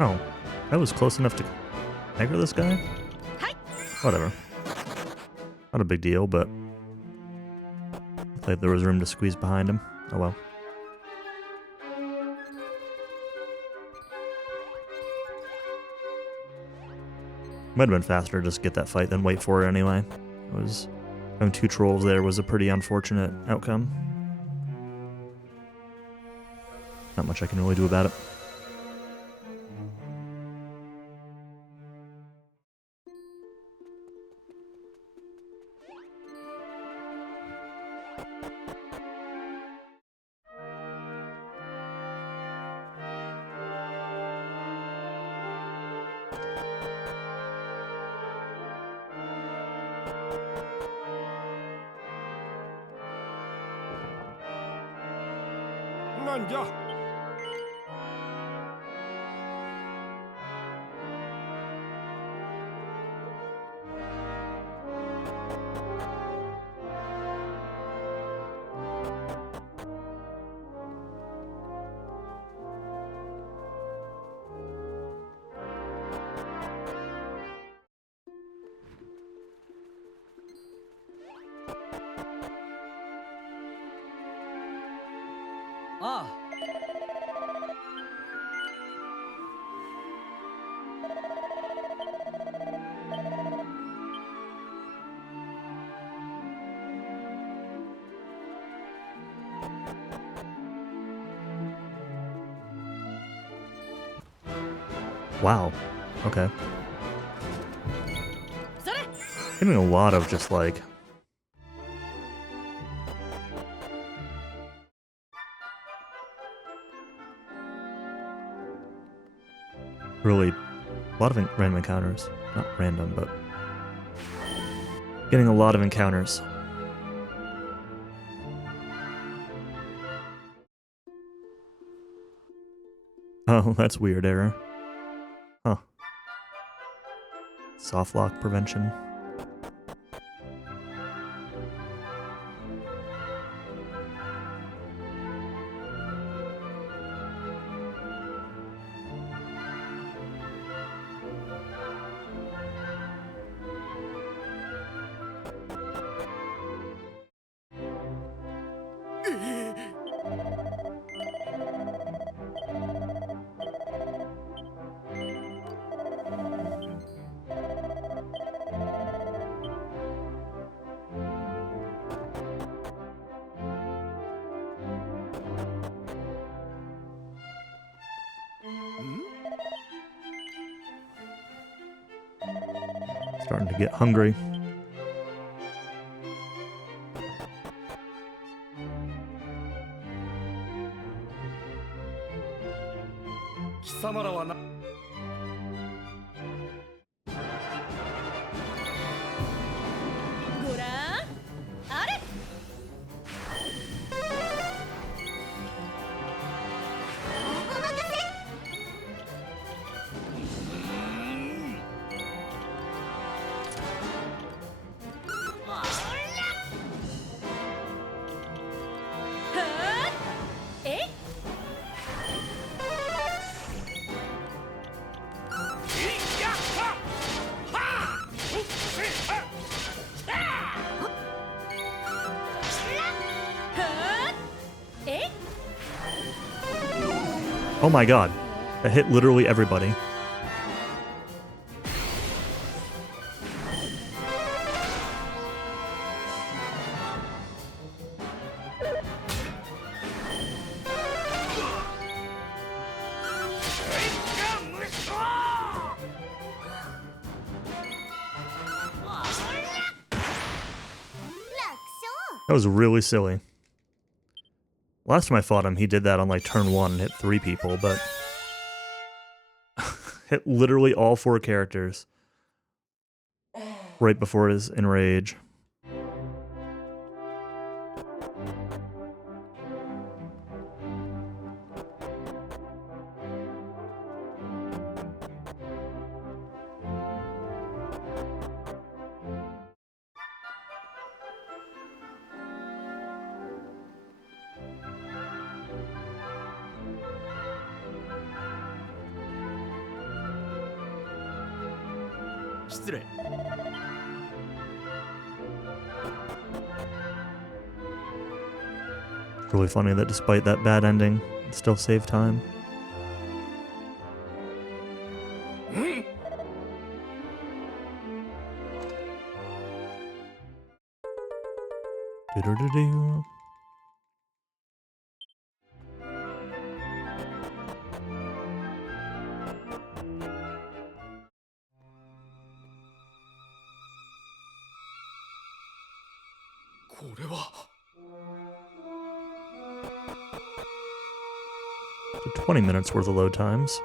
Oh, that was close enough to aggro this guy? Whatever. Not a big deal, but like there was room to squeeze behind him. Oh well. Might have been faster to just get that fight than wait for it anyway. It was having 2 trolls there was a pretty unfortunate outcome. Not much I can really do about it. Ah. Wow. Okay. それ Getting a lot of just like really a lot of random encounters. Not random, but getting a lot of encounters. Oh, that's weird error. Huh. Soft lock prevention. Starting to get hungry. 貴様らはな。ごらんあれ。お任せ。Oh my god. That hit literally everybody. That was really silly. Last time I fought him, he did that on like turn 1 and hit 3 people, but hit literally all 4 characters right before his enrage. Really funny that despite that bad ending, it still saved time. Do-do-do-do. So 20 minutes worth of load times.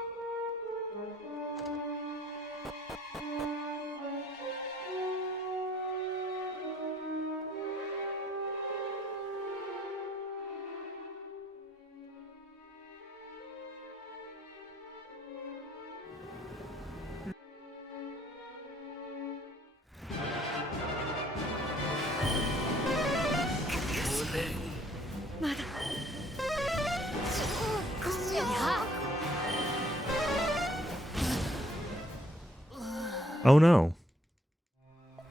Oh no.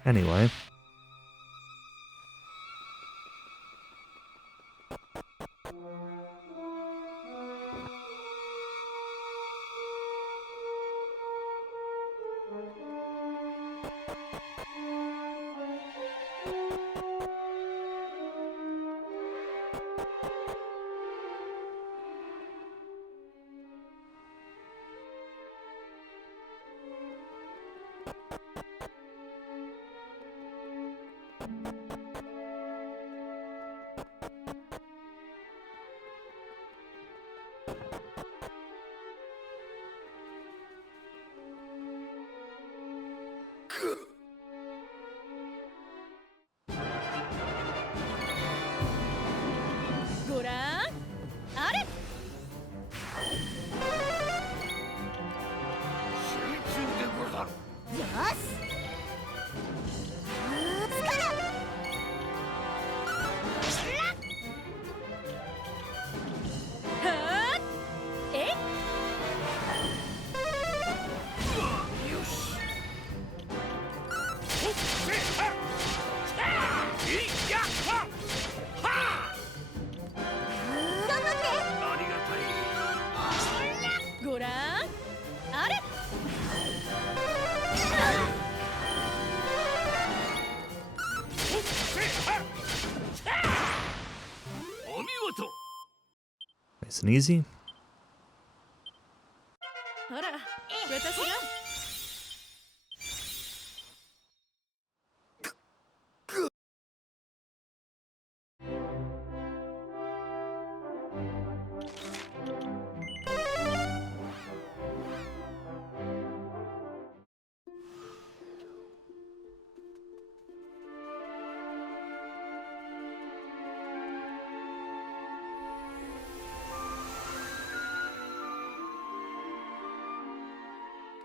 Anyway. Nice and easy.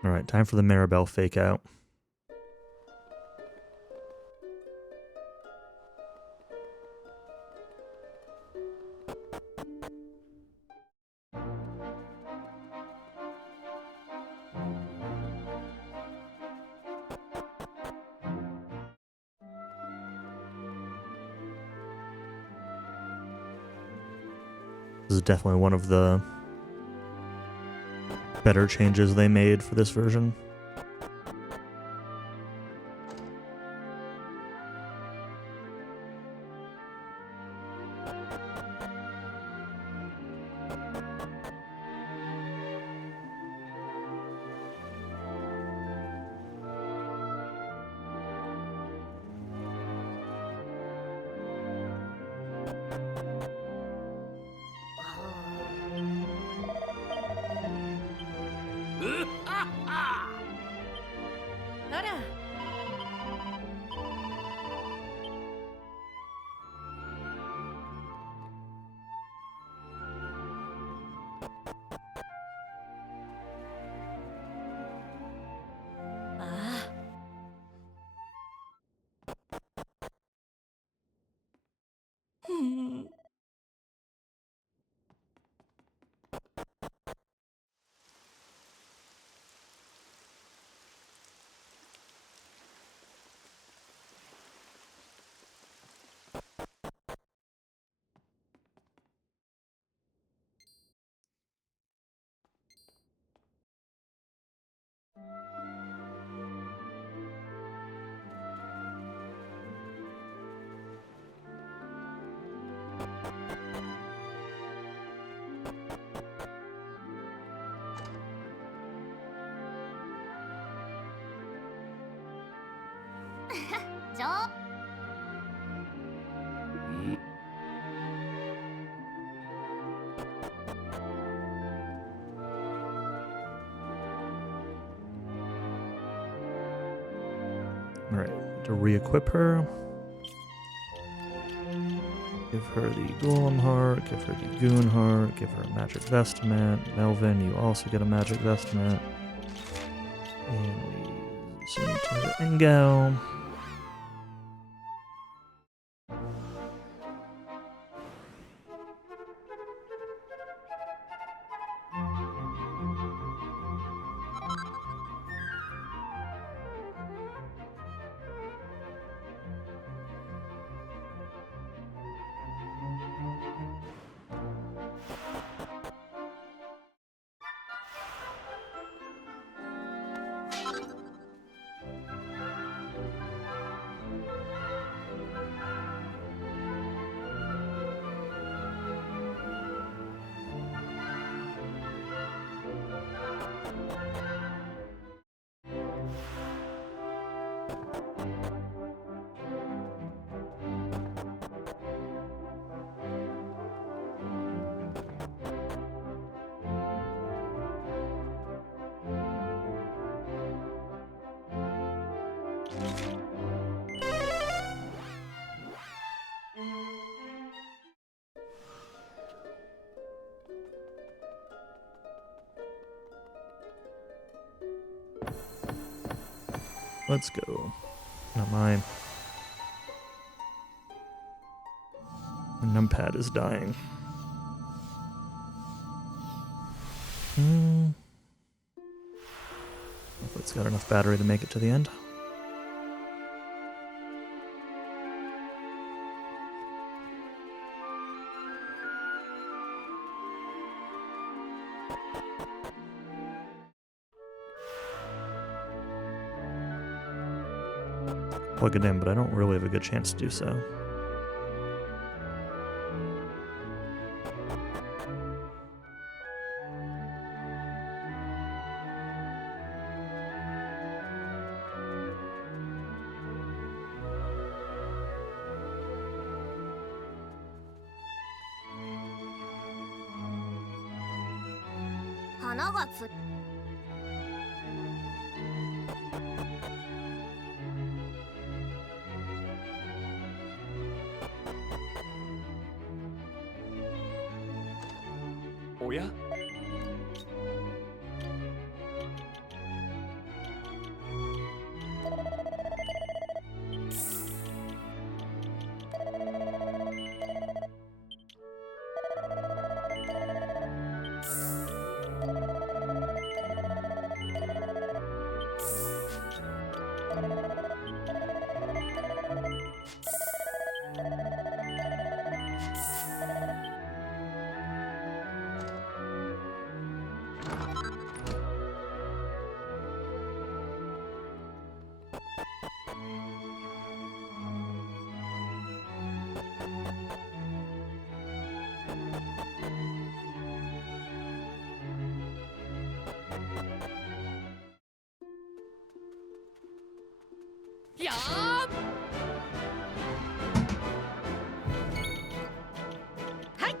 Alright, time for the Maribel fake out. This is definitely one of the better changes they made for this version. Alright, to re-equip her. Give her the Golem Heart, give her the Goon Heart, give her a Magic Vestment. Melvin, you also get a Magic Vestment. And we send to the Ingo. Let's go. Not mine. The numpad is dying. Hopefully it's got enough battery to make it to the end. Plug it in, but I don't really have a good chance to do so. やーはい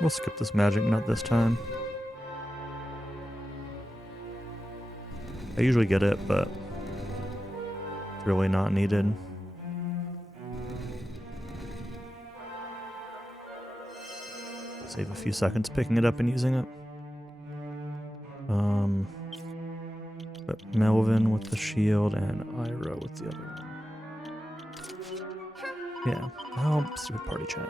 We'll skip this magic nut this time. I usually get it, but it's really not needed. Save a few seconds picking it up and using it. But Melvin with the shield and Ira with the other one. Yeah. Oh, stupid party chat.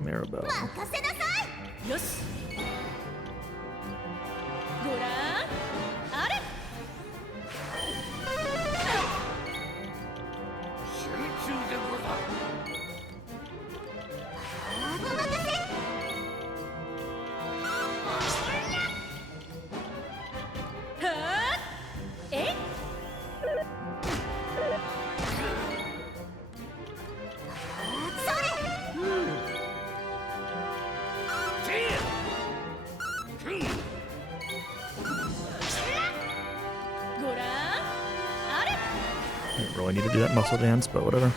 Maribel. 任せなさい。よしごらんあれ集中でござる。お任せ。はーえいごらんあれ Didn't really need to do that muscle dance, but whatever.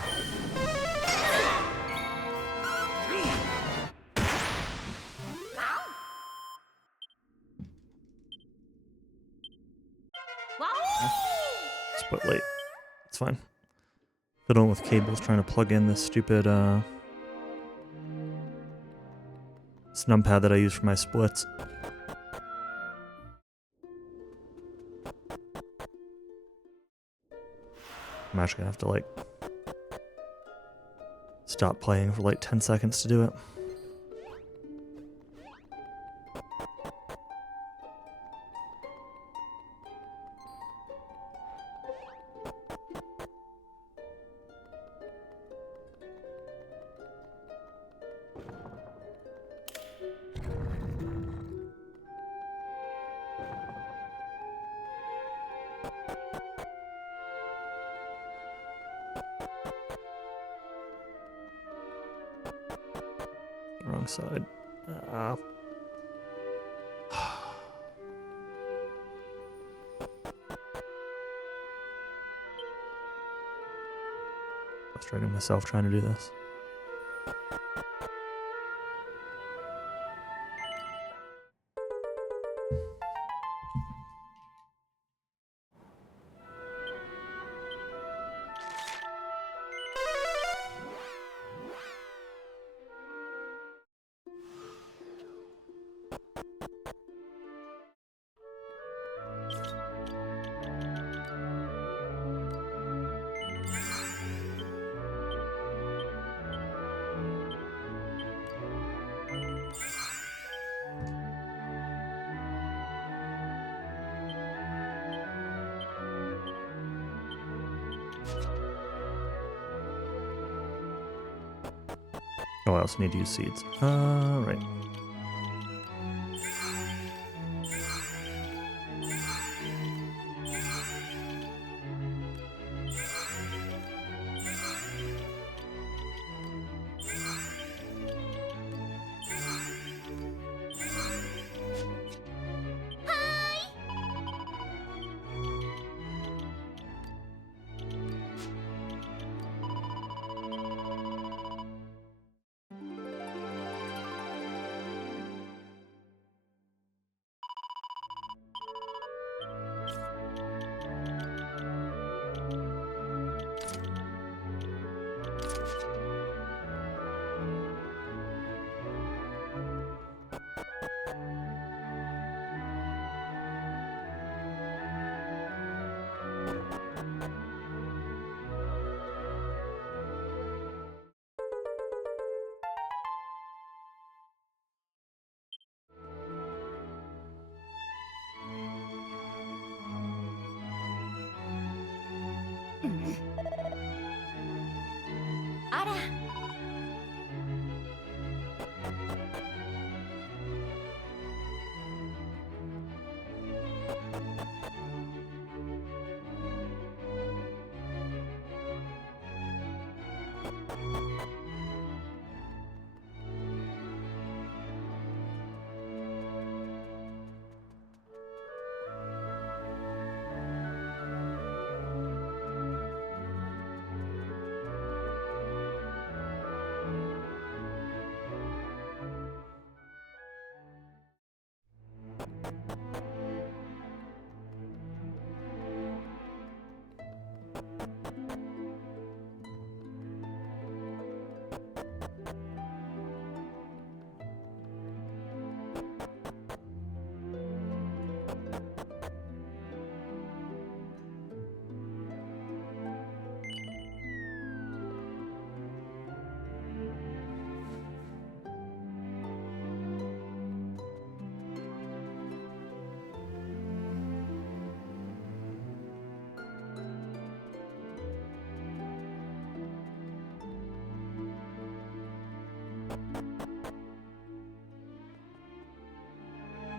Split late. It's fine. Fiddling with cables trying to plug in this stupid snub pad that I use for my splits. I'm actually gonna have to like stop playing for like 10 seconds to do it. Wrong side. Frustrating myself trying to do this. Oh, I also need to use seeds. Right. Ara.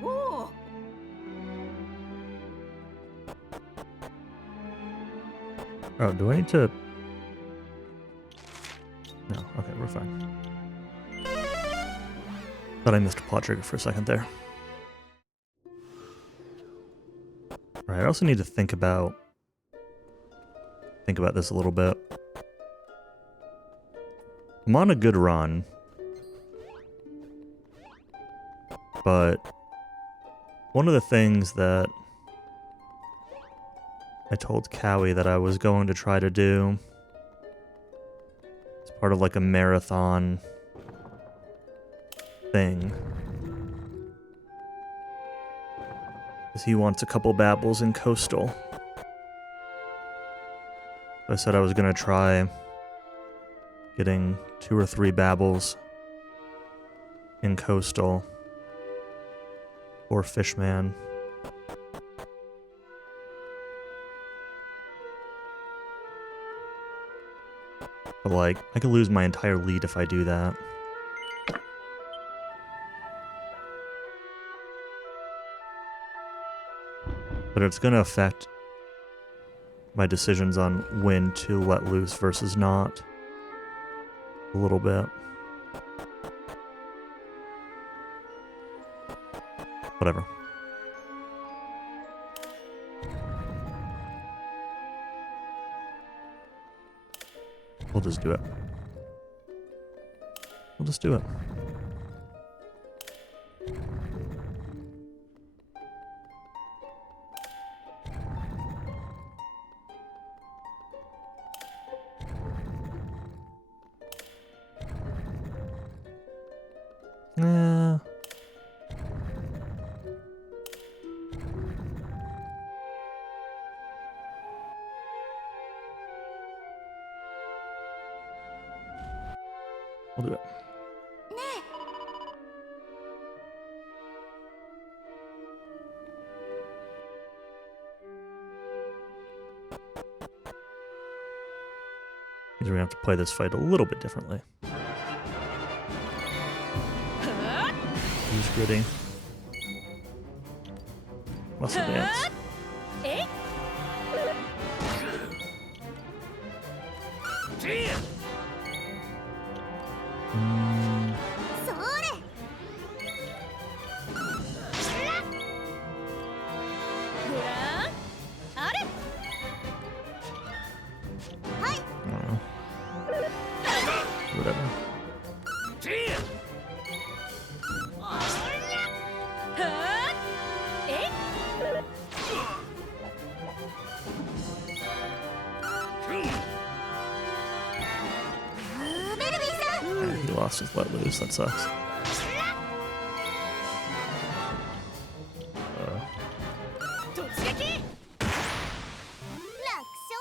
Ooh. Oh, do I need to... No, okay, we're fine. Thought I missed a plot trigger for a second there. Alright, I also need to think about this a little bit. I'm on a good run, but one of the things that I told Cowie that I was going to try to do as part of like a marathon thing is he wants a couple babbles in Coastal. I said I was going to try getting 2 or 3 babbles in Coastal or Fishman. But like, I could lose my entire lead if I do that. But it's going to affect my decisions on when to let loose versus not a little bit. Whatever. We'll just do it. We'll just do it. We'll do it. Means we're gonna have to play this fight a little bit differently. use gritty. Muscle dance. えい Mm, それ ごらんあれ I don't know. Whatever. はーえい ベルビーさん Yeah, he lost his let loose. That sucks. 突撃 楽勝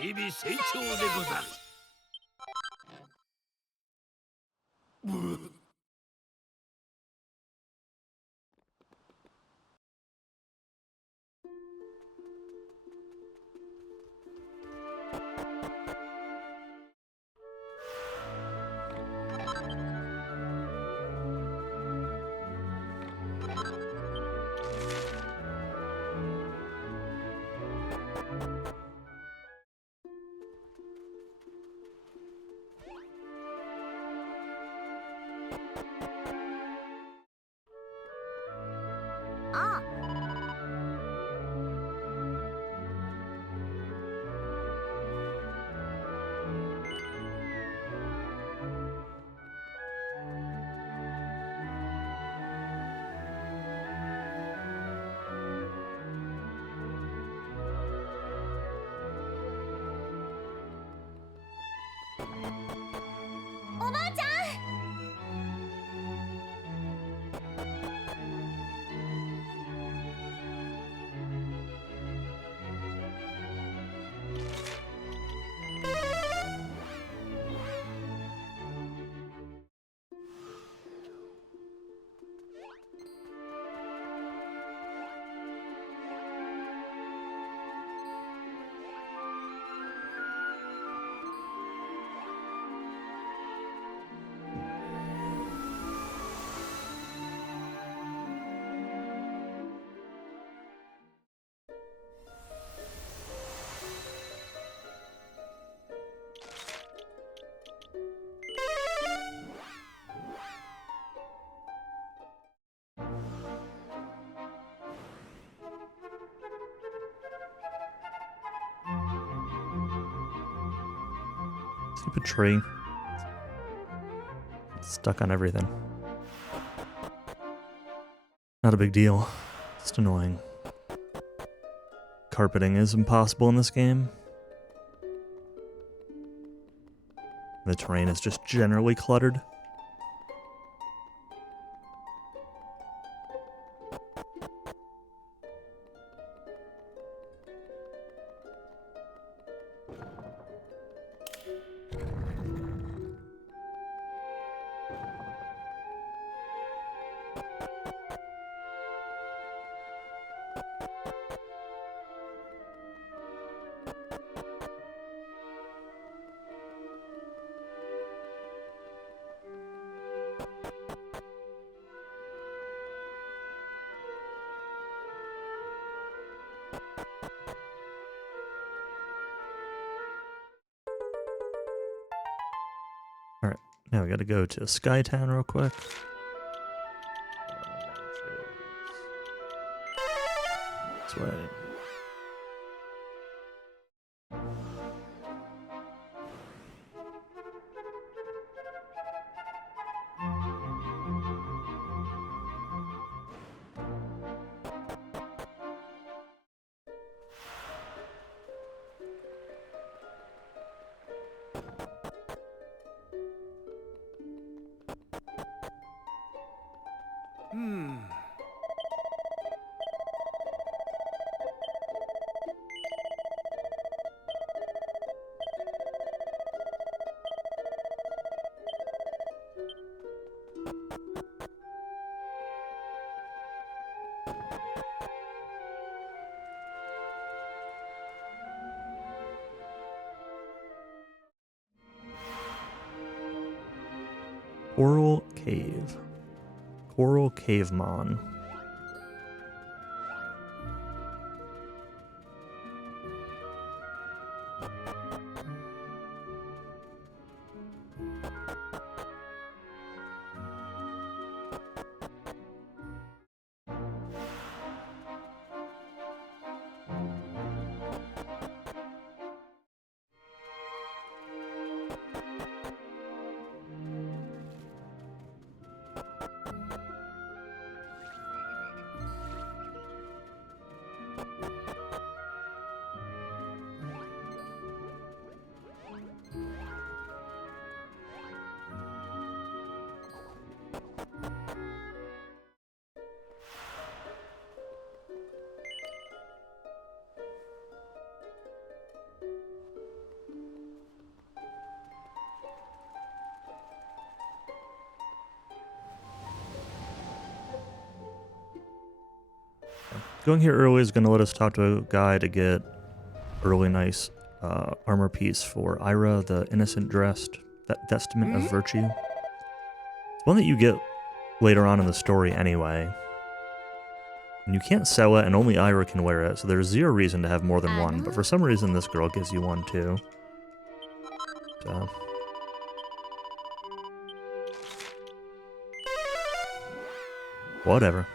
日々成長でござる。ああ おばあちゃん Stupid tree. It's stuck on everything. Not a big deal. Just annoying. Carpeting is impossible in this game. The terrain is just generally cluttered. Alright, now we gotta go to Skytown real quick. This way. Coral Cave. Coral Cavemon. Going here early is going to let us talk to a guy to get a really nice armor piece for Ira, the innocent dressed vestment of virtue. It's one that you get later on in the story anyway. And you can't sell it, and only Ira can wear it, so there's zero reason to have more than one. But for some reason, this girl gives you one too. So. Whatever.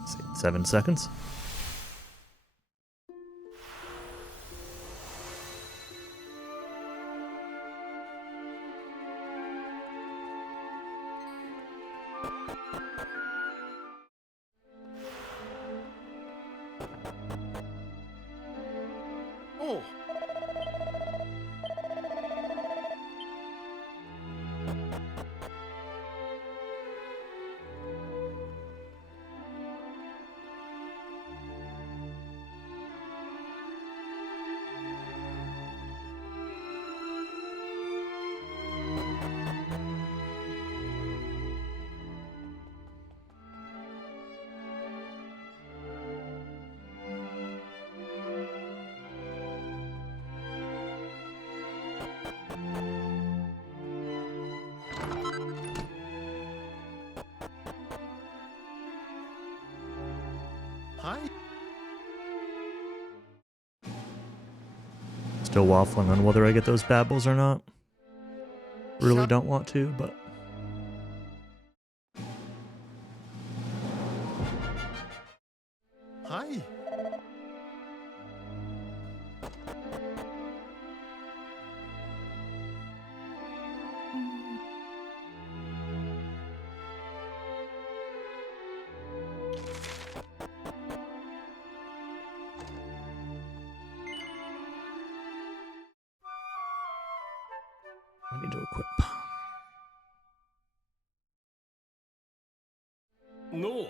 Let's see, 7 seconds. Oh. Hi. Still waffling on whether I get those babbles or not. Really Shut- don't want to, but... Hi. I need to equip. No.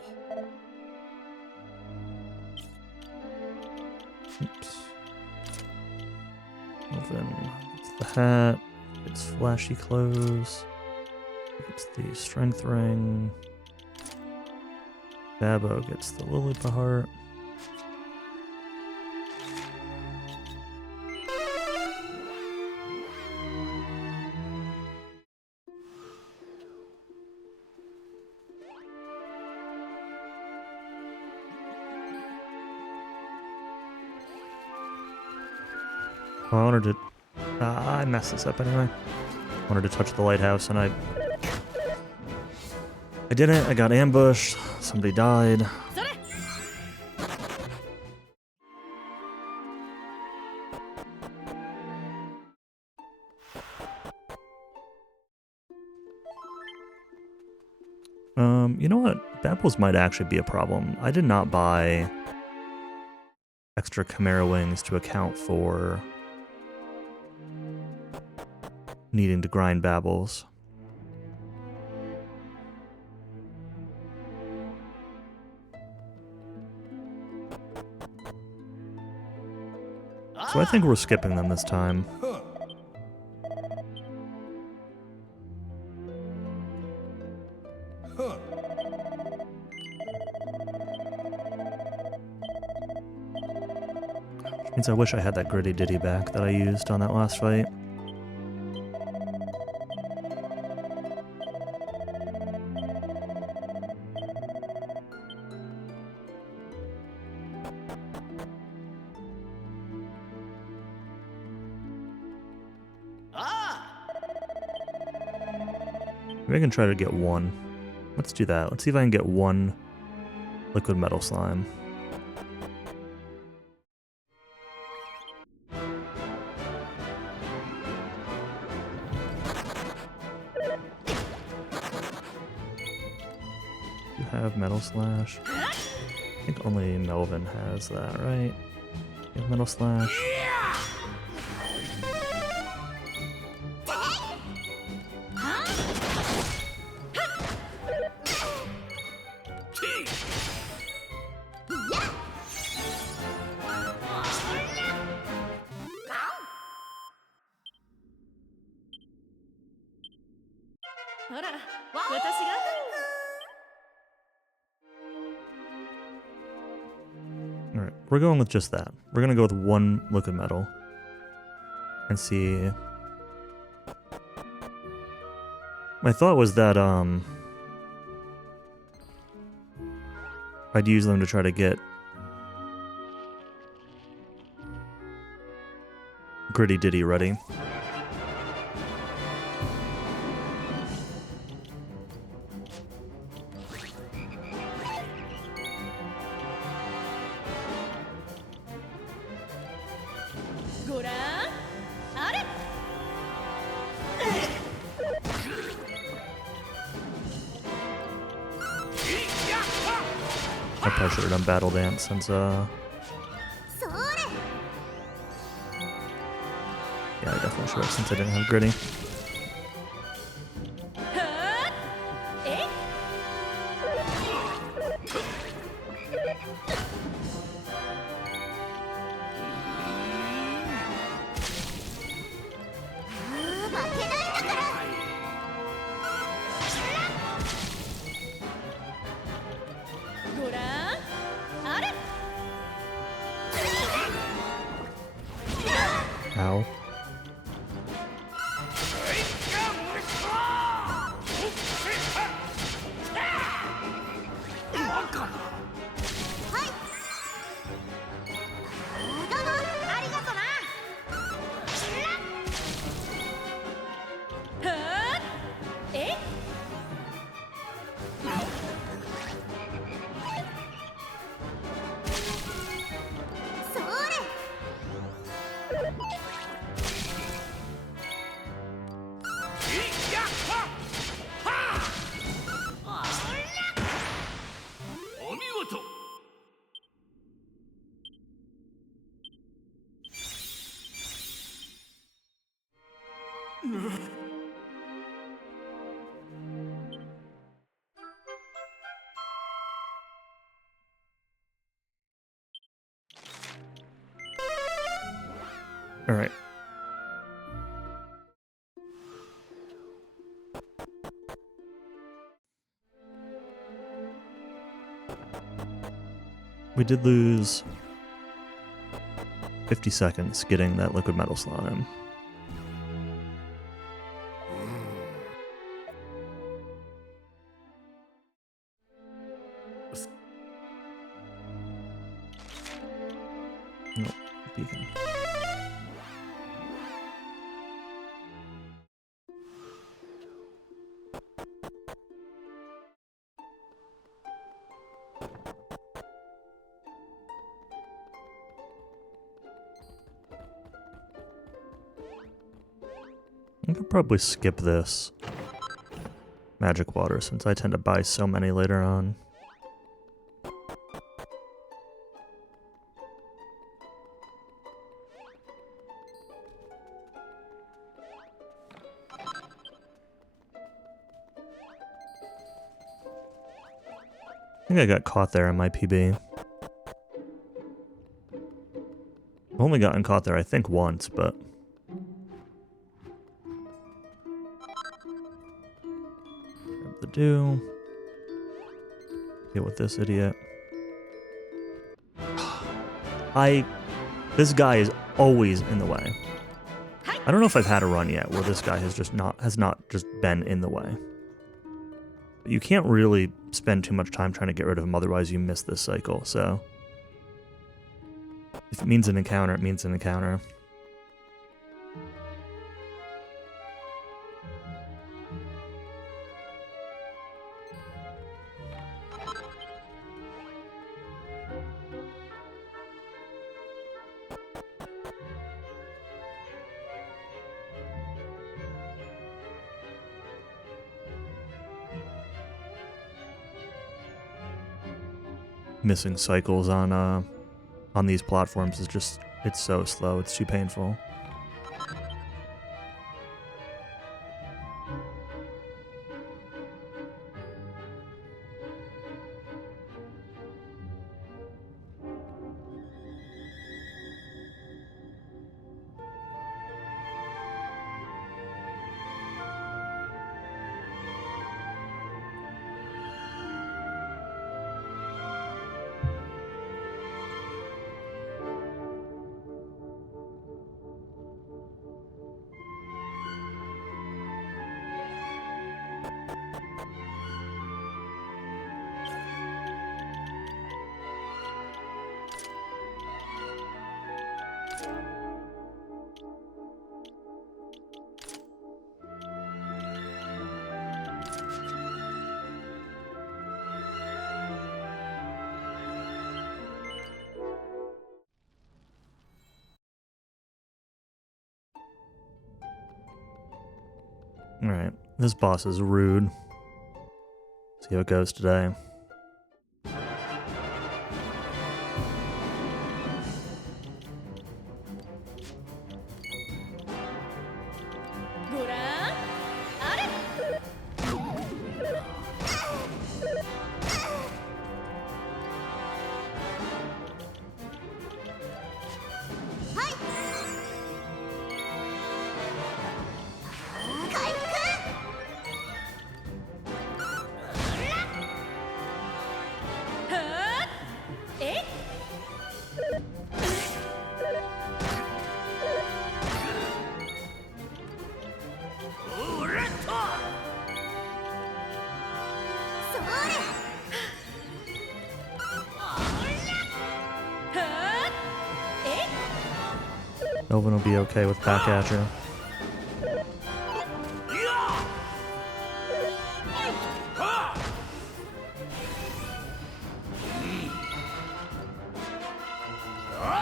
Oops. Open. It's the hat. It's flashy clothes. It's the strength ring. Babbo gets the lily heart. Oh, I wanted to... I messed this up anyway. I wanted to touch the lighthouse, and I didn't. I got ambushed. Somebody died. それ You know what? Babbles might actually be a problem. I did not buy extra Chimera wings to account for needing to grind Babbles. So I think we're skipping them this time. Means I wish I had that gritty ditty back that I used on that last fight. Maybe I can try to get one. Let's do that. Let's see if I can get one liquid metal slime. You have Metal Slash. I think only Melvin has that, right? You have Metal Slash. Alright, we're going with just that. We're gonna go with one liquid metal. And see. My thought was that, I'd use them to try to get Gritty Ditty ready. I probably should have done Battle Dance since, yeah, I definitely should have since I didn't have Gritty. Ow. All right. We did lose 50 seconds getting that liquid metal slime. Nope, beacon. I could probably skip this magic water since I tend to buy so many later on. I think I got caught there in my PB. I've only gotten caught there I think once, but do. Deal with this idiot. I This guy is always in the way. I don't know if I've had a run yet where this guy has not just been in the way. But you can't really spend too much time trying to get rid of him, otherwise you miss this cycle, so... If it means an encounter, it means an encounter. Missing cycles on these platforms is just, it's so slow, it's too painful. Alright, this boss is rude. See how it goes today. Elvin will be okay with back at you.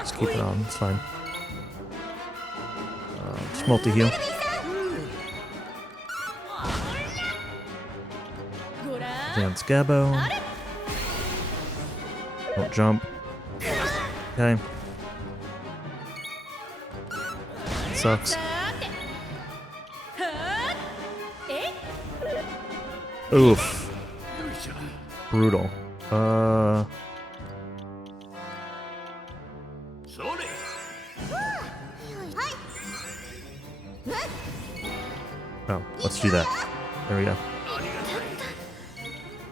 Just keep it on, it's fine. Just multi-heal. Dance Gabbo. Don't jump. Okay. Sucks. Oof. Brutal. Oh, let's do that. There we go.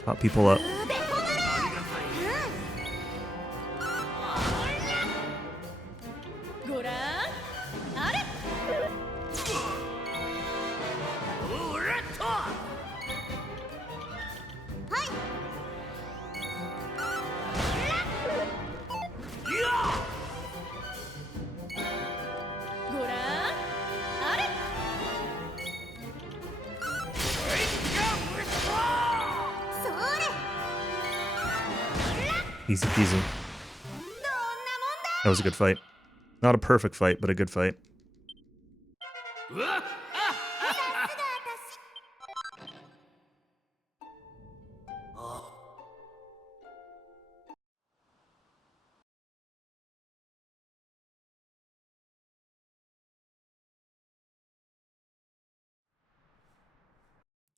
Top people up. Easy peasy. That was a good fight. Not a perfect fight, but a good fight.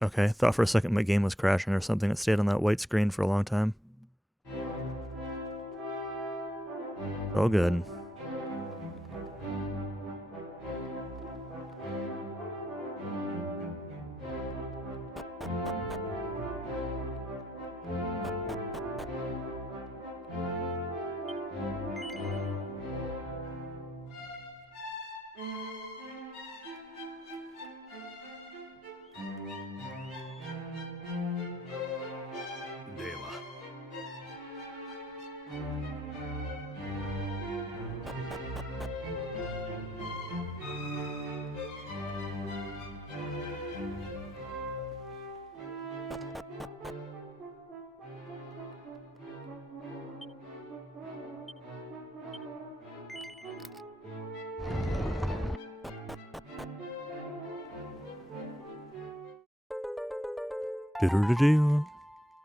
Okay, thought for a second my game was crashing or something. It stayed on that white screen for a long time. Oh, good. Do-do-do-do.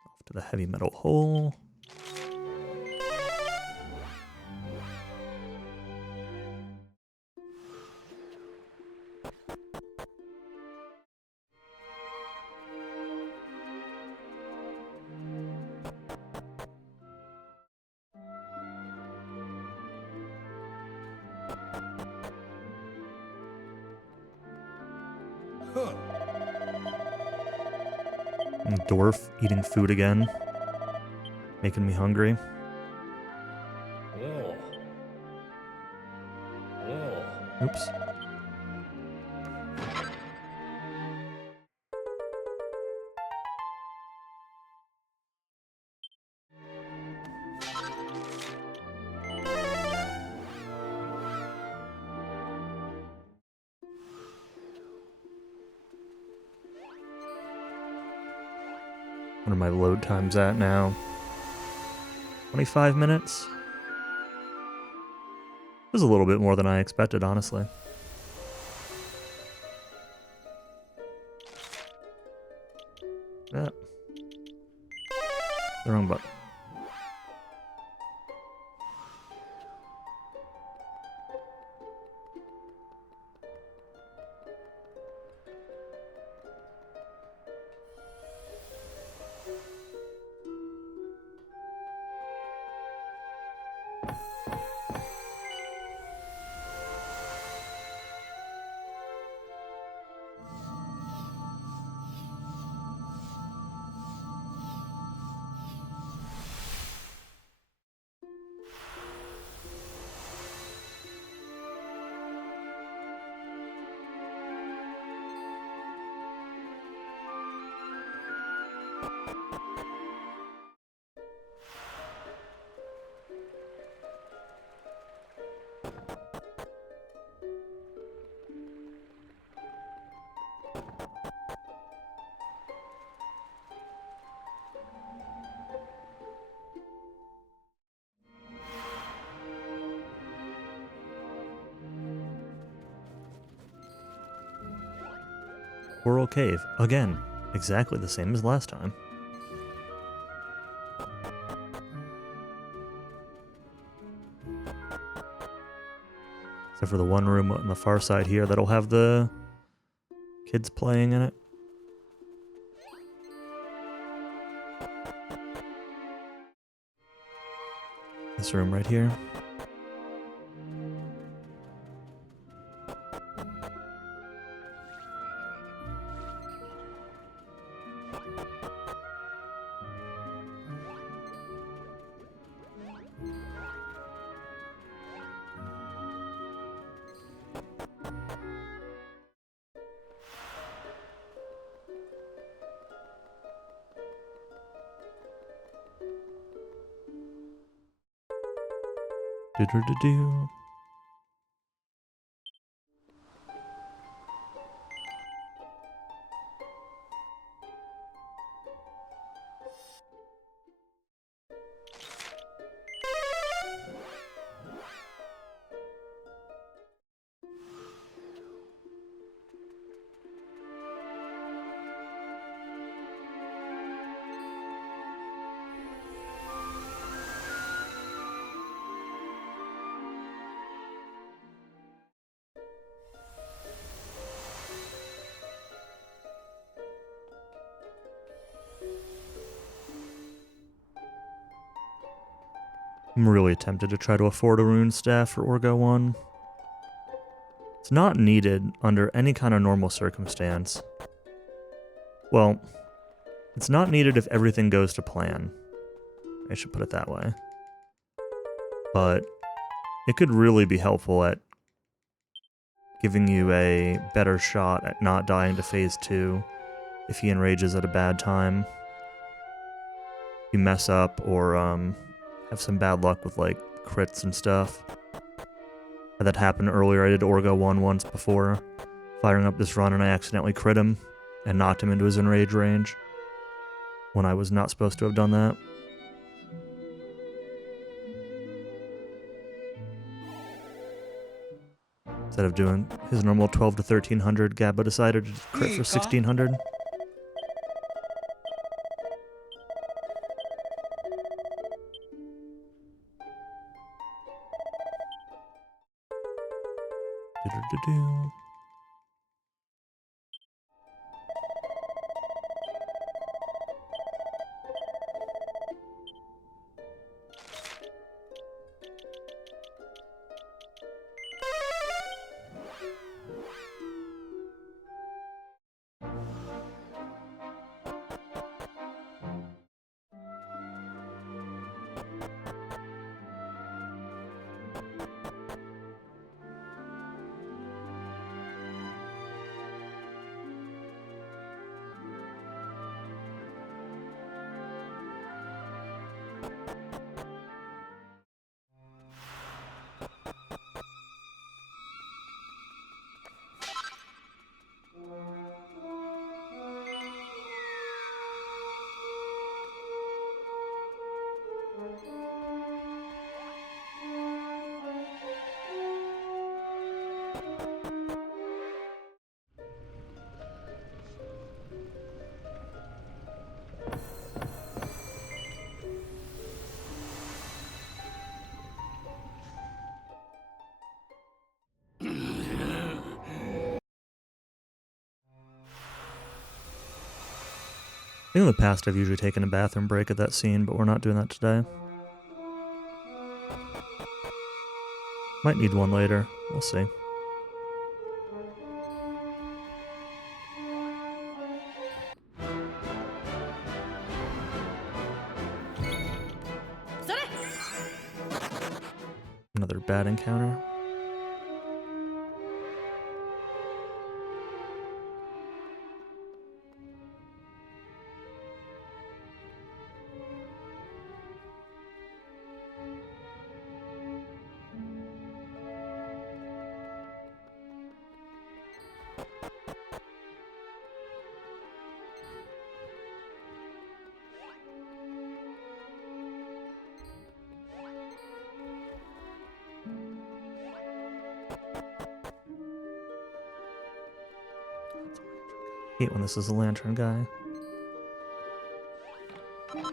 Off to the heavy metal hole. Dwarf eating food again, making me hungry. Oh. Oh. Oops. What are my load times at now? 25 minutes? It was a little bit more than I expected, honestly. Yeah. The wrong button. Coral Cave. Again, exactly the same as last time. Except for the one room on the far side here that'll have the kids playing in it. This room right here. Do-do-do-do. I'm really tempted to try to afford a rune staff for Orgo 1. It's not needed under any kind of normal circumstance. Well, it's not needed if everything goes to plan. I should put it that way. But it could really be helpful at giving you a better shot at not dying to phase 2 if he enrages at a bad time. You mess up or have some bad luck with like crits and stuff. That happened earlier. I did Orgo 1 once before, firing up this run, and I accidentally crit him and knocked him into his enrage range when I was not supposed to have done that. Instead of doing his normal 12 to 1300, Gabba decided to crit for 1600. Do-do-do-do. I think in the past I've usually taken a bathroom break at that scene, but we're not doing that today. Might need one later. We'll see. Another bad encounter. Hate when this is a lantern guy. Gotta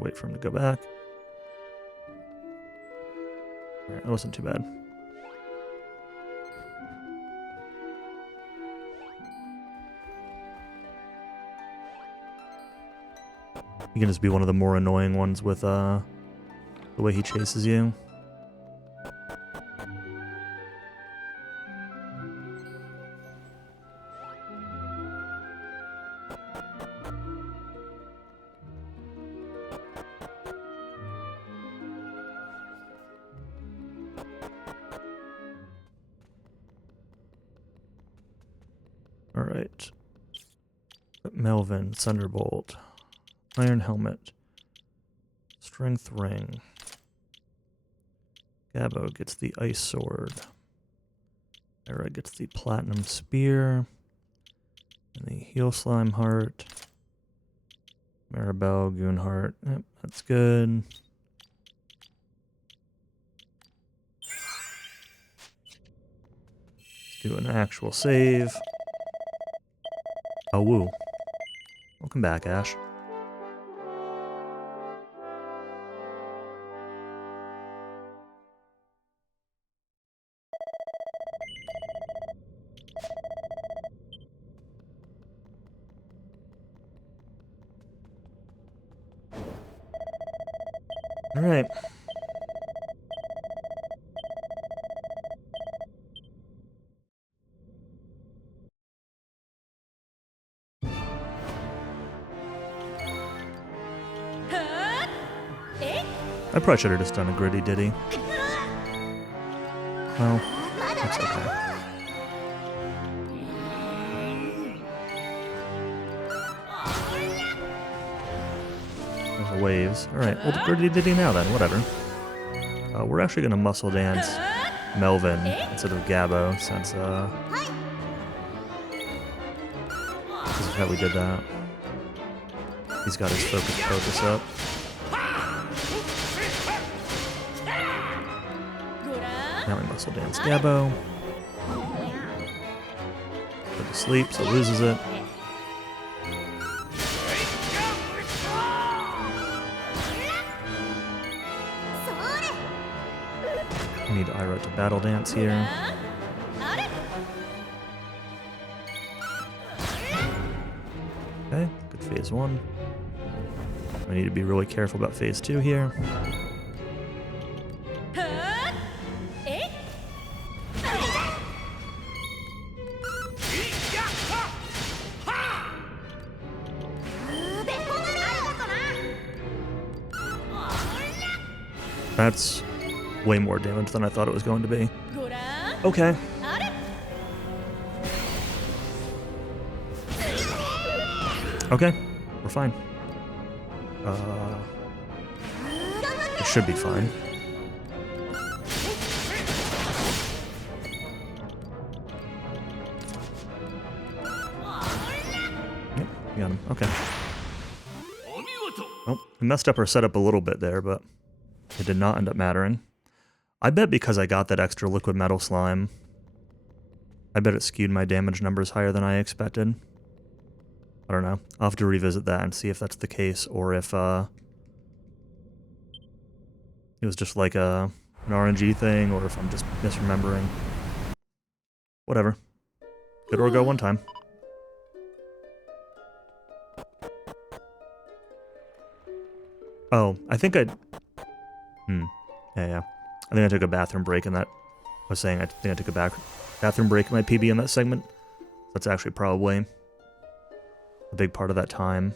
wait for him to go back. Alright, that wasn't too bad. He can just be one of the more annoying ones with the way he chases you. Alright. Melvin, Thunderbolt. Iron Helmet. Strength Ring. Gabbo gets the Ice Sword. Era gets the Platinum Spear. And the Heal Slime Heart. Maribel, Goon Heart. Yep, that's good. Let's do an actual save. Oh, woo. Welcome back, Ash. All right. I probably should have just done a gritty ditty. Well, that's okay. There's the waves. Alright, we'll do gritty ditty now then, whatever. We're actually going to muscle dance Melvin instead of Gabbo, since, this is how we did that. He's got his focus up. Now we muscle dance Gabbo. Put to sleep, so loses it. I need Ira to battle dance here. Okay, good phase 1. I need to be really careful about phase 2 here. That's way more damage than I thought it was going to be. Okay. Okay, we're fine. It should be fine. Yep, we got him. Okay. Oh, we messed up our setup a little bit there, but it did not end up mattering. I bet because I got that extra liquid metal slime, I bet it skewed my damage numbers higher than I expected. I don't know. I'll have to revisit that and see if that's the case, or if it was just like an RNG thing, or if I'm just misremembering. Whatever. Good or go one time. Oh, I think I... Yeah. I think I took a bathroom break in that... I was saying I think I took a bathroom break in my PB in that segment. That's actually probably a big part of that time.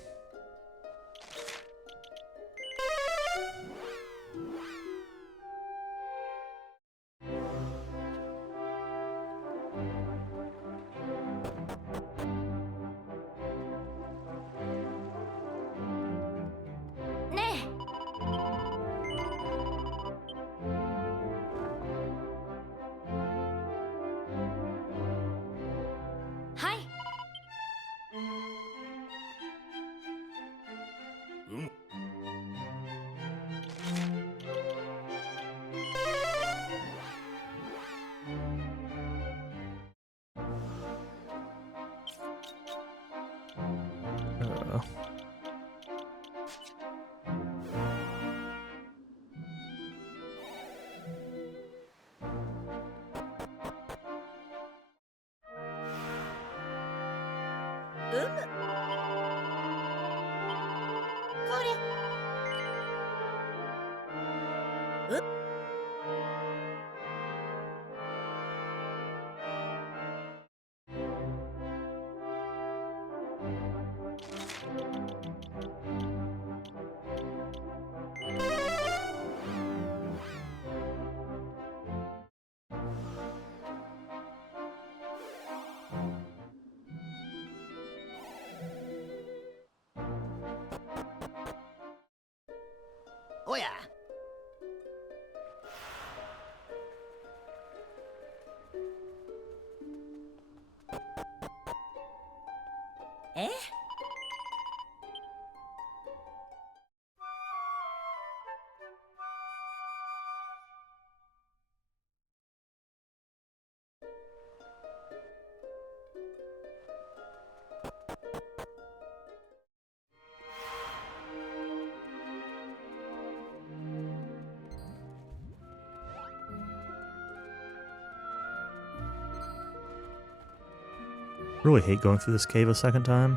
Oh yeah. Eh? Really hate going through this cave a second time.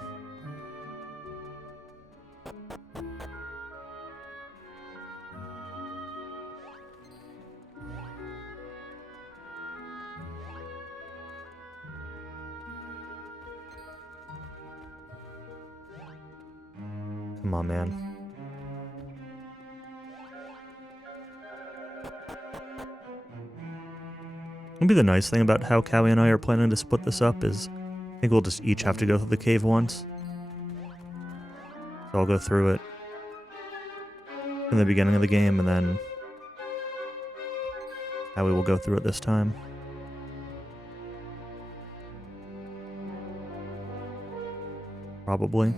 Come on, man. Maybe the nice thing about how Cowie and I are planning to split this up is I think we'll just each have to go through the cave once. So I'll go through it in the beginning of the game, and then Cowie will go through it this time. Probably.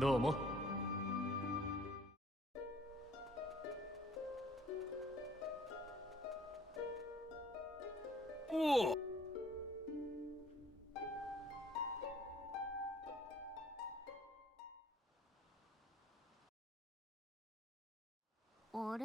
どうも。おお。あれ？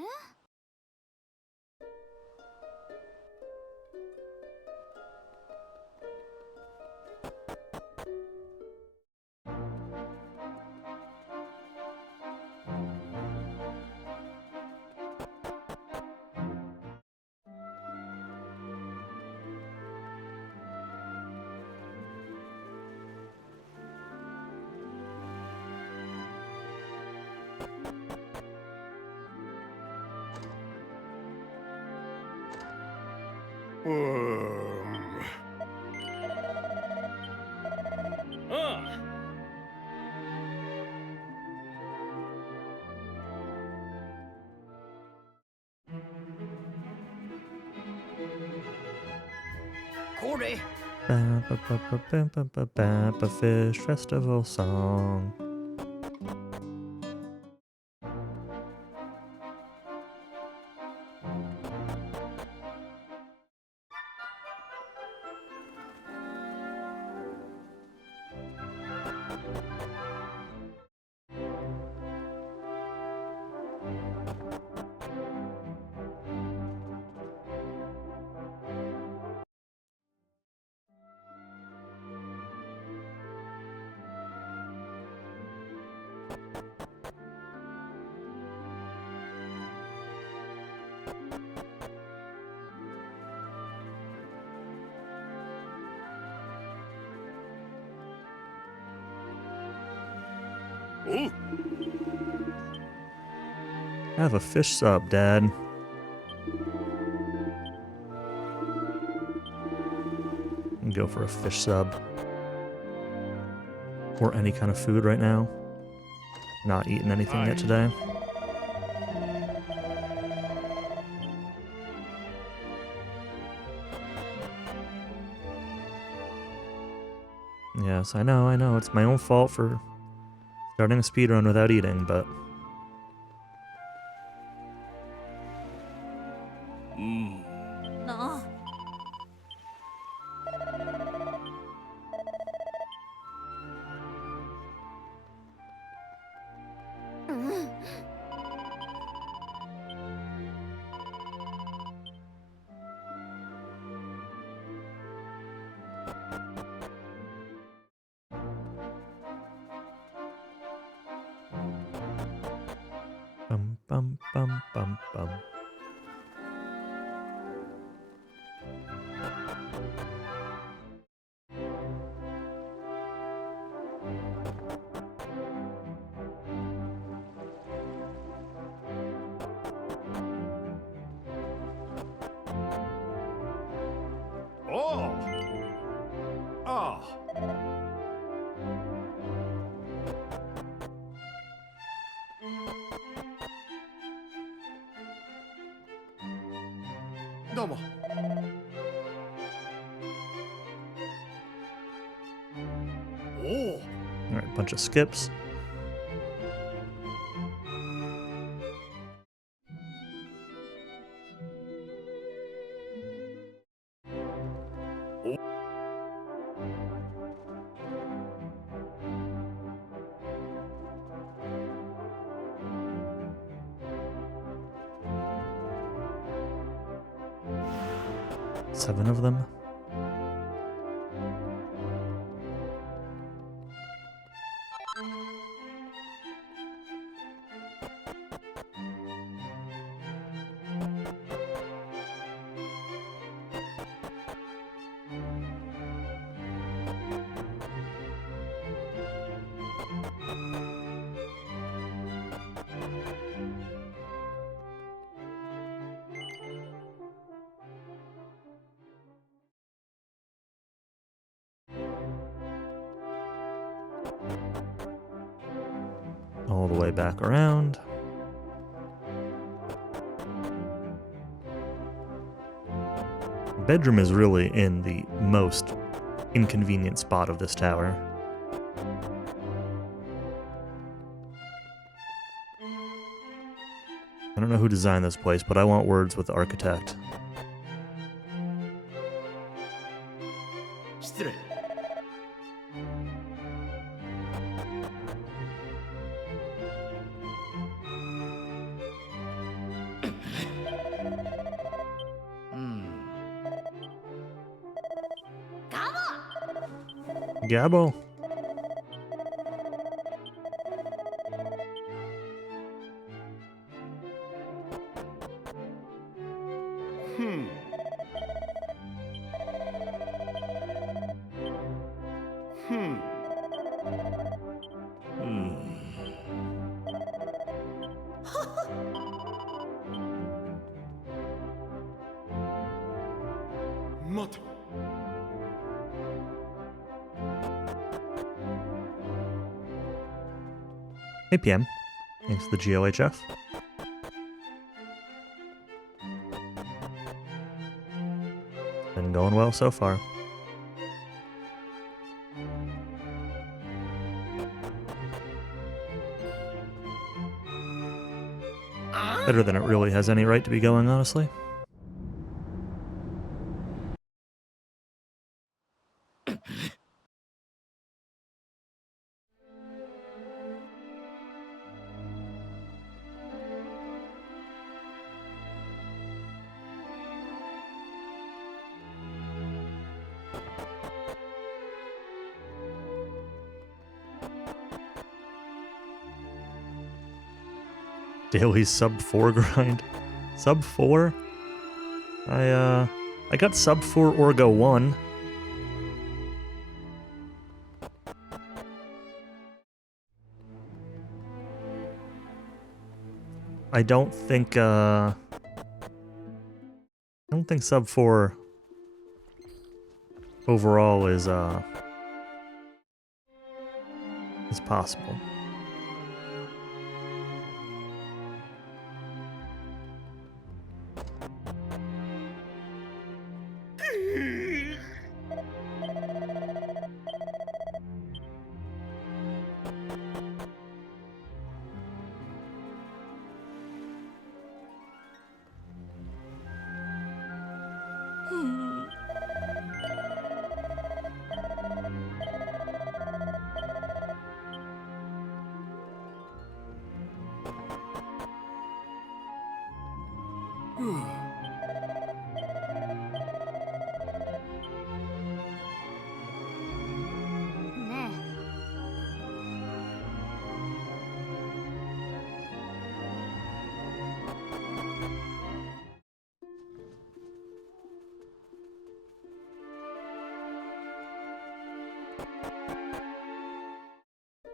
ああ。これ。Ba Fish Festival song. Oh. I have a fish sub, Dad. Go for a fish sub. Or any kind of food right now. Not eating anything yet today. Yes, I know. It's my own fault for starting a speedrun without eating, but...なあ。Bum bum bum bum bum. Oh. Ah. どうも。おお。 Alright, bunch of skips. Seven of them. All the way back around. Bedroom is really in the most inconvenient spot of this tower. I don't know who designed this place, but I want words with the architect. 失礼 Gabo. Mate. Hey, PM. Thanks to the GOHF. Been going well so far. Better than it really has any right to be going, honestly. Daily sub 4 grind. Sub 4? I got sub 4 Orgo 1. I don't think sub 4 overall is possible.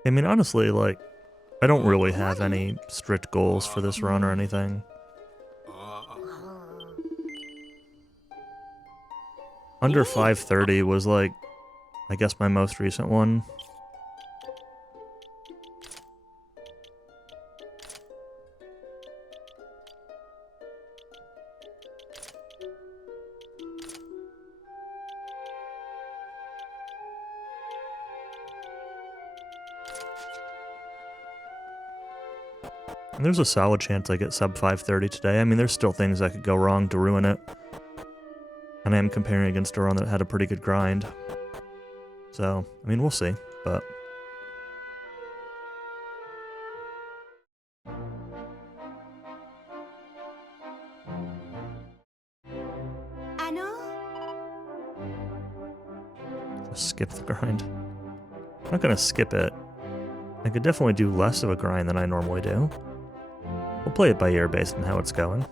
I mean, honestly, like, I don't really have any strict goals for this run or anything. Under 530 was, like, I guess my most recent one. And there's a solid chance I get sub 530 today. I mean, there's still things that could go wrong to ruin it. And I am comparing against a run that had a pretty good grind. So, I mean, we'll see, but... Just skip the grind. I'm not gonna skip it. I could definitely do less of a grind than I normally do. We'll play it by ear based on how it's going.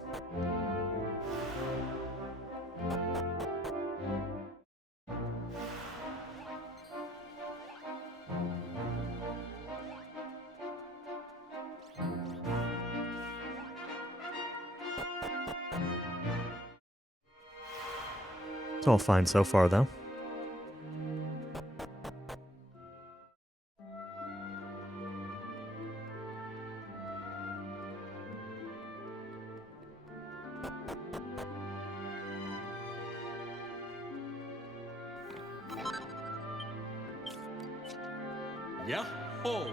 It's all fine so far, though. Yahoo!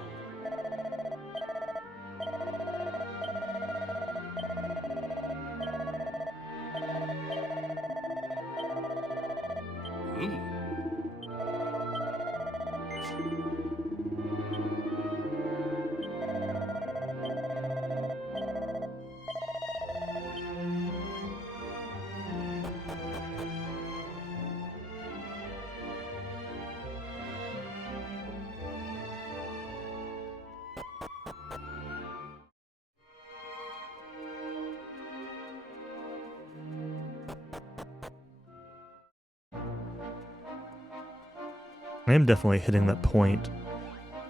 I am definitely hitting that point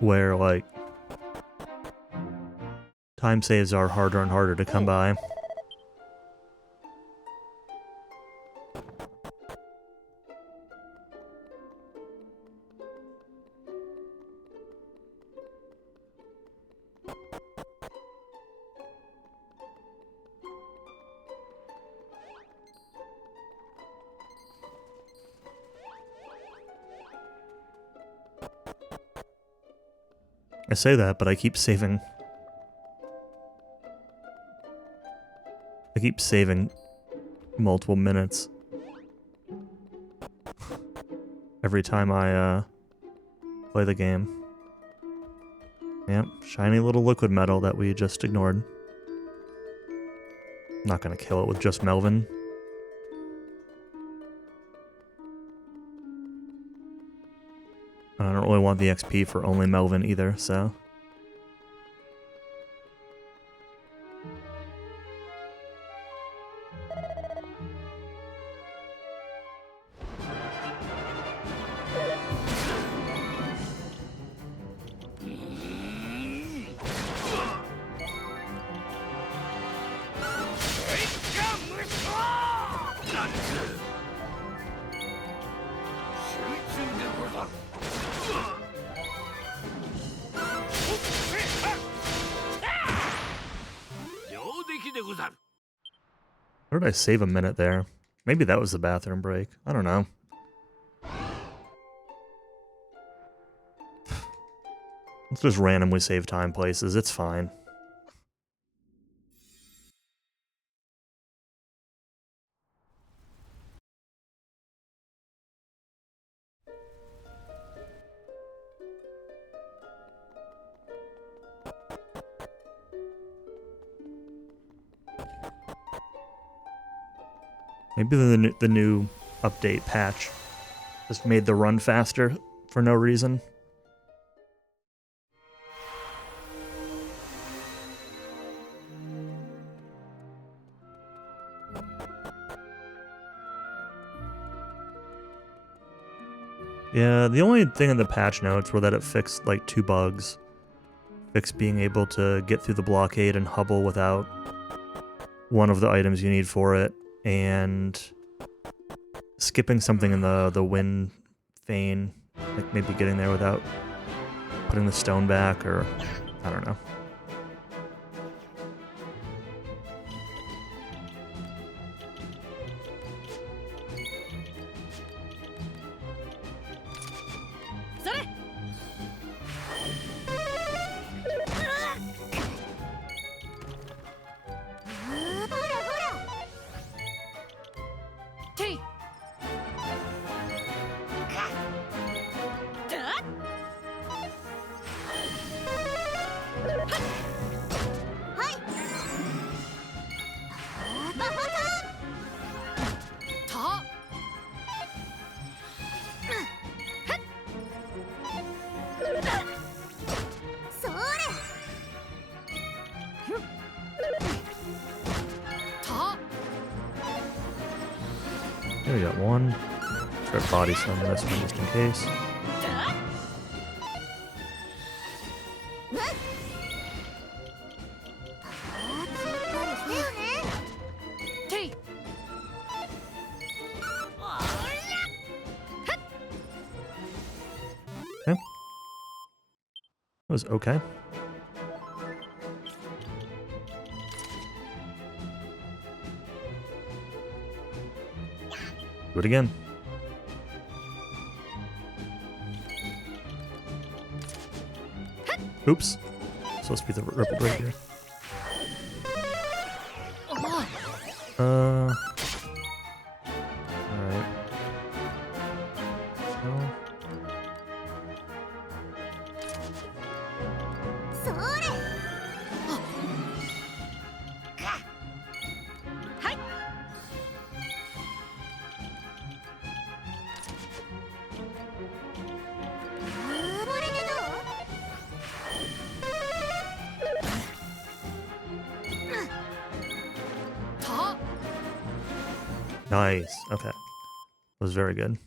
where, like, time saves are harder and harder to come by. I say that, but I keep saving. I keep saving multiple minutes every time I play the game. Yep, shiny little liquid metal that we just ignored. Not gonna kill it with just Melvin. I don't really want the XP for only Melvin either, so... How did I save a minute there? Maybe that was the bathroom break. I don't know. Let's just randomly save time places. It's fine. Maybe the new update patch just made the run faster for no reason. Yeah, the only thing in the patch notes were that it fixed like 2 bugs. Fixed being able to get through the blockade and hubble without one of the items you need for it, and skipping something in the wind vein, like maybe getting there without putting the stone back, or I don't know. Okay, we got one. Try to body slam this one just in case. Okay. That was okay. Do it again. Oops. Supposed to be the ripple right here. Alright. So. Nice. Okay. That was very good.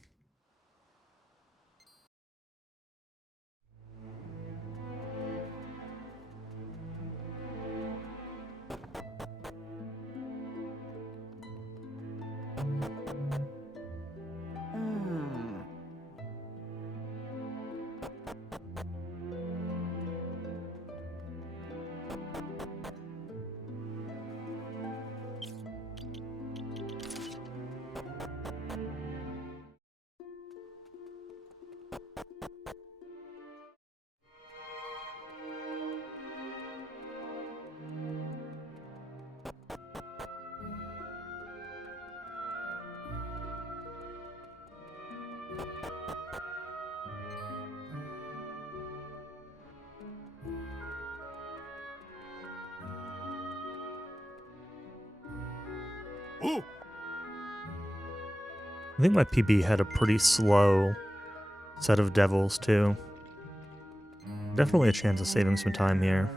Ooh. I think my PB had a pretty slow set of devils, too. Definitely a chance of saving some time here.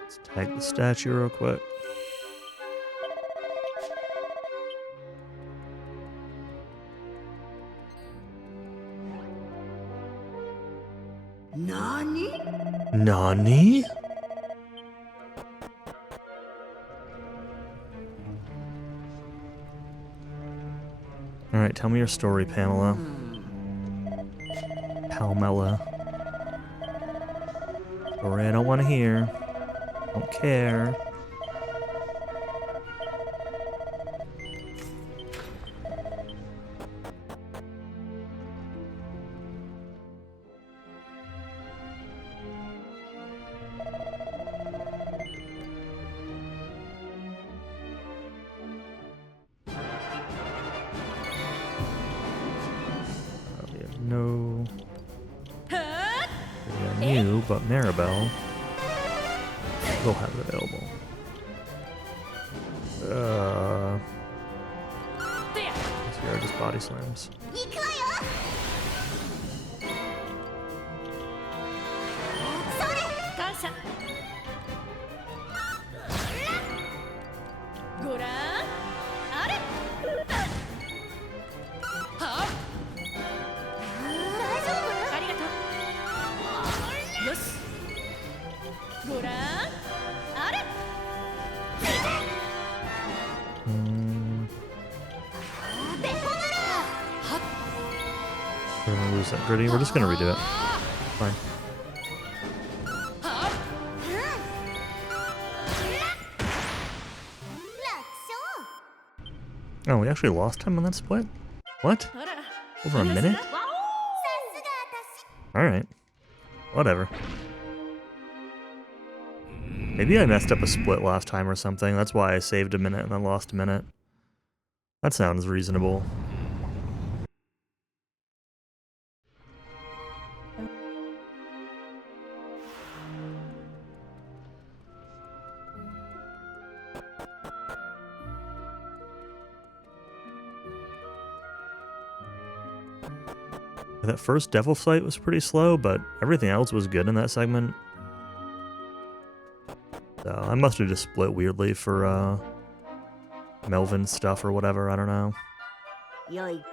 Let's tag the statue real quick. Nani? Nani? Alright, tell me your story, Pamela. Palmella. Story I don't want to hear. Don't care. We have no... We got you, but Maribel will have it available. These are just body slams. 行くわよ。それ。感謝。ご覧あれ。はあ。大丈夫？ありがとう。よし。ご覧あれ。 We're gonna lose that gritty. We're just gonna redo it. Fine. Oh, we actually lost time on that split? What? Over a minute? Alright. Whatever. Maybe I messed up a split last time or something. That's why I saved a minute and then lost a minute. That sounds reasonable. That first devil fight was pretty slow, but everything else was good in that segment. So I must have just split weirdly for Melvin's stuff or whatever, I don't know. Yoi.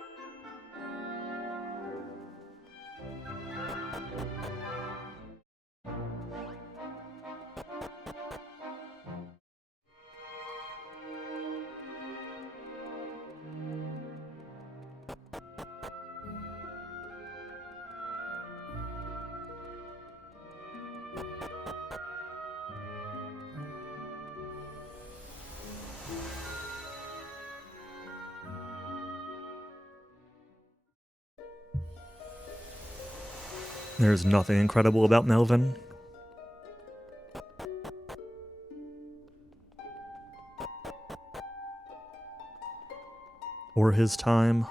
There's nothing incredible about Melvin. Or his time.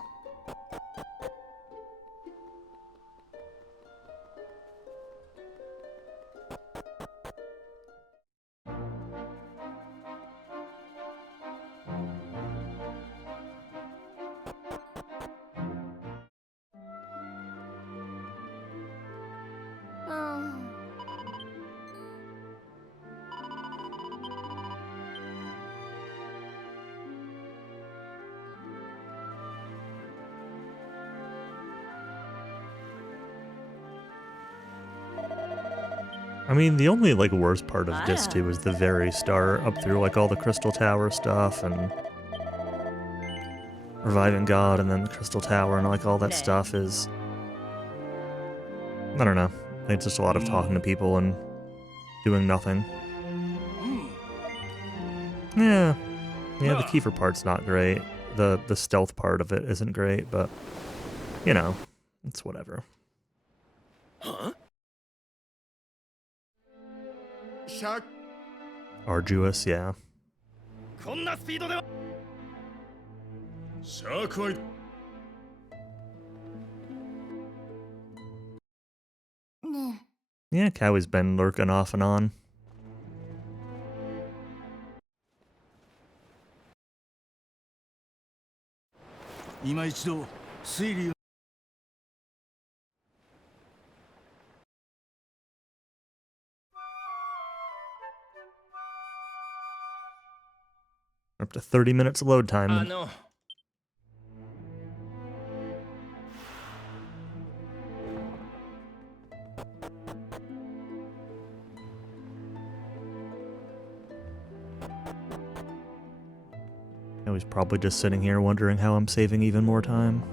I mean, the only like worst part of Disc 2 is the very start, up through like all the Crystal Tower stuff and reviving God, and then the Crystal Tower and like all that stuff is, I don't know. I think it's just a lot of talking to people and doing nothing. Yeah, the Kiefer part's not great. The stealth part of it isn't great, but you know, it's whatever. Arduous, yeah. こんなスピードではシャークアイ ね Yeah, Cowie's been lurking off and on. 今一度推理を Up to 30 minutes load time. の Now he's probably just sitting here wondering how I'm saving even more time.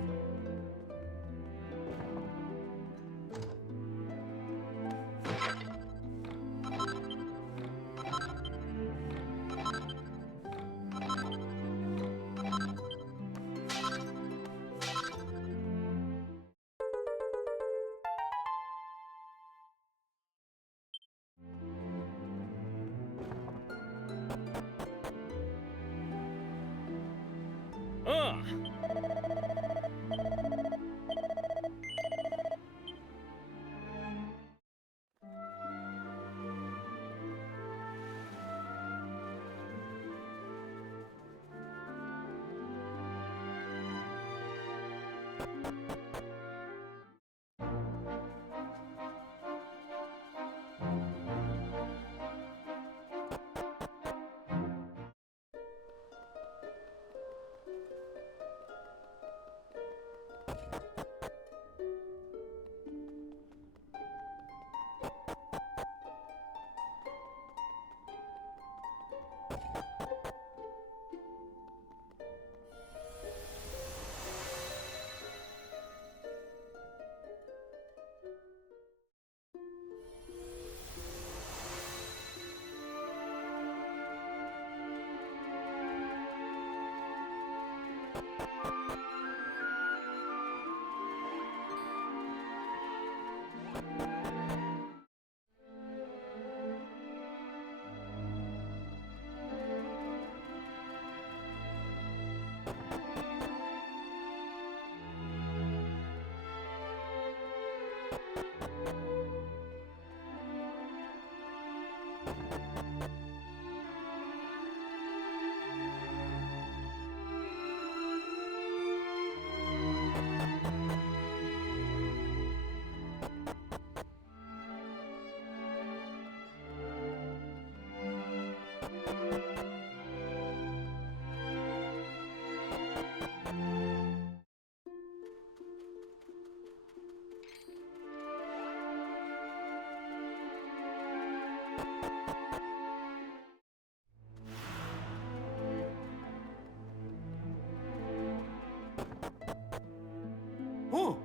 No.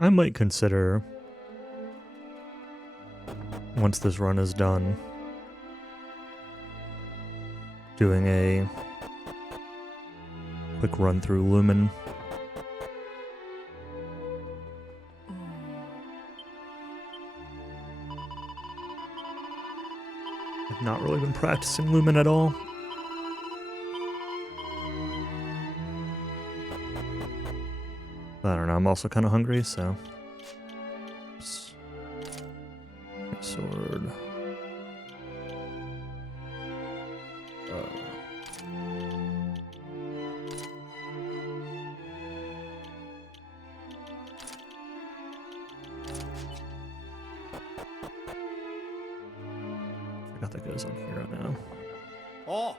I might consider, once this run is done, doing a quick run through Lumen. I've not really been practicing Lumen at all. I don't know, I'm also kind of hungry, so... Sword. Forgot that goes on here right now. おう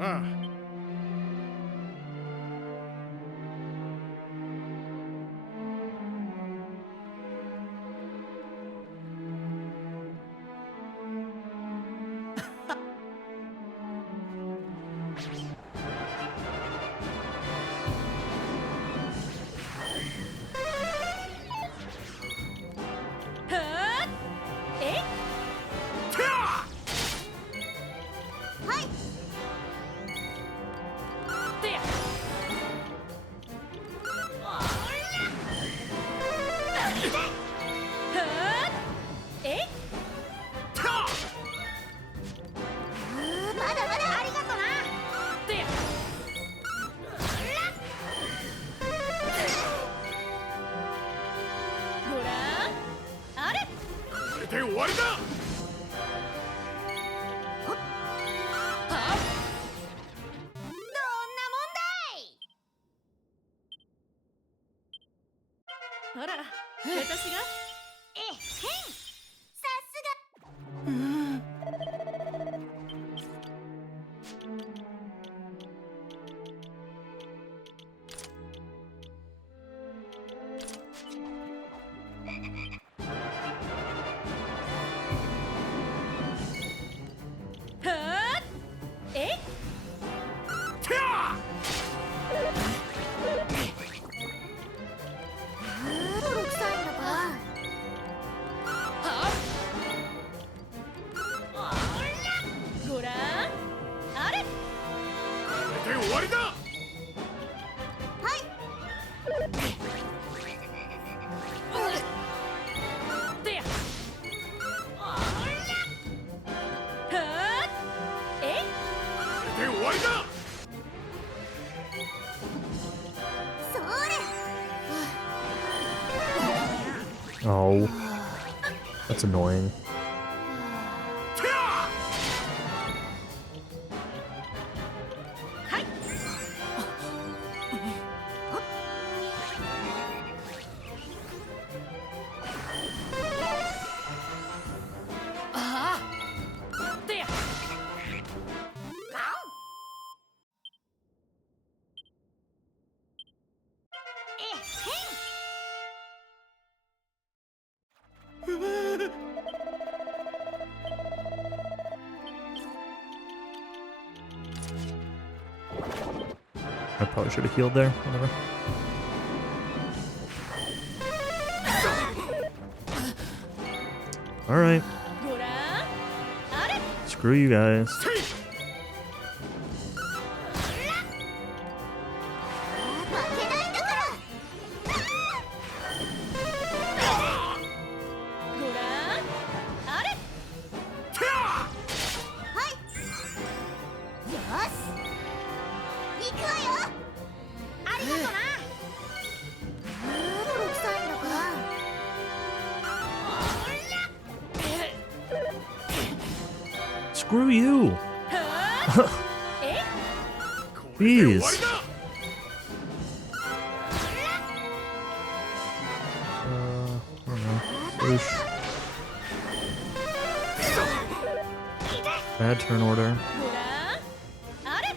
あ はっえいてやはっえいまだまだありがとなてやごらんあれこれで終わりだはっどんなもんだいあら私がえへんさすがはっえい泥臭いのかはっごらんあれこれで終わりだてやはっえいこれで終わりだ それ Oh. That's annoying. There. I probably should have healed there. Whatever. Alright. Screw you guys. Screw you! Jeez. I don't know. Swoosh. Bad turn order. Alright,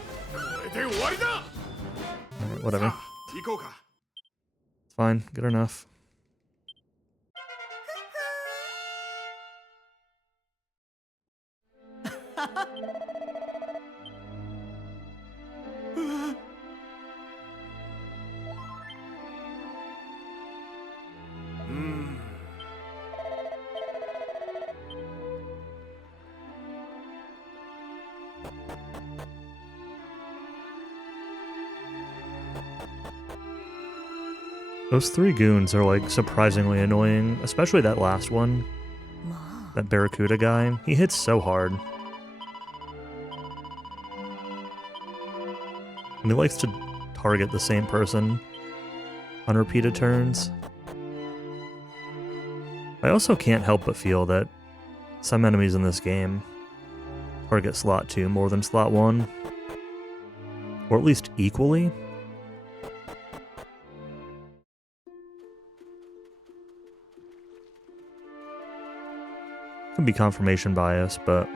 whatever. 行こうか It's fine. Good enough. Those 3 goons are like surprisingly annoying, especially that last one. That Barracuda guy. He hits so hard. And he likes to target the same person on repeated turns. I also can't help but feel that some enemies in this game target slot 2 more than slot 1. Or at least equally. Could be confirmation bias, but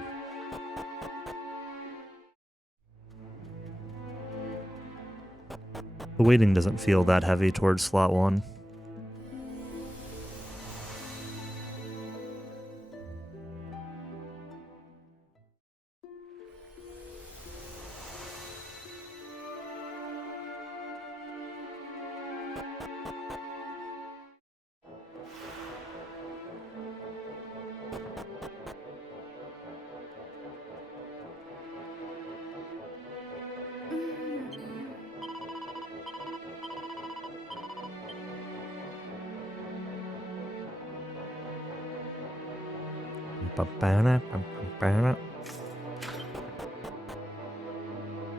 the weighting doesn't feel that heavy towards slot 1.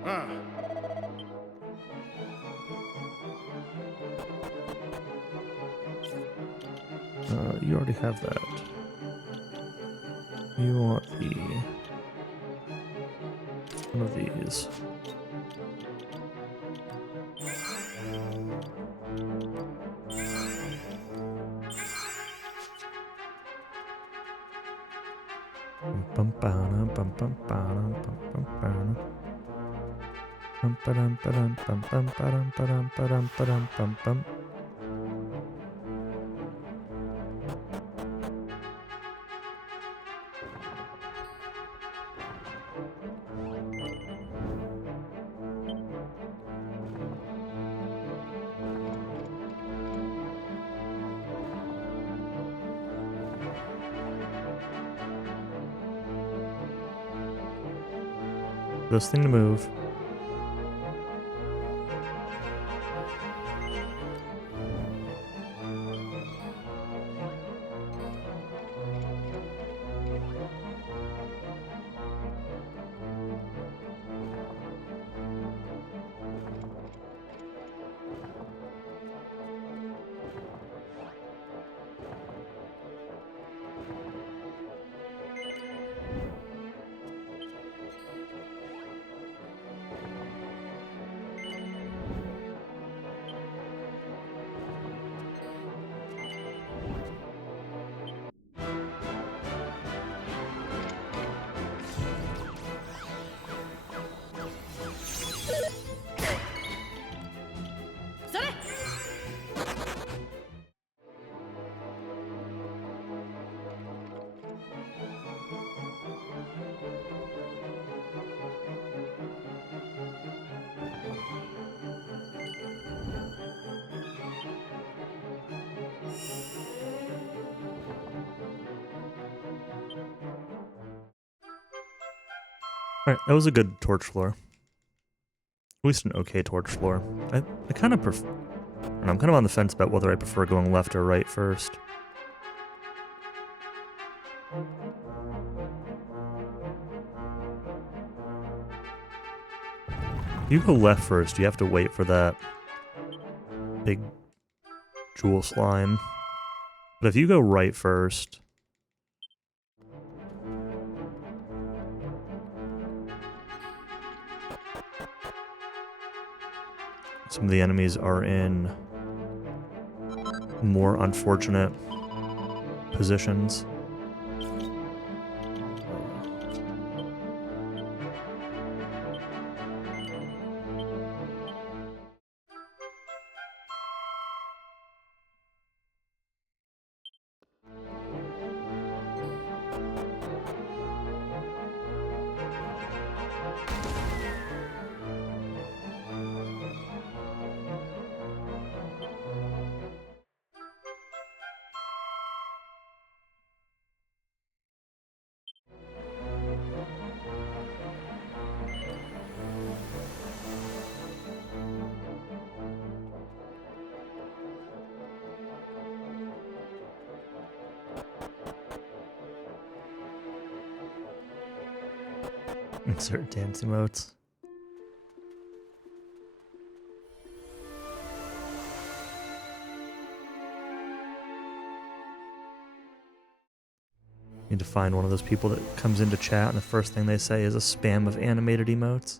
Ah. You already have that. You want the one of these. This thing to move. Alright, that was a good torch floor. At least an okay torch floor. I kind of prefer... I'm kind of on the fence about whether I prefer going left or right first. If you go left first, you have to wait for that big jewel slime. But if you go right first... some of the enemies are in more unfortunate positions. Insert dance emotes. Need to find one of those people that comes into chat and the first thing they say is a spam of animated emotes.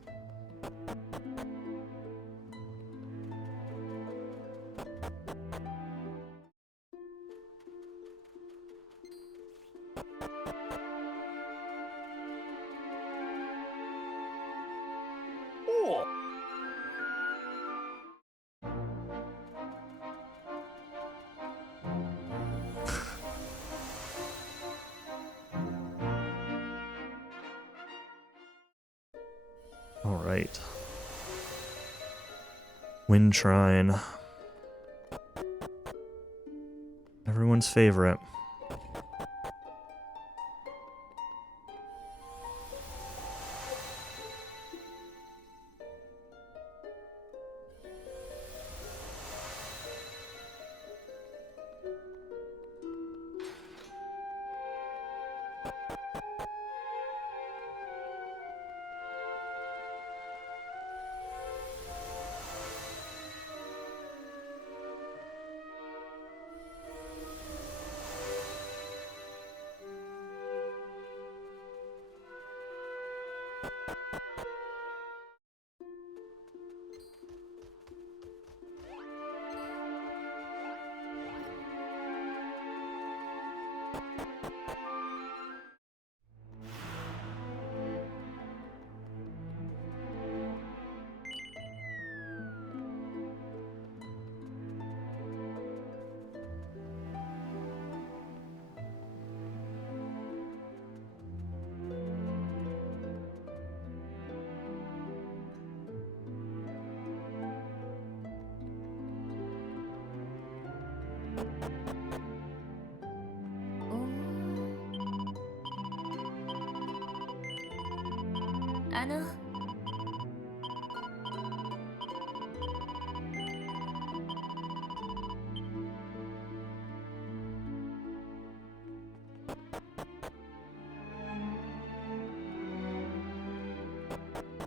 All right. Wind Shrine. Everyone's favorite.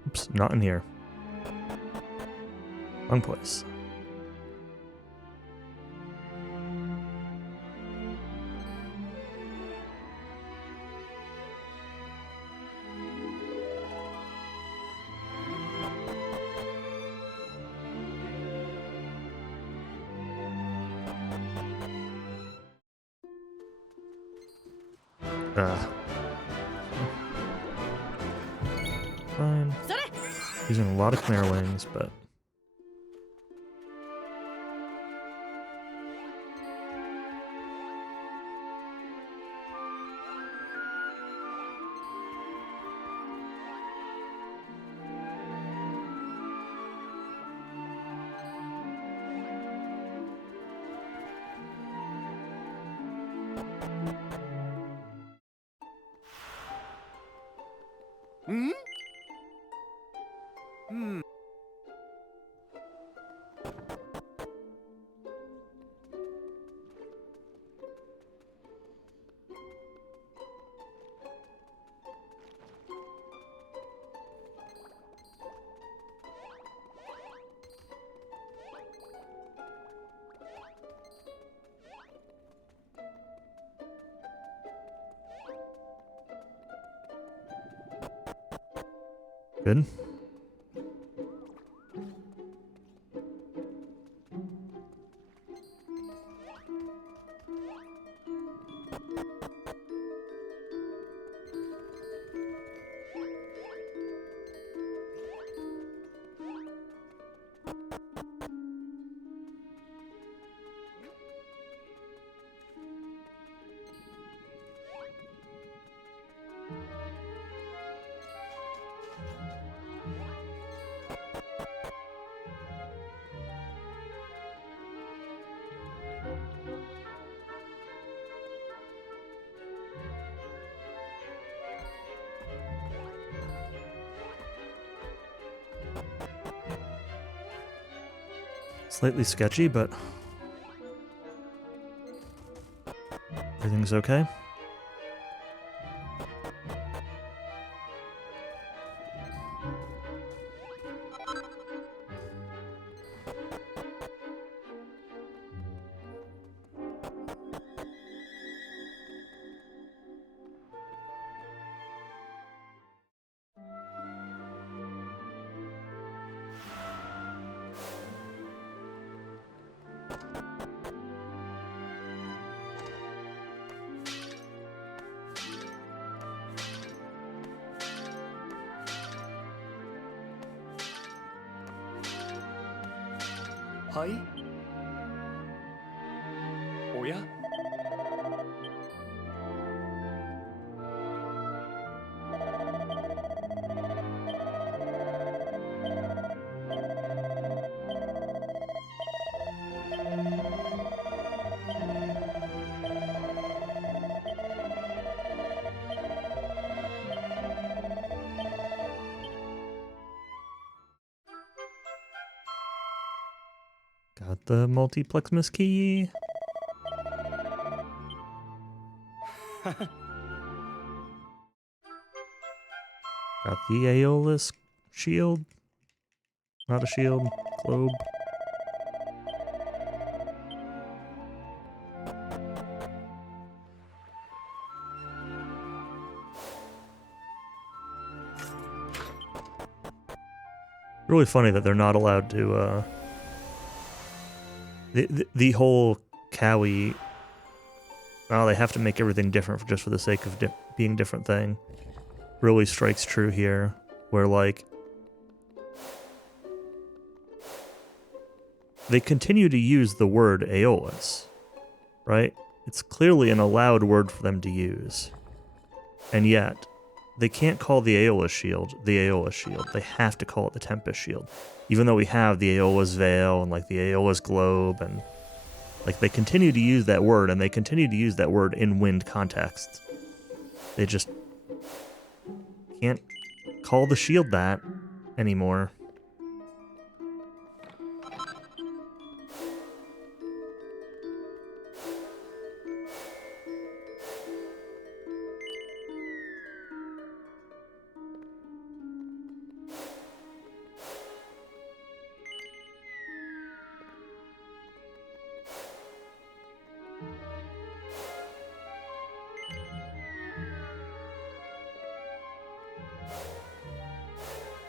Oops, not in here. Wrong place. Fine. Using a lot of Khmer wings, but good. Slightly sketchy, but everything's okay. はい。おや Got the multiplex miss key. Got the Aeolus shield. Not a shield. Globe. Really funny that they're not allowed to, the whole Cowie, well, they have to make everything different just for the sake of being different thing. Really strikes true here, where, like, they continue to use the word Aeolus, right? It's clearly an allowed word for them to use. And yet, they can't call the Aeolus shield the Aeolus shield. They have to call it the Tempest shield. Even though we have the Aeolus veil and, like, the Aeolus globe, and, like, they continue to use that word, and they continue to use that word in wind contexts. They just can't call the shield that anymore.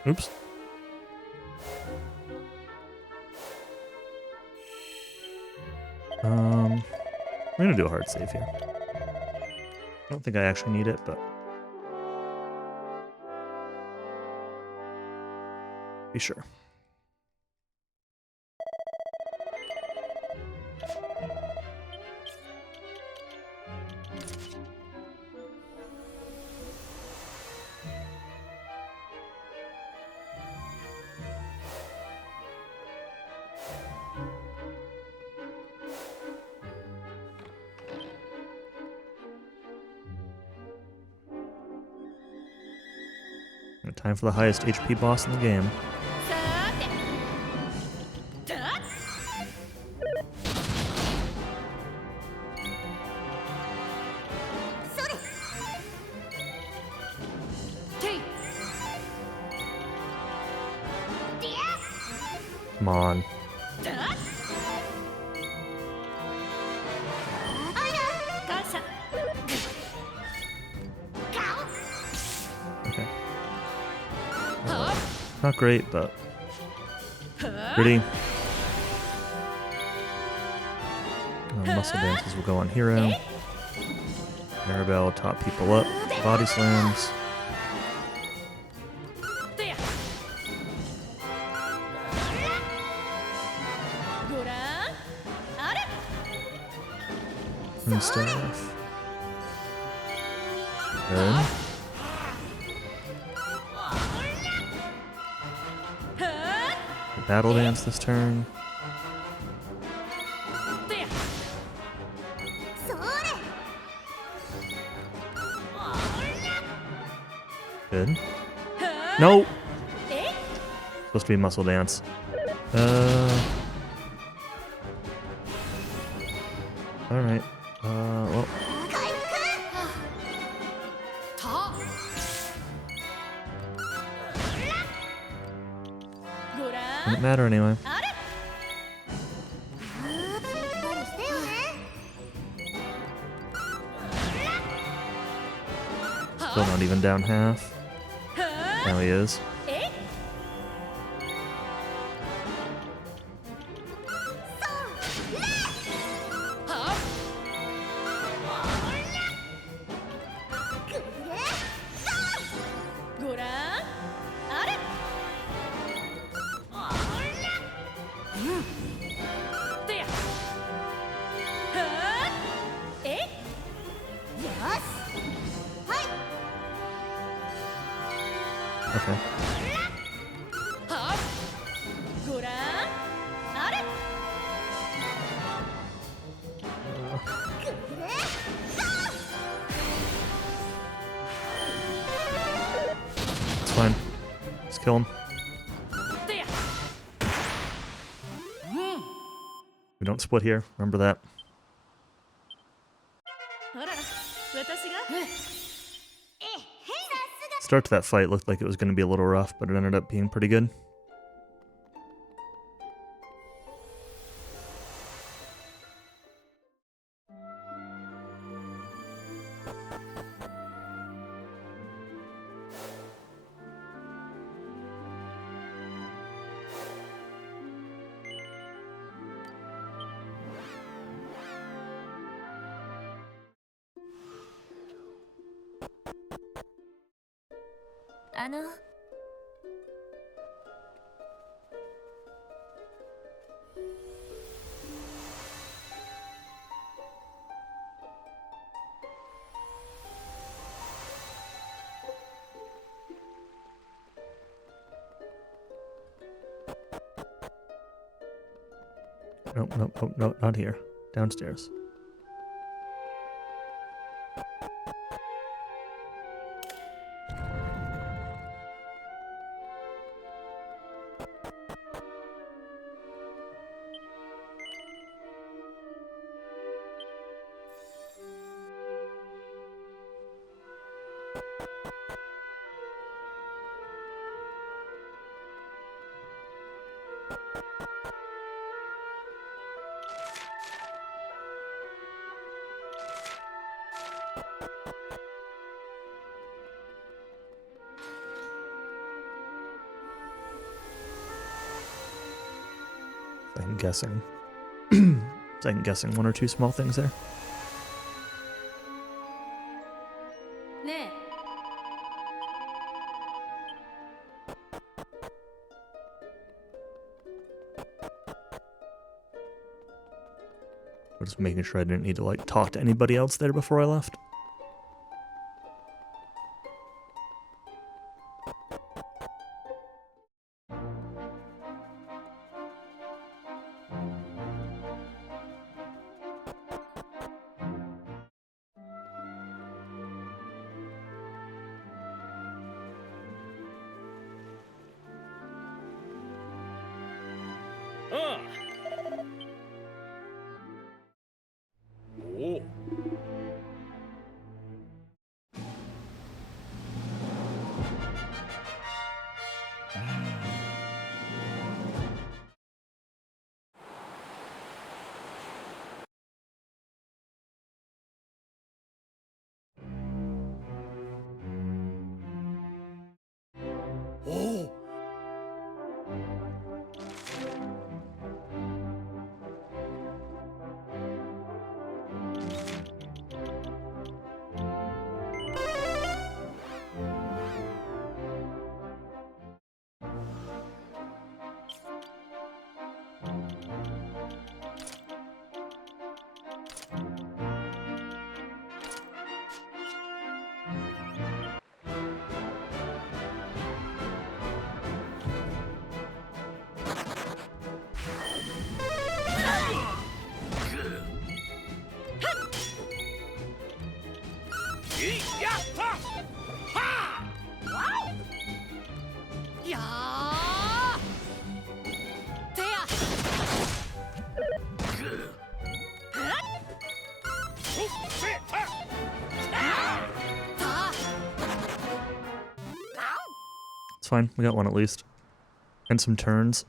Oops. I'm gonna do a hard save here. I don't think I actually need it, but be sure. Time for the highest HP boss in the game. さーてだっそれ てい Come on. だっ感謝 Okay. は Not great, but は pretty. Muscle dances will go on Hero. Maribel top people up. Body slams. てやごらんあれ And stuff. Good. は Battle dance this turn. てや それ Good. No! え Supposed to be muscle dance. Alright. Well, 回復たごらん didn't matter anyway. あれ 何してよね Still not even down half. は Now he is. え は ごらんあれ Okay. はっごらんあれ It's fine. Just kill him. てや We don't split here. Remember that. あらら私が Start to that fight looked like it was going to be a little rough, but it ended up being pretty good. Nope, nope, nope, nope, not here. Downstairs. Second guessing. Second guessing one or two small things there. ね Just making sure I didn't need to like talk to anybody else there before I left. It's fine. We got one at least. And some turns.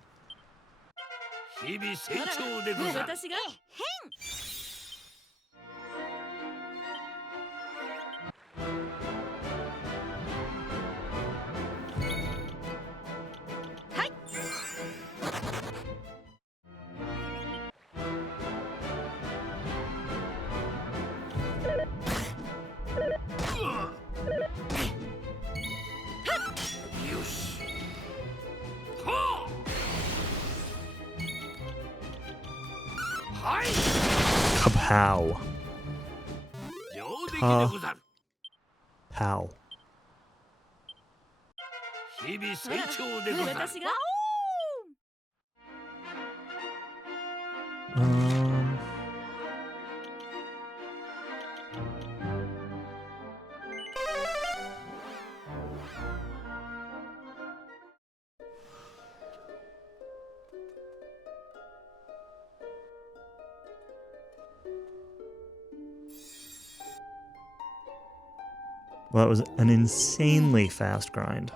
日々成長でござる。私が よし。はあ。はい。 Kapow. 上出来でござる。Pow. 日々成長でござる。私が Well, that was an insanely fast grind.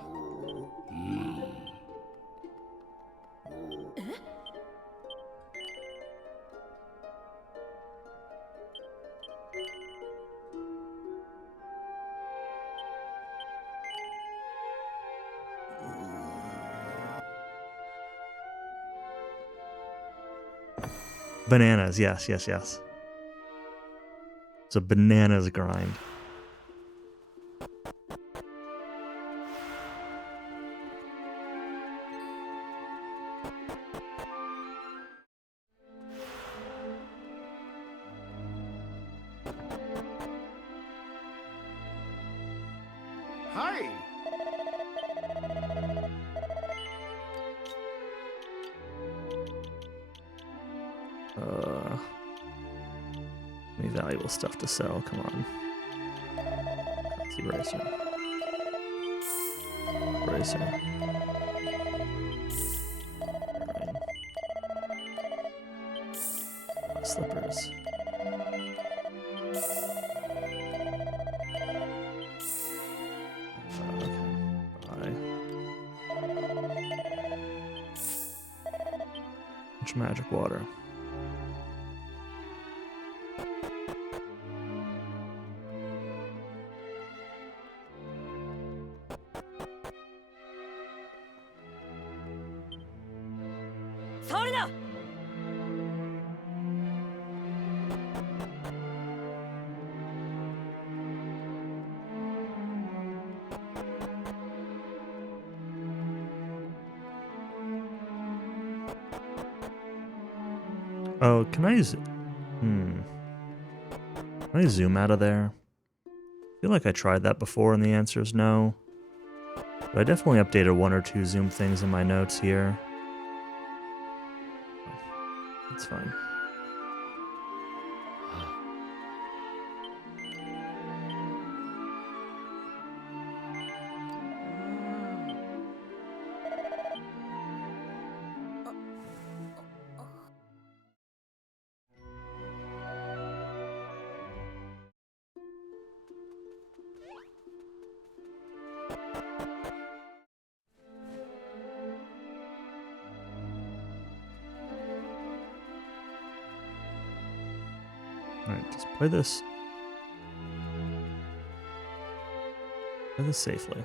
Bananas, yes, yes, yes. It's a bananas grind. Hi. Any valuable stuff to sell? Come on. Let's see, Racer. Racer. Alright. Slippers. Okay. Bye. Much magic water. Oh, can I zoom out of there? I feel like I tried that before and the answer is no. But I definitely updated one or two zoom things in my notes here. It's fine. Alright, just play this. Play this safely.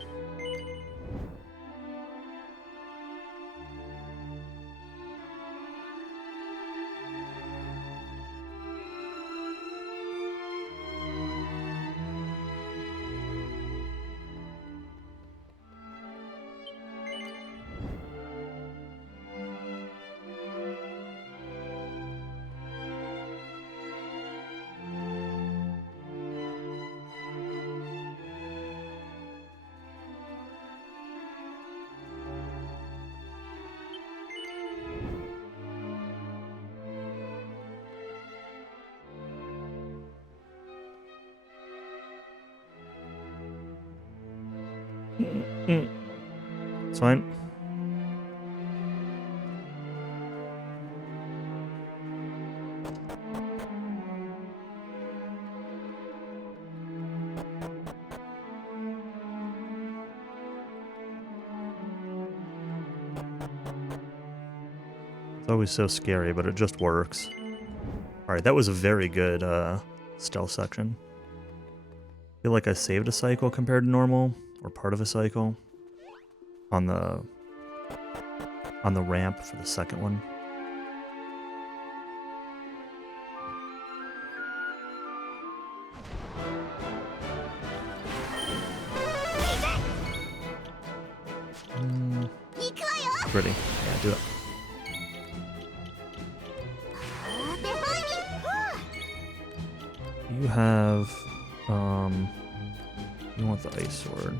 It's fine. It's always so scary, but it just works. Alright, that was a very good stealth section. I feel like I saved a cycle compared to normal, or part of a cycle, on the ramp for the second one. Pretty. Yeah, do it. You have, you want the ice sword.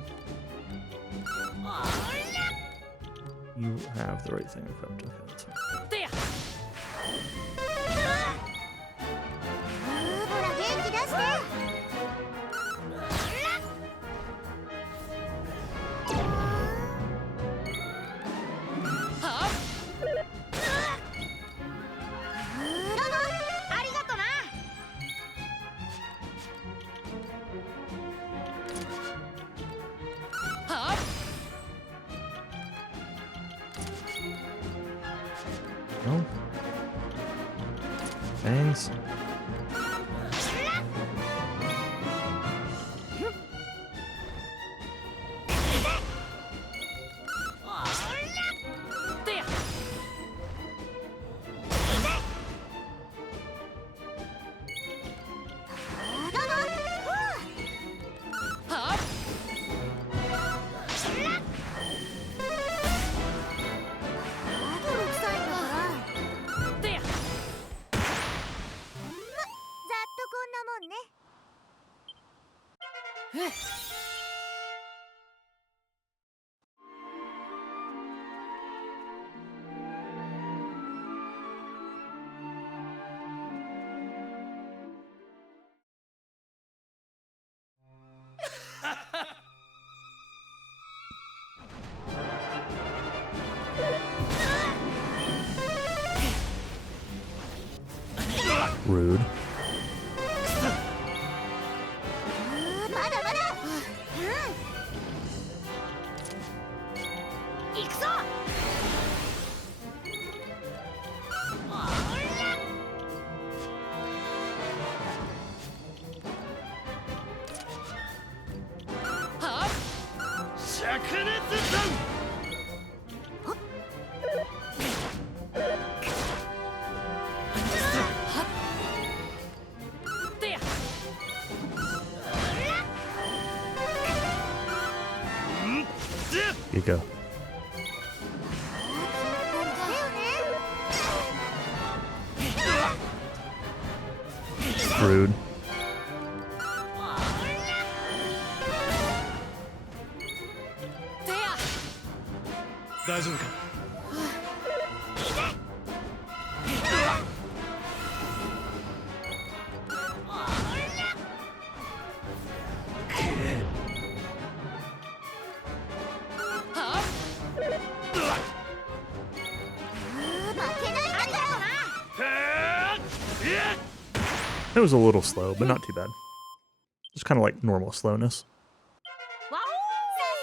You have the right thing equipped. Okay, that's fine. てや ほら元気出して はっ どうもありがとな はっ No. Thanks. There. Up. There. ざっとこんなもんね Rude. まだまだ行くぞ Up. 灼熱弾 There. You go. Rude. There. 大丈夫か Up. 負けないんだからな It was a little slow, but not too bad. Just kind of like normal slowness.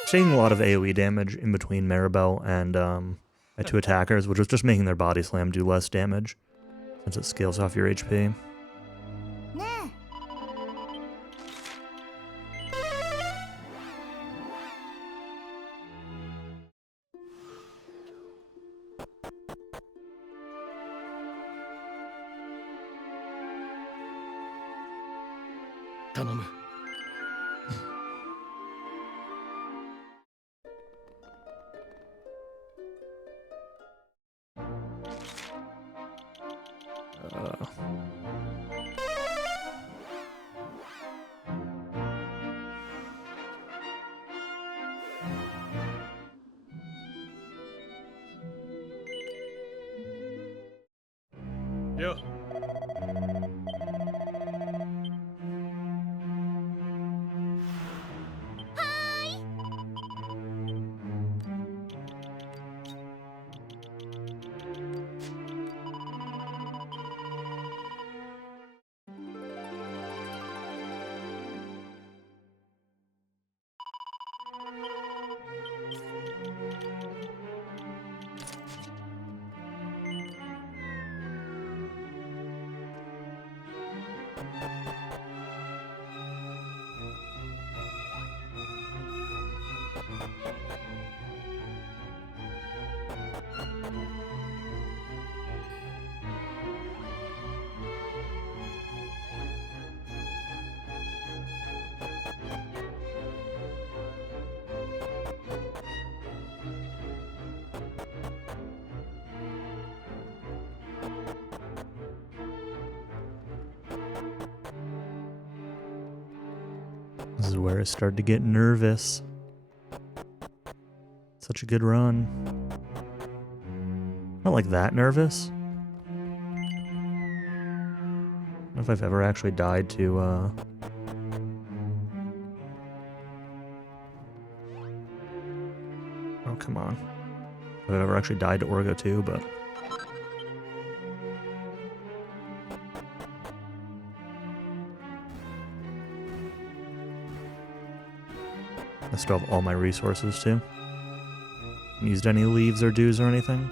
Seeing a lot of AoE damage in between Maribel and my two attackers, which was just making their body slam do less damage, since it scales off your HP. ねえ 頼む よ This is where I started to get nervous. Such a good run. Not like that nervous. I don't know if I've ever actually died to, oh, come on. If I've ever actually died to Orgo 2, but... I still have all my resources, too. Haven't used any leaves or dews or anything.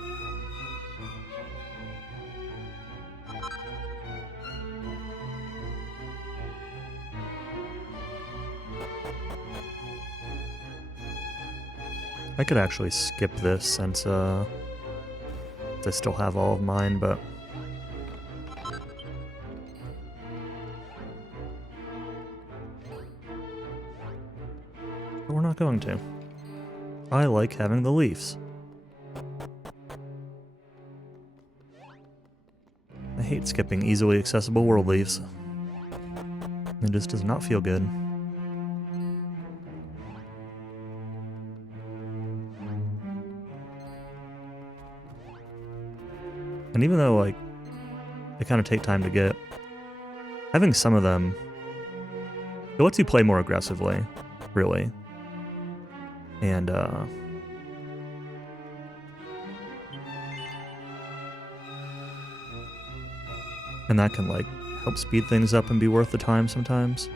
I could actually skip this since I still have all of mine, but we're not going to. I like having the leaves. I hate skipping easily accessible world leaves. It just does not feel good. And even though, like, they kind of take time to get, having some of them, it lets you play more aggressively, really. And, and that can, like, help speed things up and be worth the time sometimes.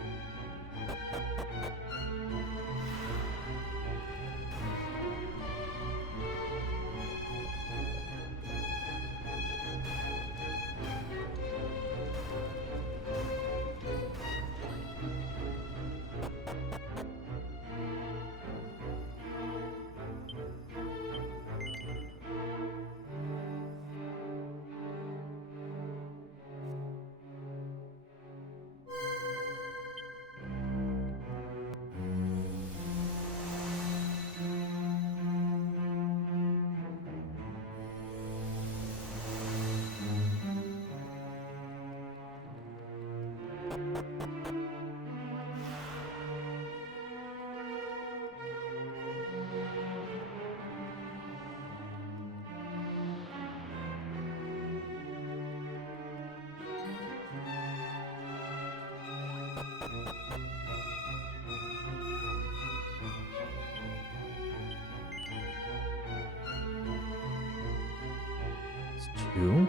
It's 2.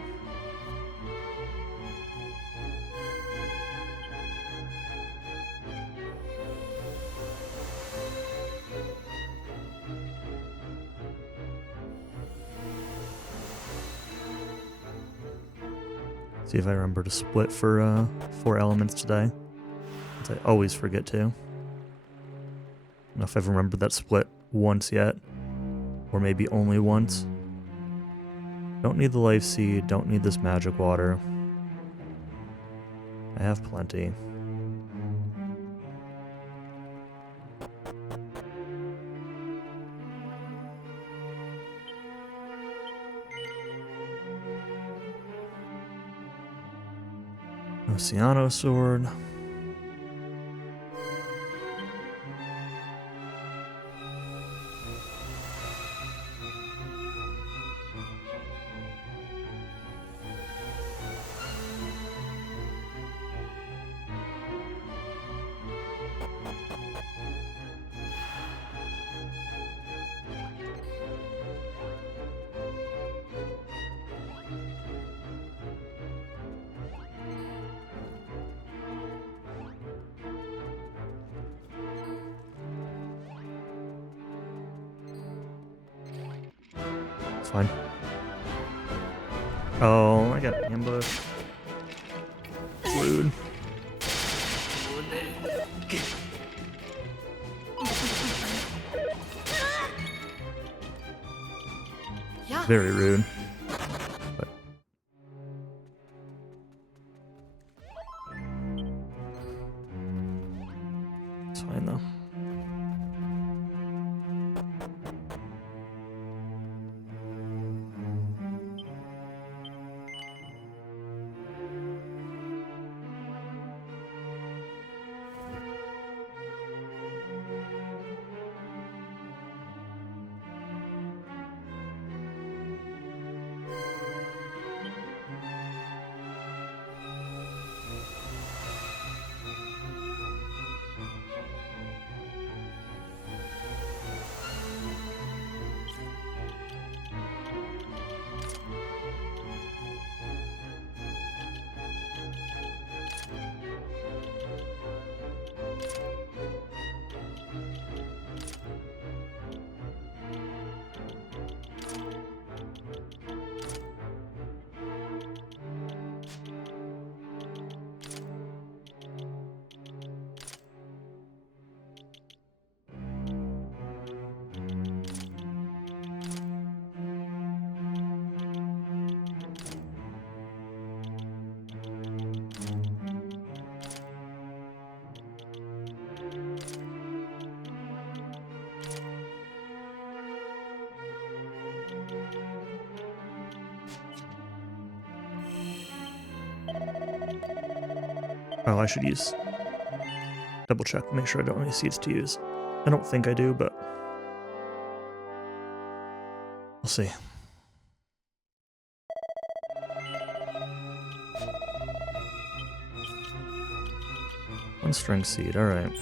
See if I remember to split for 4 elements today. Since I always forget to. I don't know if I've remembered that split once yet. Or maybe only once. Don't need the life seed, don't need this magic water. I have plenty. Oceano sword. It's fine. Oh, I got ambushed. Rude. Yeah. Very rude. But it's fine though. Oh, I should use... Double check, make sure I don't have any seeds to use. I don't think I do, but... We'll see. One string seed, alright.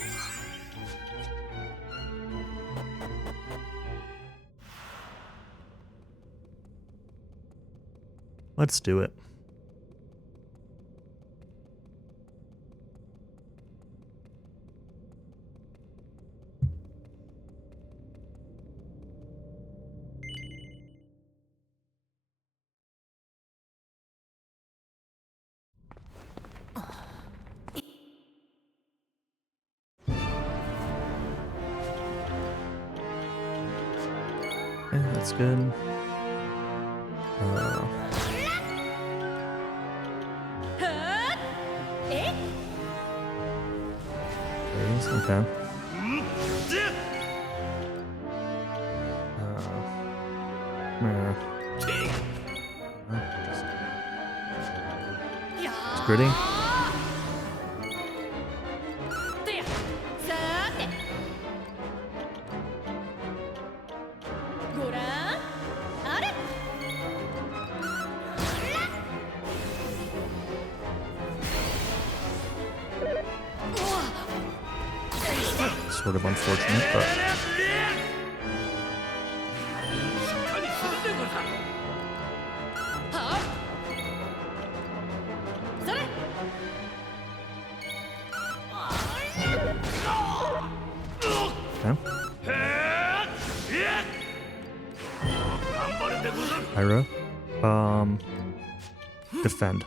Let's do it. Okay, that's good. Okay. It's gritty. Sort of unfortunate, but... Pyro. Defend.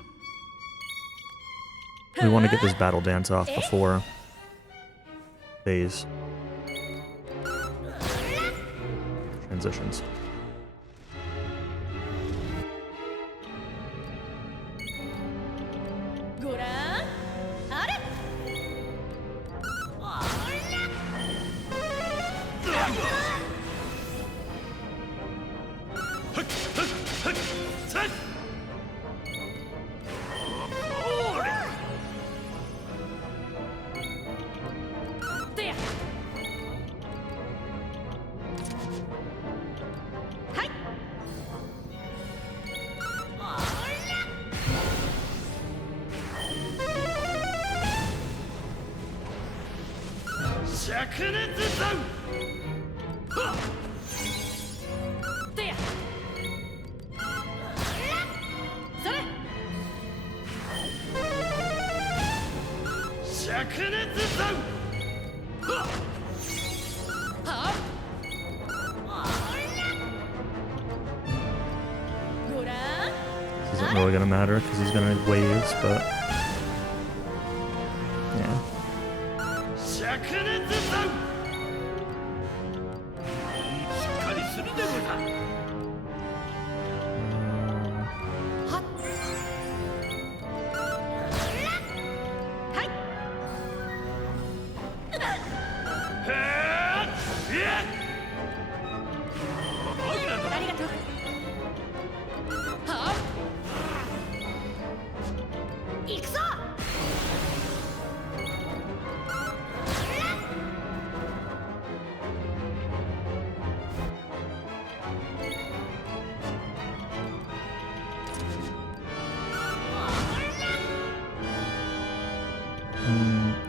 We want to get this battle dance off before phase transitions. This isn't really gonna matter because he's gonna need waves, but yeah.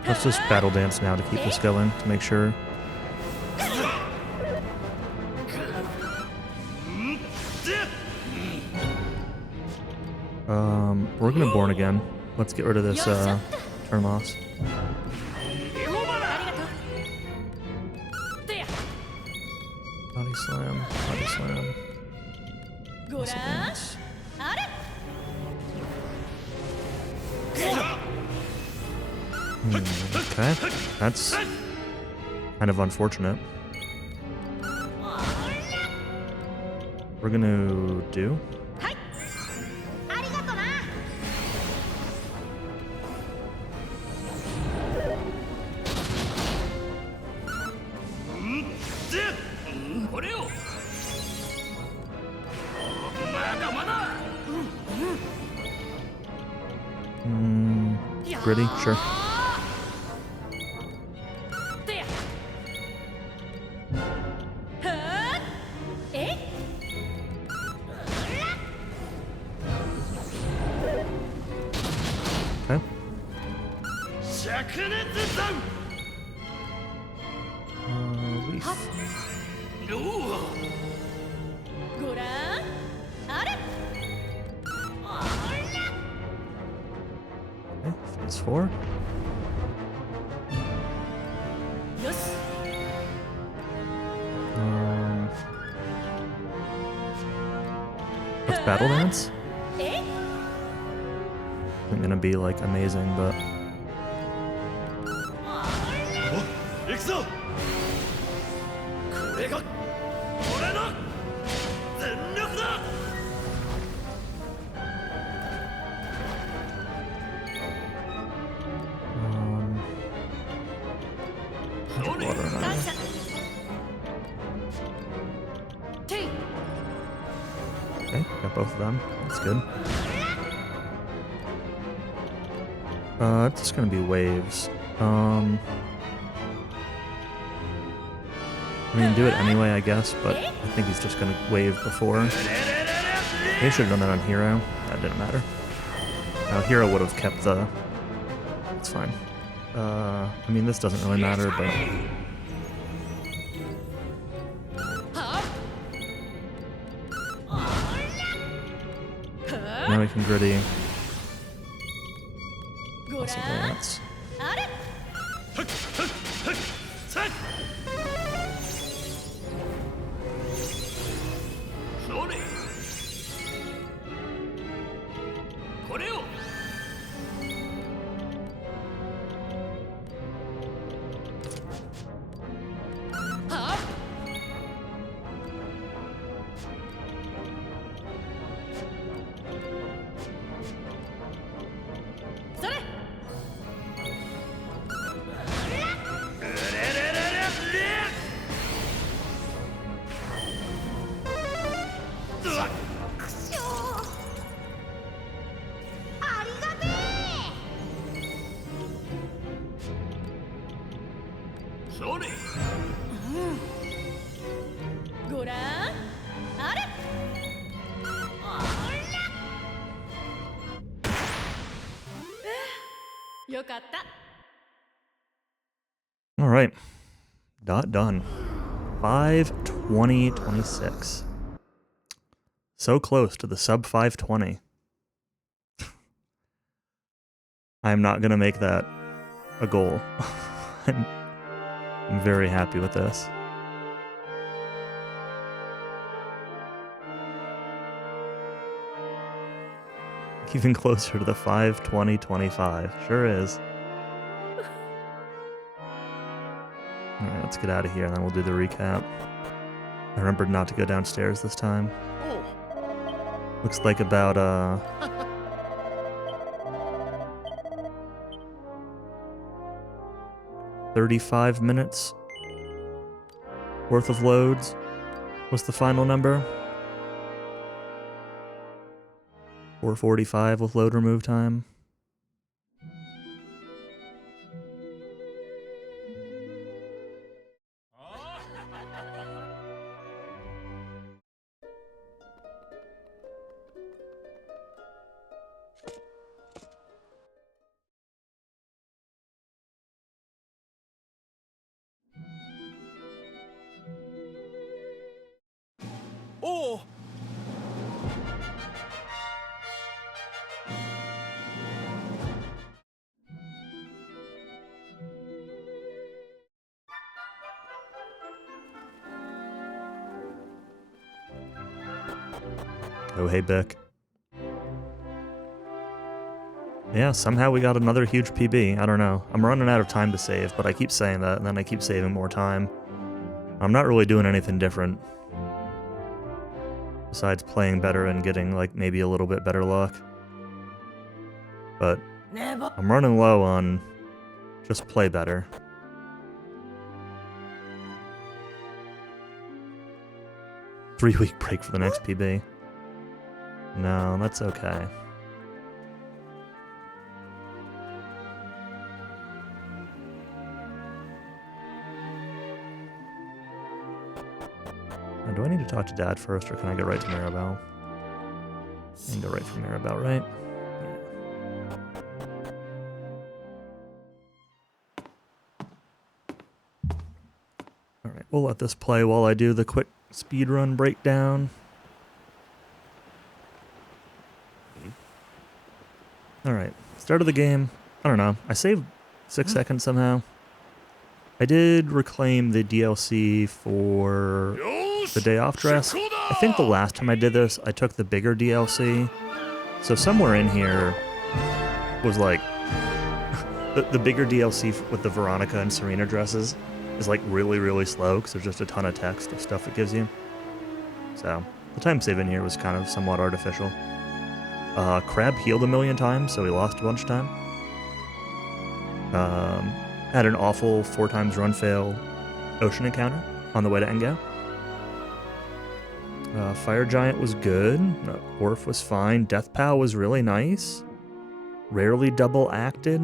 Let's just battle dance now to keep this going, to make sure. We're gonna Born again. Let's get rid of this turn loss. Body slam, body slam. Muscle dance. Okay, that's kind of unfortunate. We're gonna do. gritty, sure. There. Huh? Eh? Okay. 灼熱弾 Leaf. おお ごらんあれ Okay, phase 4. よし What's Battle Dance? え Isn't gonna be like amazing, but 行くぞこれが俺の全力だ water and 感 iron. 謝てい Okay, got both of them. That's good. It's just gonna be waves. I mean, do it anyway, I guess, but I think he's just gonna wave before. He should have done that on Hero. That didn't matter. Now, Hero would have kept the... It's fine. I mean, this doesn't really matter, but... は Now we can gritty. ご Also らん dance. あれ さっそれこれを は それ くしょーありがてそれごらんあれ よかった All right. Dot done. 5:20:26. So close to the sub 520. I'm not going to make that a goal. I'm very happy with this. Even closer to the 5:20:25. Sure is. Alright, let's get out of here and then we'll do the recap. I remembered not to go downstairs this time. Looks like about 35 minutes worth of loads was the final number. 4:45 with load remove time. Oh! Oh, hey, Beck. Yeah, somehow we got another huge PB. I don't know. I'm running out of time to save, but I keep saying that, and then I keep saving more time. I'm not really doing anything different. Besides playing better and getting, like, maybe a little bit better luck. But I'm running low on just play better. Three-week break for the next PB. No, that's okay. Do I need to talk to Dad first, or can I go right to Maribel? I can go right for Maribel, right? Alright, we'll let this play while I do the quick speedrun breakdown. Alright, start of the game. I don't know. I saved 6 seconds somehow. I did reclaim the DLC for the day off dress. I think the last time I did this, I took the bigger DLC. So somewhere in here was like the bigger DLC with the Veronica and Serena dresses is like really, really slow because there's just a ton of text of stuff it gives you. So the time save in here was kind of somewhat artificial. Crab healed a million times, so he lost a bunch of time. Had an awful 4 times run fail ocean encounter on the way to Engao. Fire Giant was good. Orf was fine. Death Pow was really nice. Rarely double acted.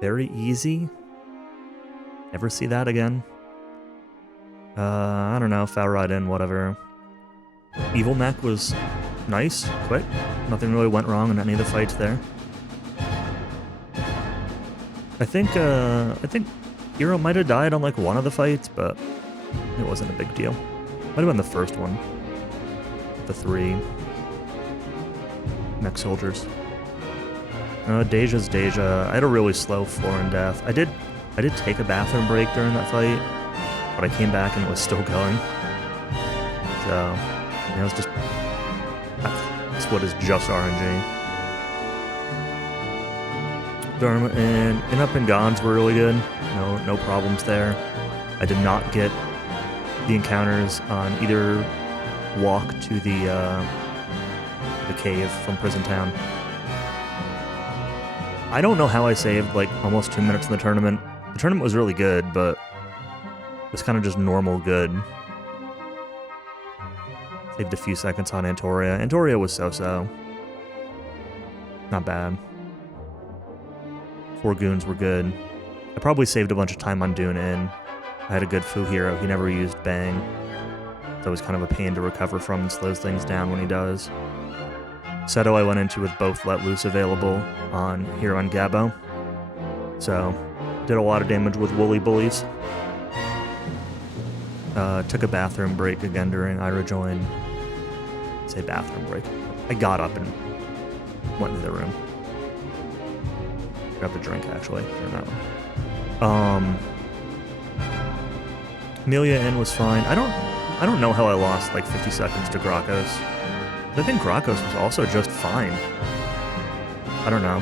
Very easy. Never see that again. I don't know. Foul Ride In, whatever. Evil Mech was nice, quick. Nothing really went wrong in any of the fights there. I think Hero might have died on like one of the fights, but it wasn't a big deal. Might have been the first one. The 3 mech soldiers. Deja's Deja. I had a really slow floor and death. I did take a bathroom break during that fight, but I came back and it was still going. So, it was just that's what is just RNG. Dharma and In Up and Gons were really good. No problems there. I did not get the encounters on either walk to the cave from Prison Town. I don't know how I saved like almost 2 minutes in the tournament. The tournament was really good, but it was kind of just normal good. Saved a few seconds on Antoria. Antoria was so-so. Not bad. 4 goons were good. I probably saved a bunch of time on Dune In. I had a good Fu hero. He never used Bang. That was kind of a pain to recover from and slows things down when he does. Seto I went into with both Let Loose available on Hero and Gabo. So, did a lot of damage with Woolly Bullies. Took a bathroom break again during I Rejoin. Say bathroom break. I got up and went into the room. Grabbed a drink, actually, during that one. Amelia Inn was fine. I don't know how I lost like 50 seconds to Gracchus. I think Gracchus was also just fine. I don't know.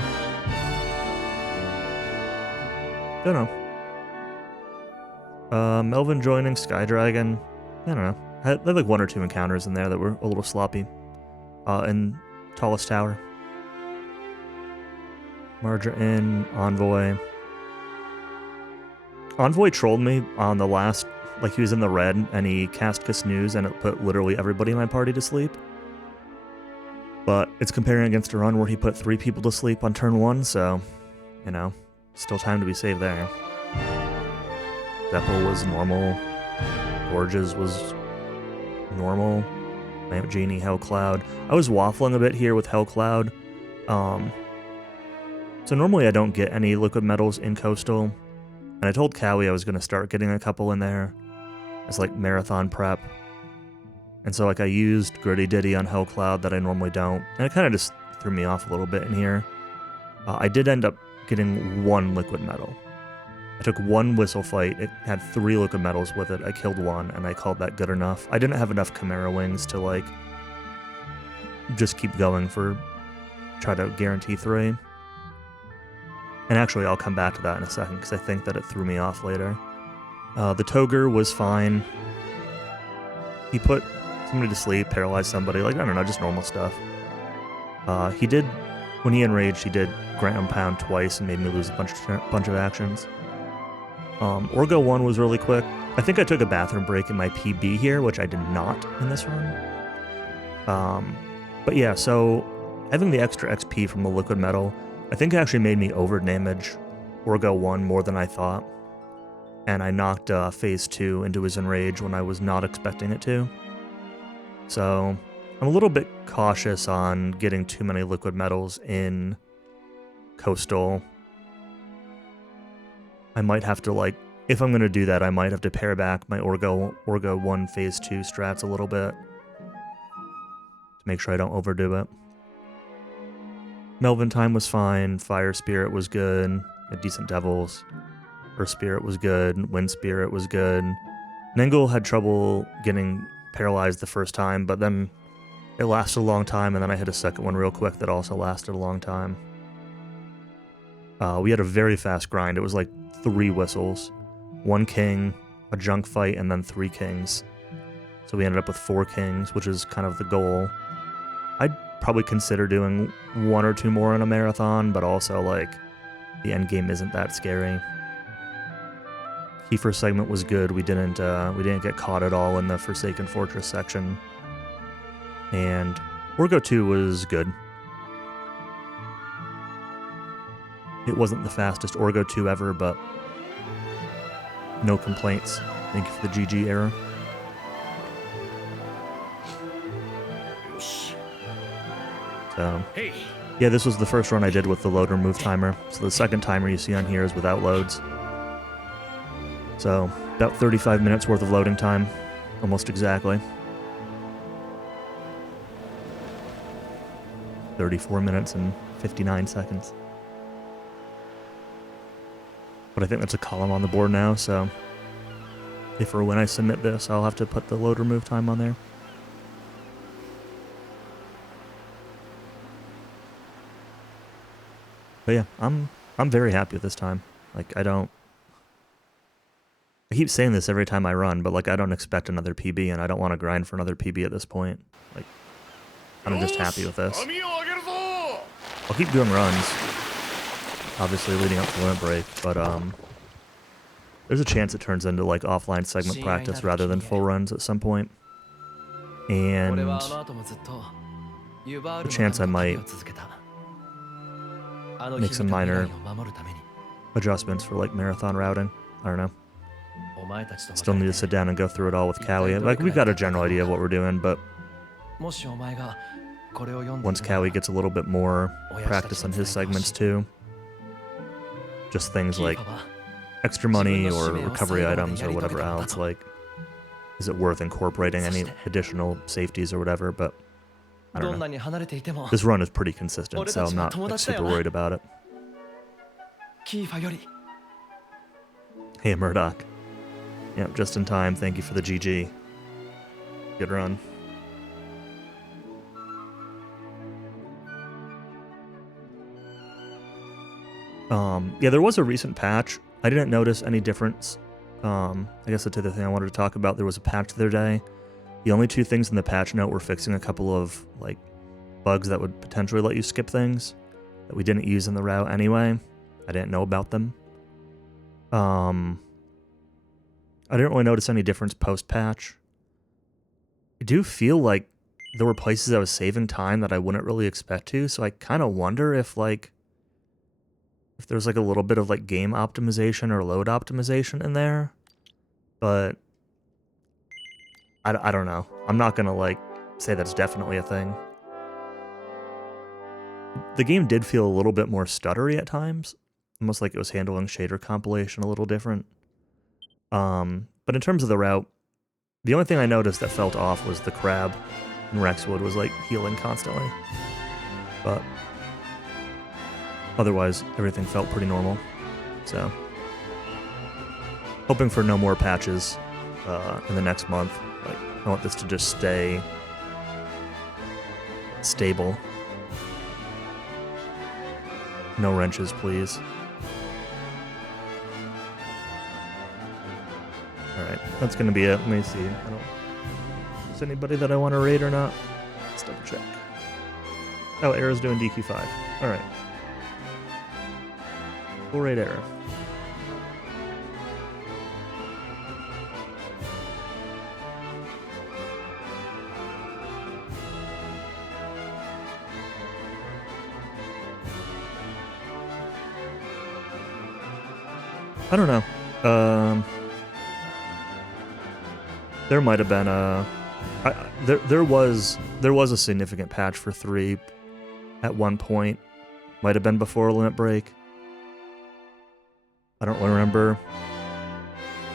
Melvin joining Skydragon. I don't know. I had like 1 or 2 encounters in there that were a little sloppy. And Tallest Tower. Marja Inn, Envoy. Envoy trolled me on the last, like he was in the red, and he cast Kasnooze, and it put literally everybody in my party to sleep. But it's comparing against a run where he put 3 people to sleep on turn 1, so, you know, still time to be saved there. Deppel was normal. Gorges was normal. Lamp Genie, Hellcloud. I was waffling a bit here with Hellcloud. So normally I don't get any liquid metals in Coastal. And I told Cowie I was going to start getting a couple in there as like marathon prep. And so like I used Gritty Ditty on Hellcloud that I normally don't. And it kind of just threw me off a little bit in here. I did end up getting 1 liquid metal. I took 1 whistle fight. It had 3 liquid metals with it. I killed 1 and I called that good enough. I didn't have enough Chimera Wings to like just keep going for try to guarantee 3. And actually, I'll come back to that in a second, because I think that it threw me off later. The Toger was fine. He put somebody to sleep, paralyzed somebody, like, I don't know, just normal stuff. He did, when he enraged, he did ground pound twice and made me lose a bunch of actions. Orgo 1 was really quick. I think I took a bathroom break in my PB here, which I did not in this run. But yeah, so having the extra XP from the liquid metal, I think it actually made me over-damage Orgo 1 more than I thought. and I knocked phase 2 into his enrage when I was not expecting it to. So I'm a little bit cautious on getting too many liquid metals in coastal. I might have to, like, if I'm going to do that, I might have to pare back my Orgo 1 phase 2 strats a little bit to make sure I don't overdo it. Melvin time was fine, Fire Spirit was good, a decent Devils, Earth Spirit was good, Wind Spirit was good. Nengel had trouble getting paralyzed the first time, but then it lasted a long time, and then I hit a second one real quick that also lasted a long time. We had a very fast grind. It was like 3 whistles, 1 king, a junk fight, and then 3 kings. So we ended up with 4 kings, which is kind of the goal. I'd probably consider doing 1 or 2 more in a marathon, but also, like, the end game isn't that scary. Kiefer segment was good. We didn't get caught at all in the Forsaken Fortress section. And Orgo 2 was good. It wasn't the fastest Orgo 2 ever, but no complaints. Thank you for the GG error. So, yeah, this was the first run I did with the load remove timer. So the second timer you see on here is without loads. So, about 35 minutes worth of loading time, almost exactly. 34 minutes and 59 seconds. But I think that's a column on the board now, so if or when I submit this, I'll have to put the load remove time on there. But yeah, I'm very happy with this time. Like, I keep saying this every time I run, but like, I don't expect another PB, and I don't want to grind for another PB at this point. Like, I'm just happy with this. I'll keep doing runs, obviously leading up to limit break, but there's a chance it turns into like offline segment practice rather than full runs at some point. And a chance I might make some minor adjustments for like marathon routing. I don't know. Still need to sit down and go through it all with Cowie. Like, we've got a general idea of what we're doing, but once Cowie gets a little bit more practice on his segments too, just things like extra money or recovery items or whatever else, like, is it worth incorporating any additional safeties or whatever? But I don't know. This run is pretty consistent, so I'm not like, super worried about it. Hey, Murdoch. Yep, just in time. Thank you for the GG. Good run. Yeah, there was a recent patch. I didn't notice any difference. I guess that's the other thing I wanted to talk about. There was a patch the other day. The only 2 things in the patch note were fixing a couple of like bugs that would potentially let you skip things that we didn't use in the route anyway. I didn't know about them. I didn't really notice any difference post-patch. I do feel like there were places I was saving time that I wouldn't really expect to, so I kind of wonder if there's like a little bit of like game optimization or load optimization in there. But I don't know. I'm not gonna like say that's definitely a thing. The game did feel a little bit more stuttery at times, almost like it was handling shader compilation a little different. But in terms of the route, the only thing I noticed that felt off was the crab, and Rexwood was like healing constantly. But otherwise, everything felt pretty normal. So, hoping for no more patches in the next month. Like, I want this to just stay stable. No wrenches, please. Alright, that's gonna be it. Let me see. Is anybody that I want to raid or not? Let's double check. Oh, Era's doing DQ5. Alright. We'll raid Era. I don't know. There might have been a there was a significant patch for 3 at one point. Might have been before Limit Break. I don't really remember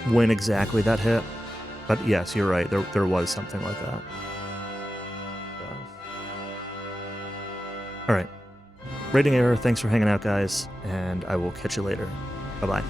when exactly that hit, but yes, you're right. There was something like that. So. All right. Rating error. Thanks for hanging out, guys, and I will catch you later. Bye bye.